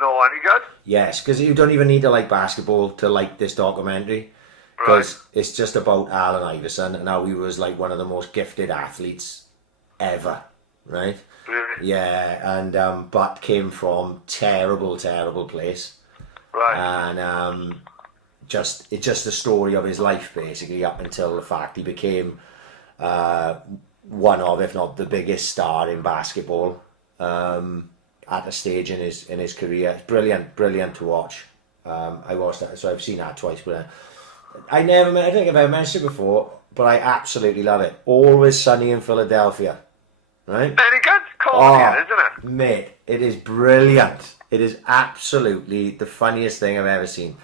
No, any good? Yes, because you don't even need to like basketball to like this documentary. Because it's just about Allen Iverson and how he was like one of the most gifted athletes ever, right? Really? Yeah, and but came from terrible place. Right. And it's just the story of his life basically up until the fact he became one of, if not the biggest star in basketball at a stage in his career. It's brilliant to watch. I watched that, so I've seen that twice, but. I don't think I've ever mentioned it before, but I absolutely love it. Always Sunny in Philadelphia, right? Very good comedy, isn't it? Mate, it is brilliant. It is absolutely the funniest thing I've ever seen.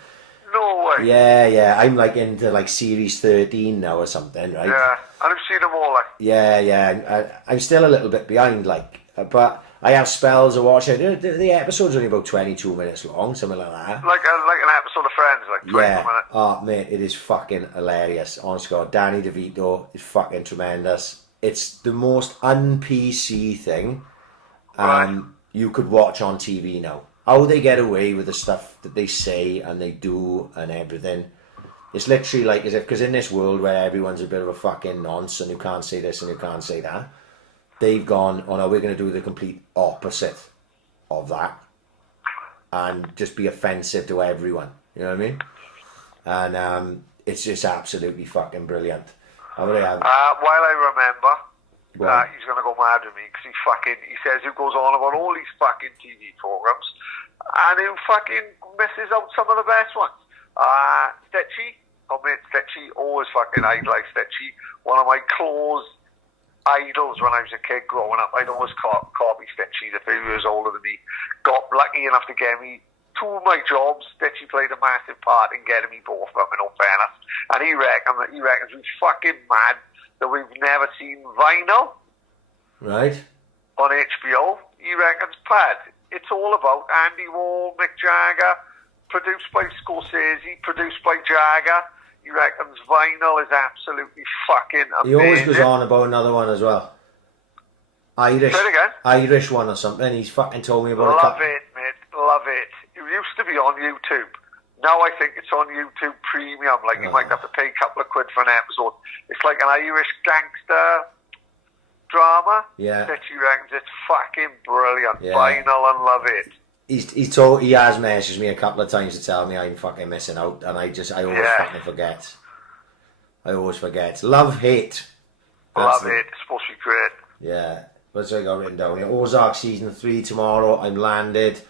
No way. Yeah. I'm like into like series 13 now or something, right? Yeah, and I've seen them all. Like. Yeah. I'm still a little bit behind, like, but I have spells of watching. The episode's only about 22 minutes long, something like that. Like an episode of Friends, like 20 minutes. Oh, mate, it is fucking hilarious. Honest God, Danny DeVito is fucking tremendous. It's the most un-PC thing you could watch on TV now. How they get away with the stuff that they say and they do and everything. It's literally like as if, because in this world where everyone's a bit of a fucking nonce and you can't say this and you can't say that, they've gone, oh no, we're going to do the complete opposite of that and just be offensive to everyone. You know what I mean? And it's just absolutely fucking brilliant. While I remember, he's going to go mad with me because he says he goes on about all these fucking TV programs and he fucking misses out some of the best ones. Stitchy, Stitchy, always fucking idolise Stitchy. One of my close idols when I was a kid growing up. I'd always copy Stitchy, a few years older than me. Got lucky enough to get me 2 of my jobs. Stitchy played a massive part in getting me both of them, in all fairness. And he reckons we're fucking mad that we've never seen Vinyl. Right. On HBO. He reckons, Pad, it's all about Andy Warhol, Mick Jagger, produced by Scorsese, produced by Jagger. He reckons Vinyl is absolutely fucking amazing. He always goes on about another one as well. Irish. Say it again. Irish one or something. He's fucking told me about Love it, mate. Love it. It used to be on YouTube. Now I think it's on YouTube Premium. Like you might have to pay a couple of quid for an episode. It's like an Irish gangster drama. Yeah. That she reckons it's fucking brilliant. Yeah. Vinyl and love it. He has messaged me a couple of times to tell me I'm fucking missing out, and I always fucking forget. I always forget. Love, hate. Love it. It's supposed to be great. Yeah. What's I got written down here? Ozark season 3 tomorrow. I'm landed.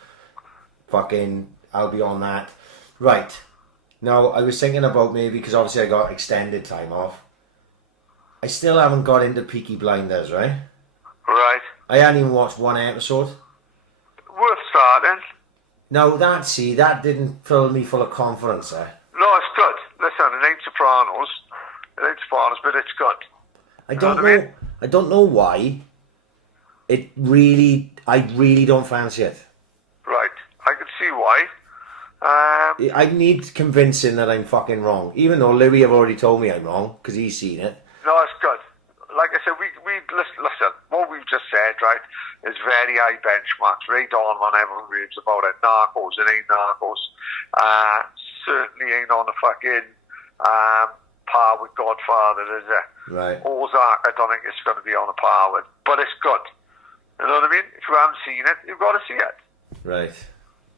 Fucking, I'll be on that. Right. Now, I was thinking about maybe, because obviously I got extended time off. I still haven't got into Peaky Blinders, right? Right. I hadn't even watched one episode. Worth starting. Now, that didn't fill me full of confidence, eh? No, it's good. Listen, it ain't Sopranos. But it's good. I don't know why. I really don't fancy it. Right. I can see why. I need convincing that I'm fucking wrong. Even though Louis have already told me I'm wrong, because he's seen it. No, it's good. Like I said, we listen, what we've just said, right, is very high benchmarks. Right on when everyone reads about it. Narcos, it ain't Narcos. Certainly ain't on the fucking par with Godfather, is it? Right. Ozark, I don't think it's going to be on a par with. But it's good. You know what I mean? If you haven't seen it, you've got to see it. Right.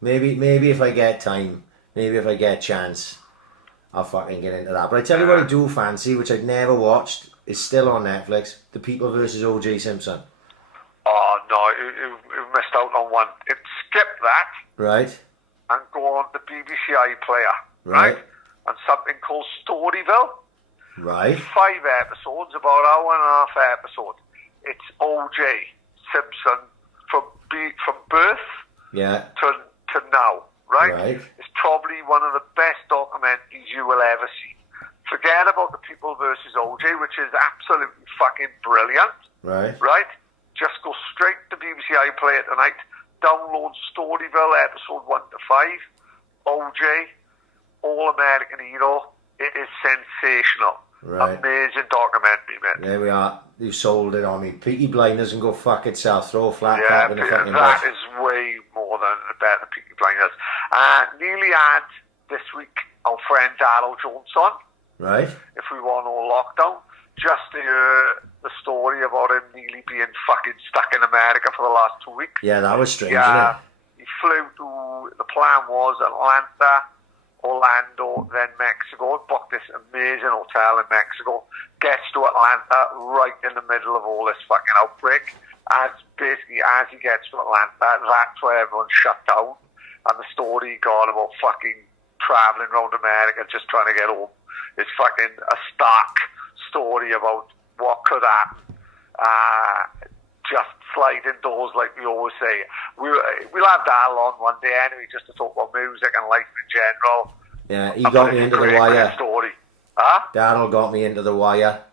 Maybe if I get time, maybe if I get a chance, I'll fucking get into that. But I tell you what I do fancy, which I've never watched, is still on Netflix, The People versus O.J. Simpson. Oh, no, you've missed out on one. Skip that Right. and go on the BBC iPlayer, Right. And something called Storyville. Right. 5 episodes, about an hour and a half episode. It's O.J. Simpson from birth Yeah. to now, right? Right. It's probably one of the best documentaries you will ever see. Forget about The People versus O.J., which is absolutely fucking brilliant, Right. right? Just go straight to BBC iPlayer tonight, download Storyville episode 1 to 5, O.J., All-American Hero. It is sensational. Right. Amazing documentary, man. There we are. You sold it on me. Peaky Blinders and go fuck itself. Throw a flat Yeah, cap in the fucking that bush. is way more than better than Peaky Blinders. Nearly had this week our friend Darryl Johnson, Right. if we were on all lockdown, just to hear the story about him nearly being fucking stuck in America for the last 2 weeks. Yeah, that was strange, Yeah, isn't he flew to, the plan was Atlanta, Orlando, then Mexico. Booked this amazing hotel in Mexico. Gets to Atlanta right in the middle of all this fucking outbreak. As he gets to Atlanta, that's where everyone's shut down. And the story he got about fucking travelling around America, just trying to get home, is fucking a stark story about what could happen. Just sliding doors, like we always say. We'll have Dal on one day anyway, just to talk about music and life in general. Yeah, he got me into the wire. Story. Huh? Darryl got me into the wire.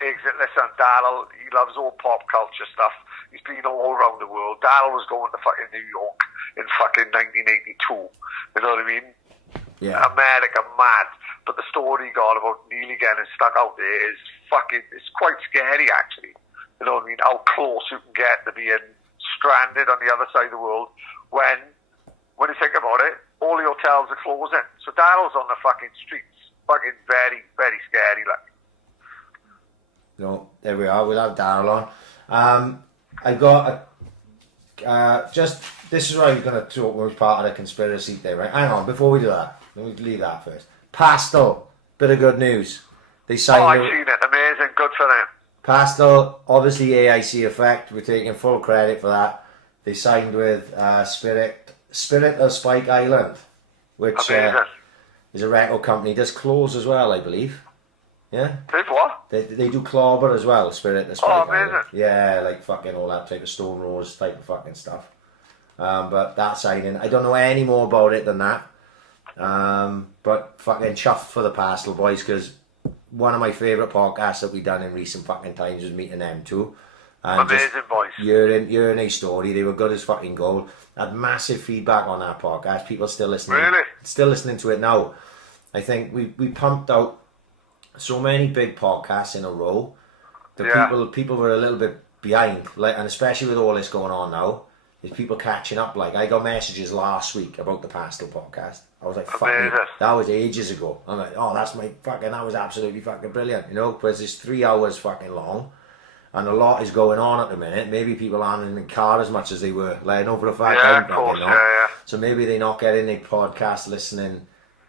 Listen, Darryl, he loves all pop culture stuff. He's been all around the world. Darryl was going to fucking New York in fucking 1982. You know what I mean? Yeah. America mad. But the story he got about nearly getting stuck out there is it's quite scary, actually. You know what I mean? How close you can get to being stranded on the other side of the world when you think about it, all the hotels are closing. So Darryl's on the fucking streets. Fucking very, very scary, like. No, there we are. We'll have Darryl on. I got this is where I'm going to talk about part of the conspiracy thing, right? Hang on, before we do that, let me leave that first. Pastel, bit of good news. They signed. I've seen it. Amazing. Good for them. Pastel, obviously AIC effect. We're taking full credit for that. They signed with Spirit of Spike Island, which is a record company. Does Claws as well, I believe. Yeah. Did what? They do Clobber as well. Spirit of Spike amazing. Island. Yeah, like fucking all that type of Stone Rose type of fucking stuff. But that signing, I don't know any more about it than that. But fucking chuffed for the Pastel boys, because one of my favourite podcasts that we've done in recent fucking times was meeting them too. And amazing boys. Hearing a story, they were good as fucking gold. Had massive feedback on that podcast. People still listening. Really? Still listening to it now. I think we pumped out so many big podcasts in a row that people were a little bit behind. Like, and especially with all this going on now, is people catching up. Like, I got messages last week about the Pastel podcast. I was like, fuck me, that was ages ago. I'm like, oh, that was absolutely fucking brilliant, you know, because it's 3 hours fucking long. and a lot is going on at the minute. Maybe people aren't in the car as much as they were. Like, I know for a fact, Yeah, I'm of course, fucking not. yeah. So maybe they're not getting their podcast listening,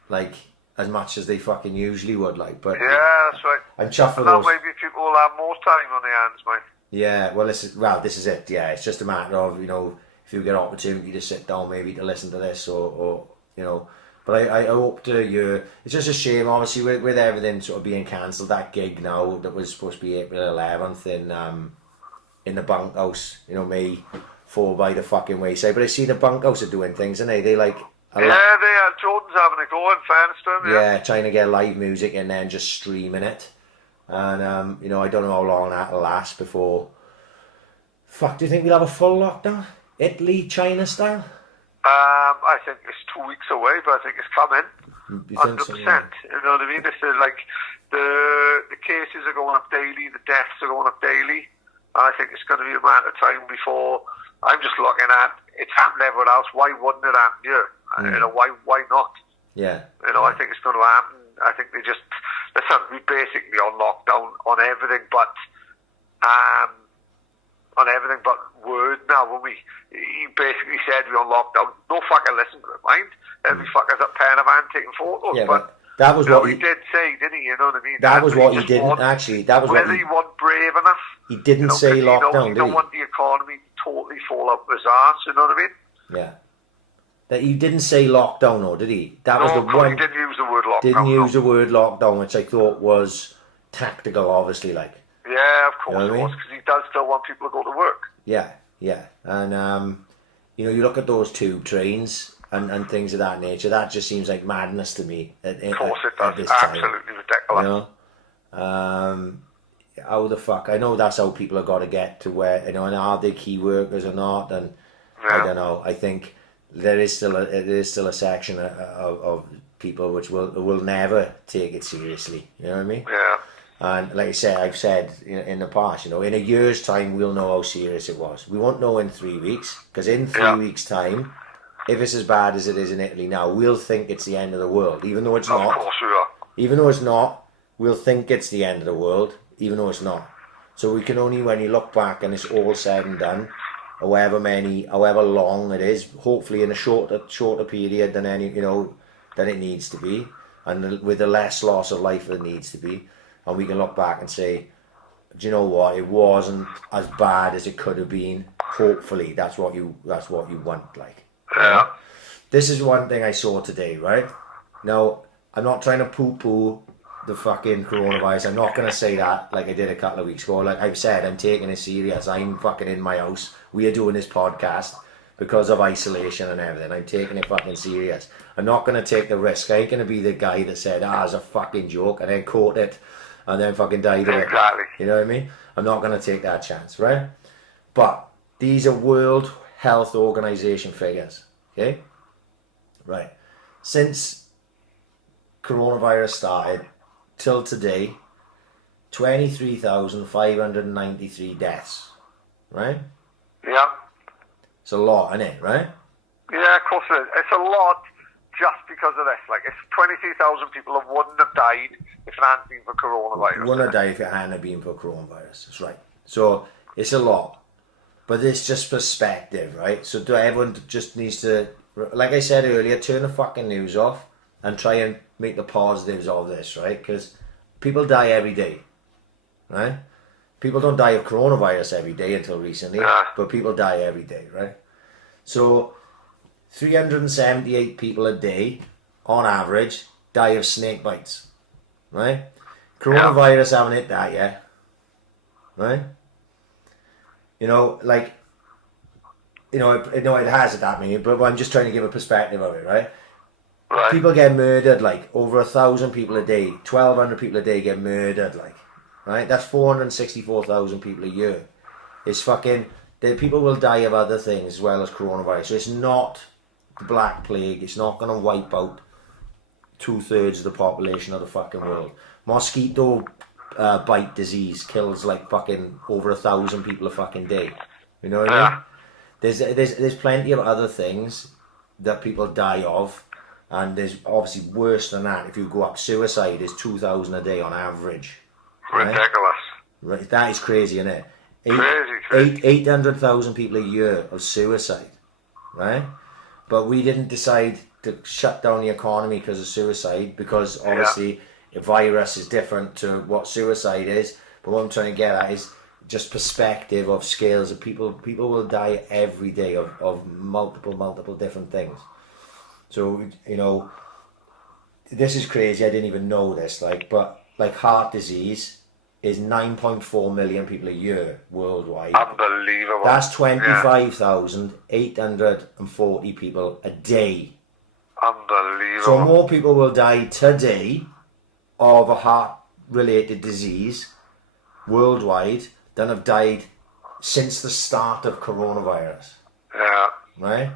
like, as much as they fucking usually would, like. But Yeah, that's right. I'm chuffed for And that those. maybe people will have more time on their hands, mate. Yeah, well, this is it. Yeah, it's just a matter of, you know, if you get opportunity to sit down, maybe to listen to this, or you know. But I hope to you. It's just a shame, obviously, with everything sort of being cancelled. That gig now that was supposed to be April 11th in the bunkhouse. You know, me fall by the fucking wayside. But I see the bunkhouse are doing things, and they like. Yeah, they are. Jordan's having a go in fairness to him, Yeah, trying to get live music and then just streaming it. And, you know, I don't know how long that'll last before... Fuck, do you think we'll have a full lockdown? Italy, China style? I think it's 2 weeks away, but I think it's coming. You 100%. think so, yeah? You know what I mean? It's like the cases are going up daily, the deaths are going up daily. And I think it's going to be a matter of time before... I'm just looking at it's happened everywhere else. Why wouldn't it happen here? You know, why not? Yeah. You know, I think it's going to happen. I think they just listen. We basically on lockdown on everything but word now. When he basically said we on lockdown. No fucking listen to it, mind. Every fucker's up pen of hand taking photos. Yeah, but that was what he did say, didn't he? You know what I mean? That was what he just didn't actually. That was what whether he wasn't brave enough. He didn't say lockdown, he did don't he? want the economy to totally fall up his arse. You know what I mean? Yeah. That he didn't say lockdown, though, did he? That was No, the of course one. he didn't use the word lockdown. Didn't use no. the word lockdown, which I thought was tactical, obviously, like. Yeah, of course You know what I it was, mean? because he does still want people to go to work. Yeah, yeah. And, you know, you look at those tube trains and things of that nature, that just seems like madness to me. Of course it at does. this time, Absolutely ridiculous. you know? How the fuck? I know that's how people have got to get to where, you know, and are they key workers or not? And I don't know. I think there is still a section of people which will never take it seriously. You know what I mean? Yeah. And like I said, I've said in the past, you know, in a year's time, we'll know how serious it was. We won't know in 3 weeks, because in 3 weeks' time, if it's as bad as it is in Italy now, we'll think it's the end of the world, even though it's Of not. course we are. Even though it's not, we'll think it's the end of the world, even though it's not. So we can only, when you look back and it's all said and done, however long it is, hopefully in a shorter period than than it needs to be, and with the less loss of life that it needs to be, and we can look back and say, do you know what? It wasn't as bad as it could have been. Hopefully, that's what you want, like. Yeah. This is one thing I saw today, right? Now, I'm not trying to poo-poo the fucking coronavirus. I'm not going to say that like I did a couple of weeks ago. Like I've said, I'm taking it serious. I'm fucking in my house. We are doing this podcast because of isolation and everything. I'm taking it fucking serious. I'm not going to take the risk. I ain't going to be the guy that said, it's a fucking joke, and then caught it, and then fucking died of it. Exactly. You know what I mean? I'm not going to take that chance, right? But these are World Health Organization figures, okay? Right. Since coronavirus started till today, 23,593 deaths, right? Yeah. It's a lot, isn't it, right? Yeah, of course it is. It's a lot just because of this. Like, it's 22,000 people that wouldn't have died if it hadn't been for coronavirus. Wouldn't have died if it hadn't been for coronavirus. That's right. So it's a lot. But it's just perspective, right? So everyone just needs to, like I said earlier, turn the fucking news off and try and make the positives of this, right? Because people die every day, right? People don't die of coronavirus every day until recently, but people die every day, right? So 378 people a day, on average, die of snake bites, right? Coronavirus haven't hit that yet, right? You know, like, it has hit that many, but I'm just trying to give a perspective of it, right? Right. People get murdered, like, over 1,000 people a day, 1,200 people a day get murdered, like, right? That's 464,000 people a year. It's fucking, people will die of other things as well as coronavirus. So it's not the Black Plague. It's not going to wipe out 2/3 of the population of the fucking world. Mosquito bite disease kills like fucking over 1,000 people a fucking day. You know what I mean? There's plenty of other things that people die of, and there's obviously worse than that. If you go up, suicide is 2,000 a day on average. Ridiculous. Right, that is crazy, isn't it? Crazy. 800,000 people a year of suicide, right? But we didn't decide to shut down the economy because of suicide, because obviously a virus is different to what suicide is. But what I'm trying to get at is just perspective of scales of people. People will die every day of multiple different things. So, you know, this is crazy. I didn't even know this, but heart disease is 9.4 million people a year worldwide. Unbelievable. That's 25,840 people a day. Unbelievable. So more people will die today of a heart-related disease worldwide than have died since the start of coronavirus. Yeah. Right?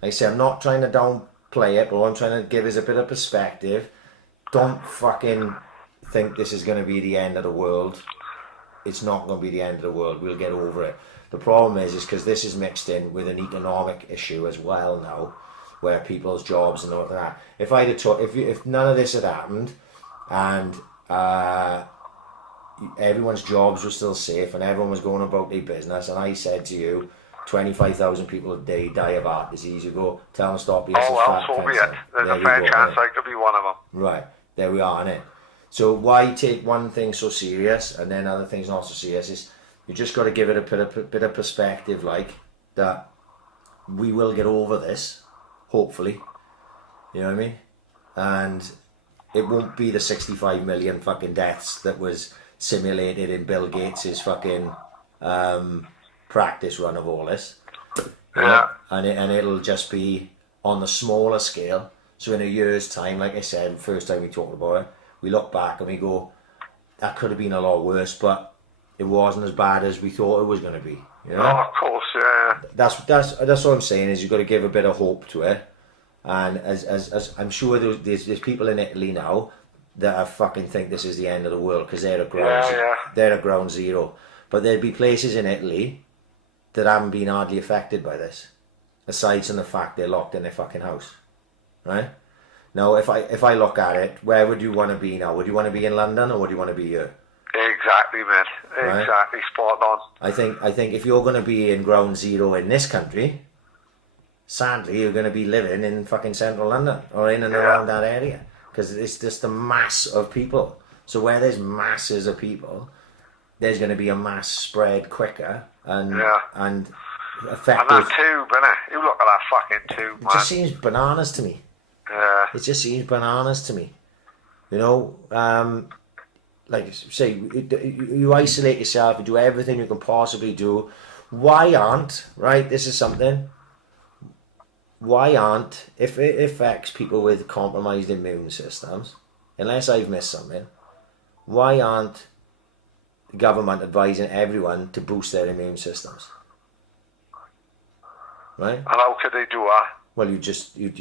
Like I say, I'm not trying to downplay it, but what I'm trying to give is a bit of perspective. Don't fucking think this is going to be the end of the world. It's not going to be the end of the world. We'll get over it. The problem is because this is mixed in with an economic issue as well now, where people's jobs and all that. If I'd have if none of this had happened, and everyone's jobs were still safe and everyone was going about their business, and I said to you, 25,000 people a day die of heart disease, you go, tell them stop being so be it. There's a fair chance I could be one of them. Right, there we are, innit? So why take one thing so serious and then other things not so serious? Is you just got to give it a bit of perspective, like that we will get over this, hopefully. You know what I mean? And it won't be the 65 million fucking deaths that was simulated in Bill Gates's fucking practice run of all this. Yeah. And it'll just be on the smaller scale. So in a year's time, like I said, first time we talked about it, we look back and we go, that could have been a lot worse, but it wasn't as bad as we thought it was going to be. You know? Oh, of course, yeah. That's what I'm saying, is you've got to give a bit of hope to it. And as I'm sure there's people in Italy now that are fucking think this is the end of the world because they're at ground zero. But there'd be places in Italy that haven't been hardly affected by this, aside from the fact they're locked in their fucking house, right? Now, if I look at it, where would you want to be now? Would you want to be in London or would you want to be here? Exactly, mate. Exactly, right? Spot on. I think if you're going to be in ground zero in this country, sadly, you're going to be living in fucking central London or in and around that area, because it's just a mass of people. So where there's masses of people, there's going to be a mass spread quicker and effective. And that tube, innit? You look at that fucking tube, man. It just seems bananas to me. Yeah. It just seems bananas to me. You know, like say, you isolate yourself, you do everything you can possibly do. Why aren't, right, this is something, why aren't, if it affects people with compromised immune systems, unless I've missed something, why aren't the government advising everyone to boost their immune systems? Right? And how could they do that? Well, you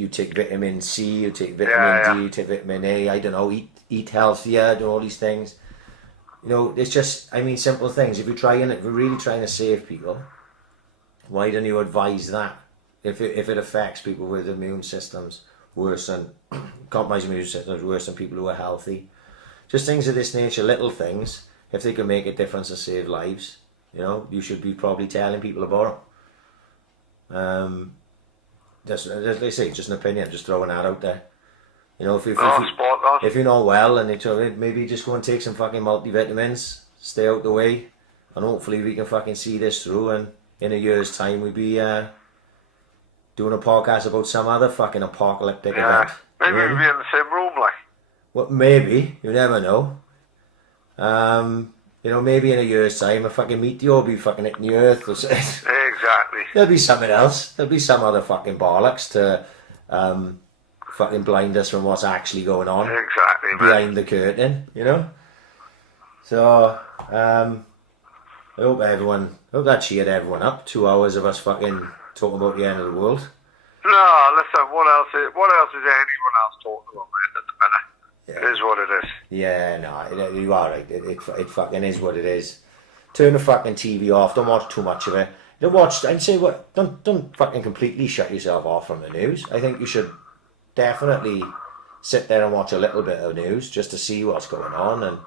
take vitamin C, you take vitamin D, you take vitamin A, I don't know, eat healthier, do all these things. You know, it's just, I mean, simple things. If you're really trying to save people, why don't you advise that? If it affects people with immune systems worse than, compromised immune systems worse than people who are healthy. Just things of this nature, little things, if they can make a difference and save lives, you know, you should be probably telling people about them. Just as they say, just an opinion, just throwing that out there. You know, if you're not well and maybe just go and take some fucking multivitamins, stay out the way, and hopefully we can fucking see this through, and in a year's time we'll be doing a podcast about some other fucking apocalyptic event. Maybe we'll be in the same room, like. Well, maybe, you never know. You know, maybe in a year's time a fucking meteor will be fucking hitting the earth or something. Exactly. There'll be something else. There'll be some other fucking bollocks to fucking blind us from what's actually going on. Exactly, behind the curtain, you know? So, I hope that cheered everyone up. 2 hours of us fucking talking about the end of the world. No, listen, what else is anyone else talking about, mate, at the minute? Yeah. It is what it is. Yeah, no, you are right. It fucking is what it is. Turn the fucking TV off. Don't watch too much of it. Don't fucking completely shut yourself off from the news. I think you should definitely sit there and watch a little bit of news just to see what's going on and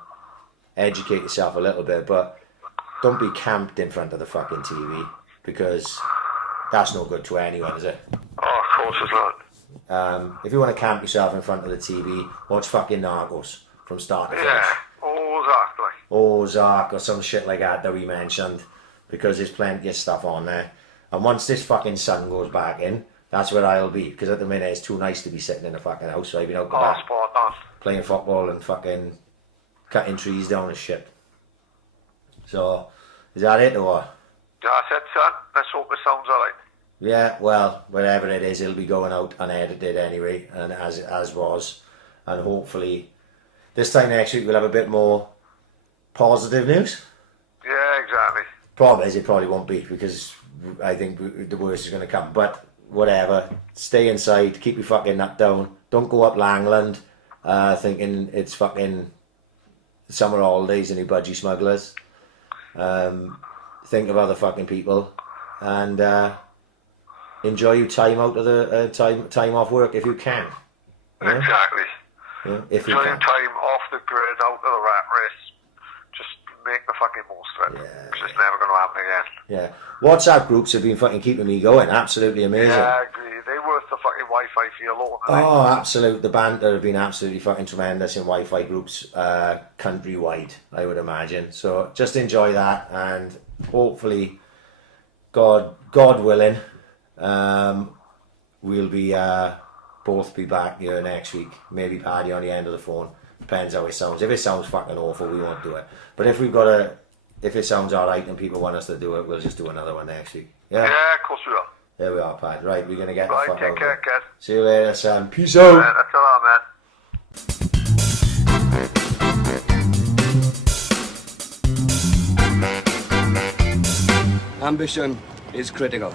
educate yourself a little bit. But don't be camped in front of the fucking TV, because that's no good to anyone, is it? Oh, of course it's not. If you want to camp yourself in front of the TV, watch fucking Narcos from start to finish. Yeah, exactly. Ozark or some shit like that we mentioned, because there's plenty of stuff on there. And once this fucking sun goes back in, that's where I'll be, because at the minute it's too nice to be sitting in the fucking house, so I've been out the back spot on. playing football and fucking cutting trees down and shit. So, is that it or what? That's it, son. Let's hope it sounds alright. Yeah, well, whatever it is, it'll be going out unedited anyway, and as was, and hopefully this time next week we'll have a bit more positive news. Yeah, exactly. Problem is, it probably won't be, because I think the worst is going to come. But whatever, stay inside, keep your fucking nut down. Don't go up Langland thinking it's fucking summer holidays and you budgie smugglers. Think of other fucking people, and enjoy your time out of the time off work if you can. Yeah? Exactly. Yeah, if you Enjoy can. your time off the grid, out of the rat race. Just make the fucking most of it. Yeah. It's just never going to happen again. Yeah, WhatsApp groups have been fucking keeping me going. Absolutely amazing. Yeah, I agree. They're worth the fucking Wi-Fi fee alone. Oh, absolute. The banter have been absolutely fucking tremendous in Wi-Fi groups countrywide, I would imagine. So just enjoy that, and hopefully, God willing, we'll be both be back here next week. Maybe Paddy on the end of the phone. Depends how it sounds. If it sounds fucking awful, we won't do it. But if it sounds alright and people want us to do it, we'll just do another one next week. Yeah? Yeah, of course we will. There we are, Pad. Right, we're going to get Right, the fuck take out care, of guys. See you later, Sam. Peace out. Yeah, that's all, man. Ambition is critical.